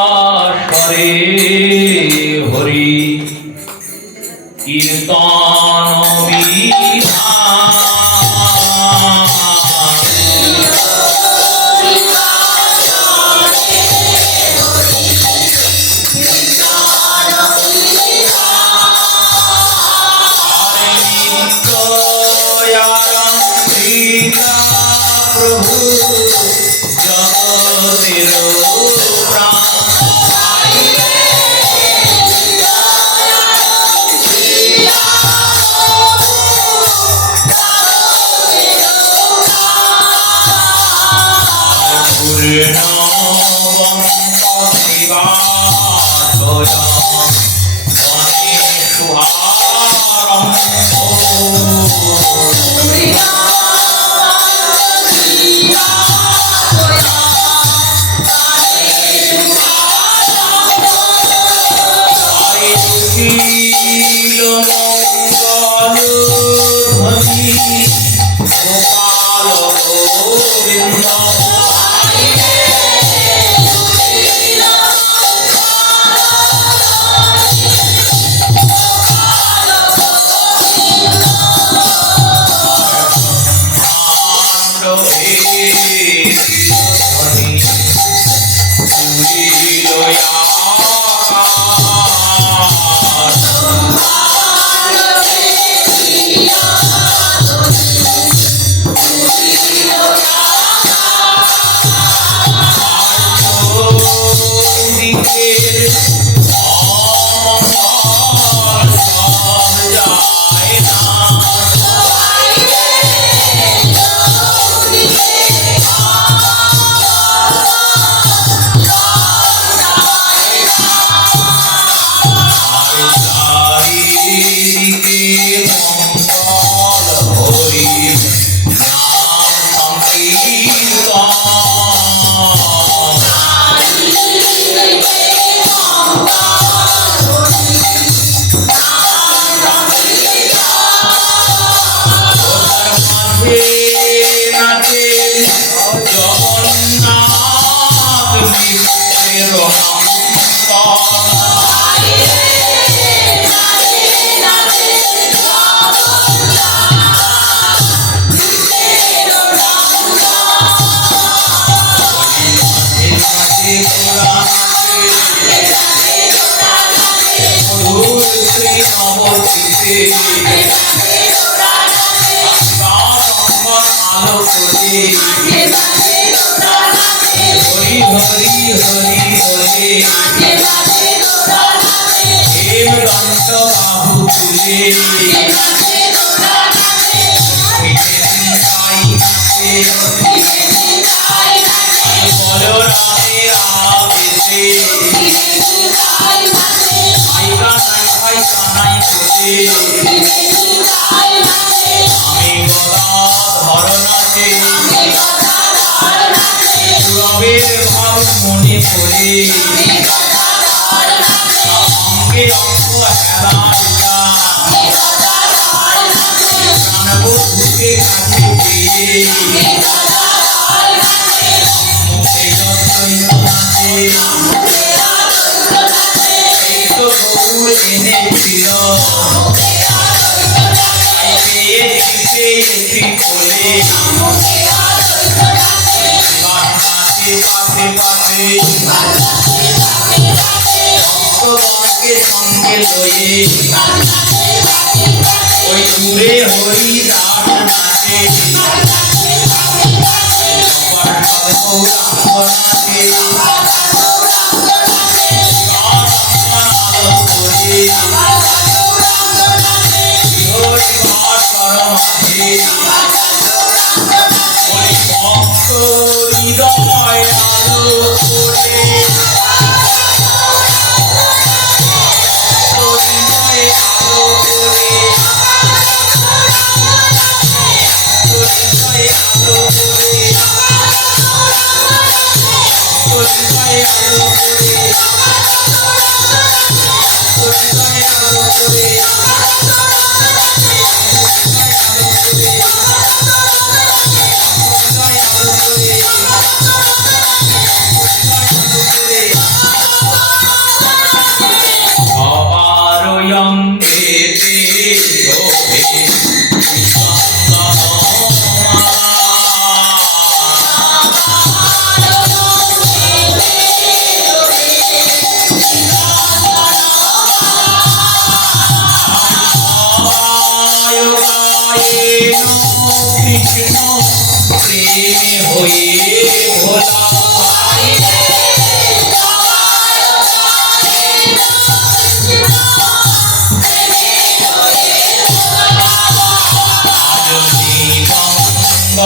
হরি কীর্তন বিধান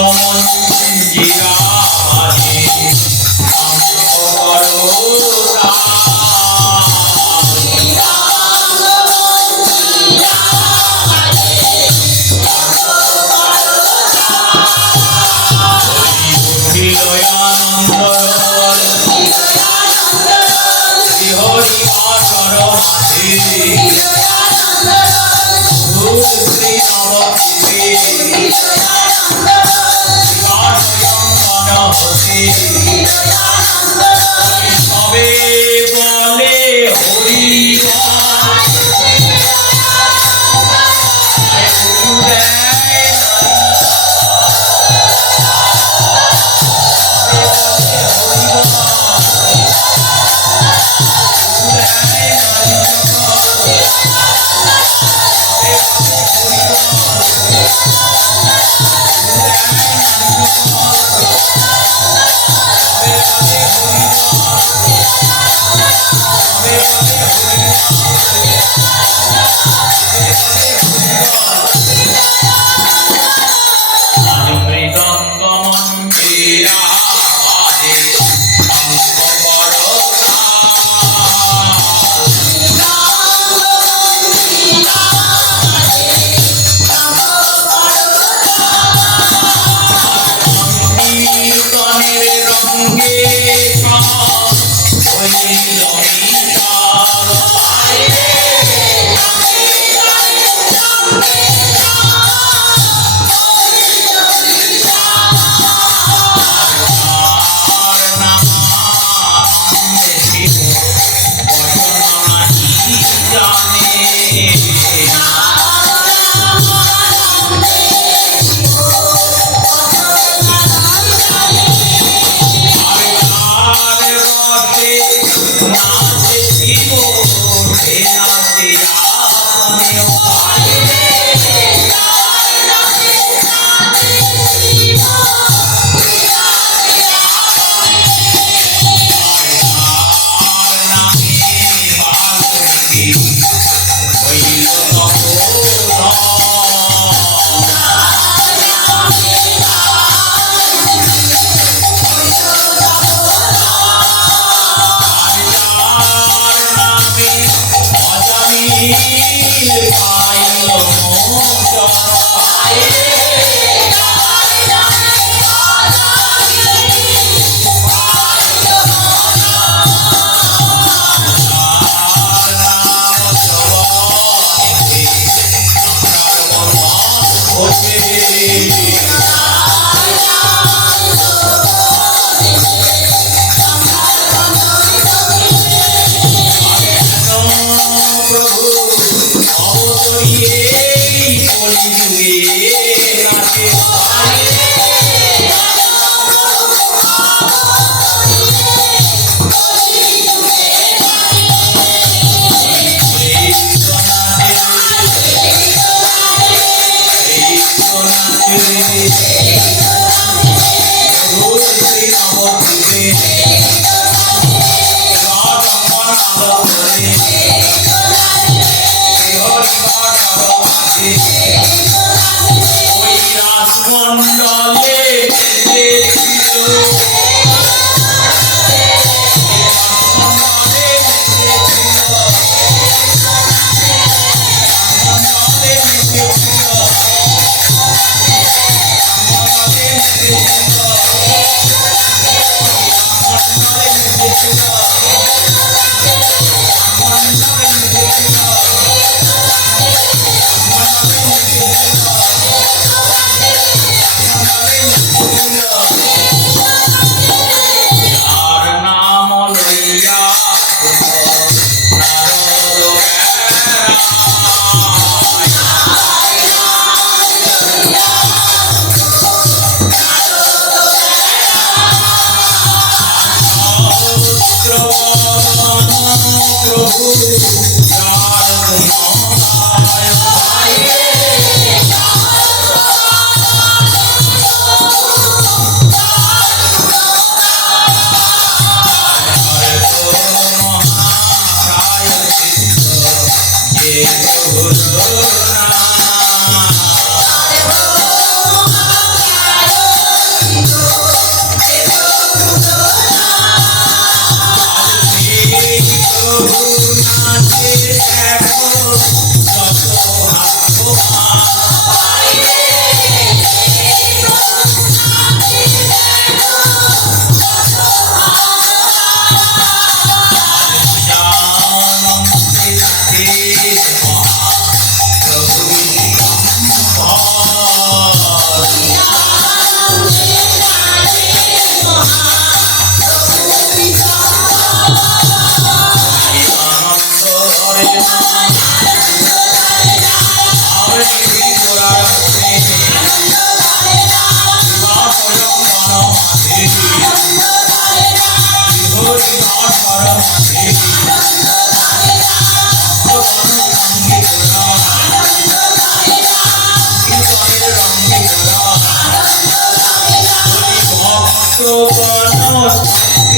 Om সবে বলে হরি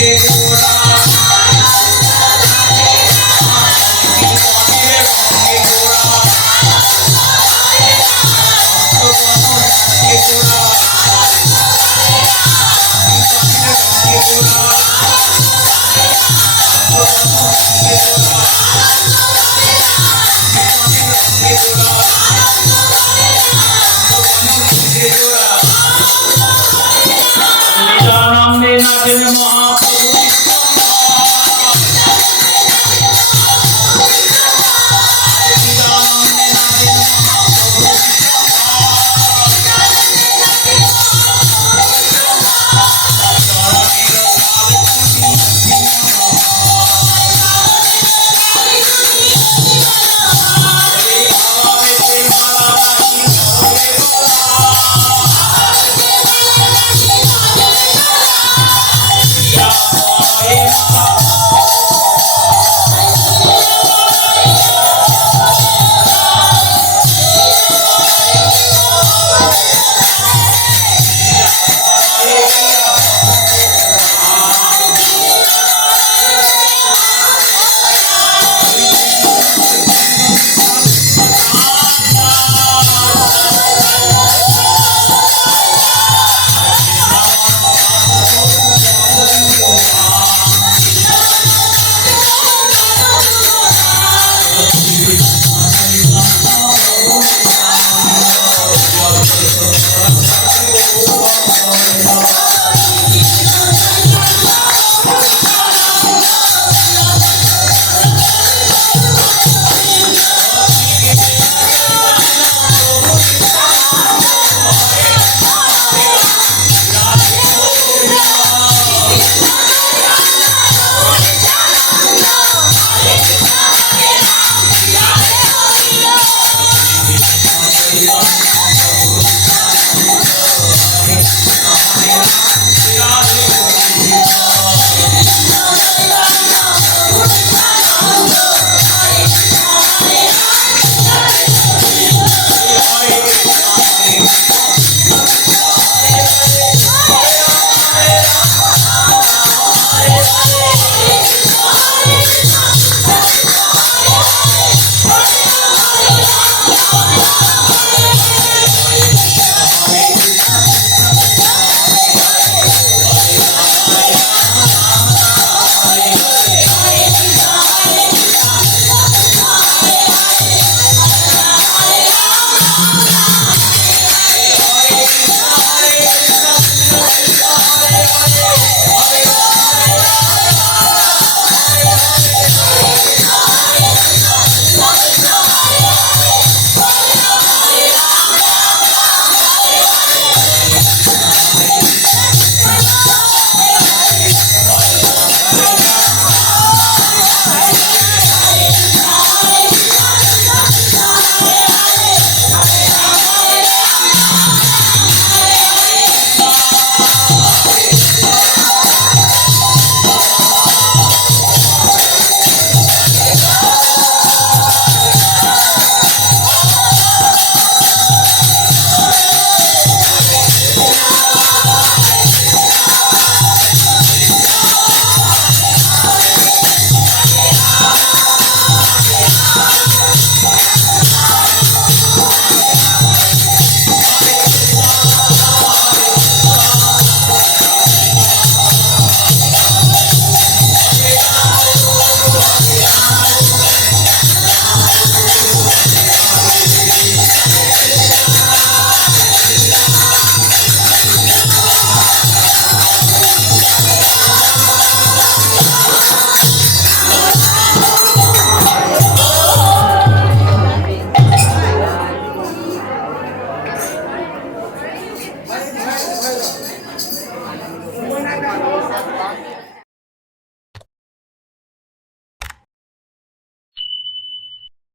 রে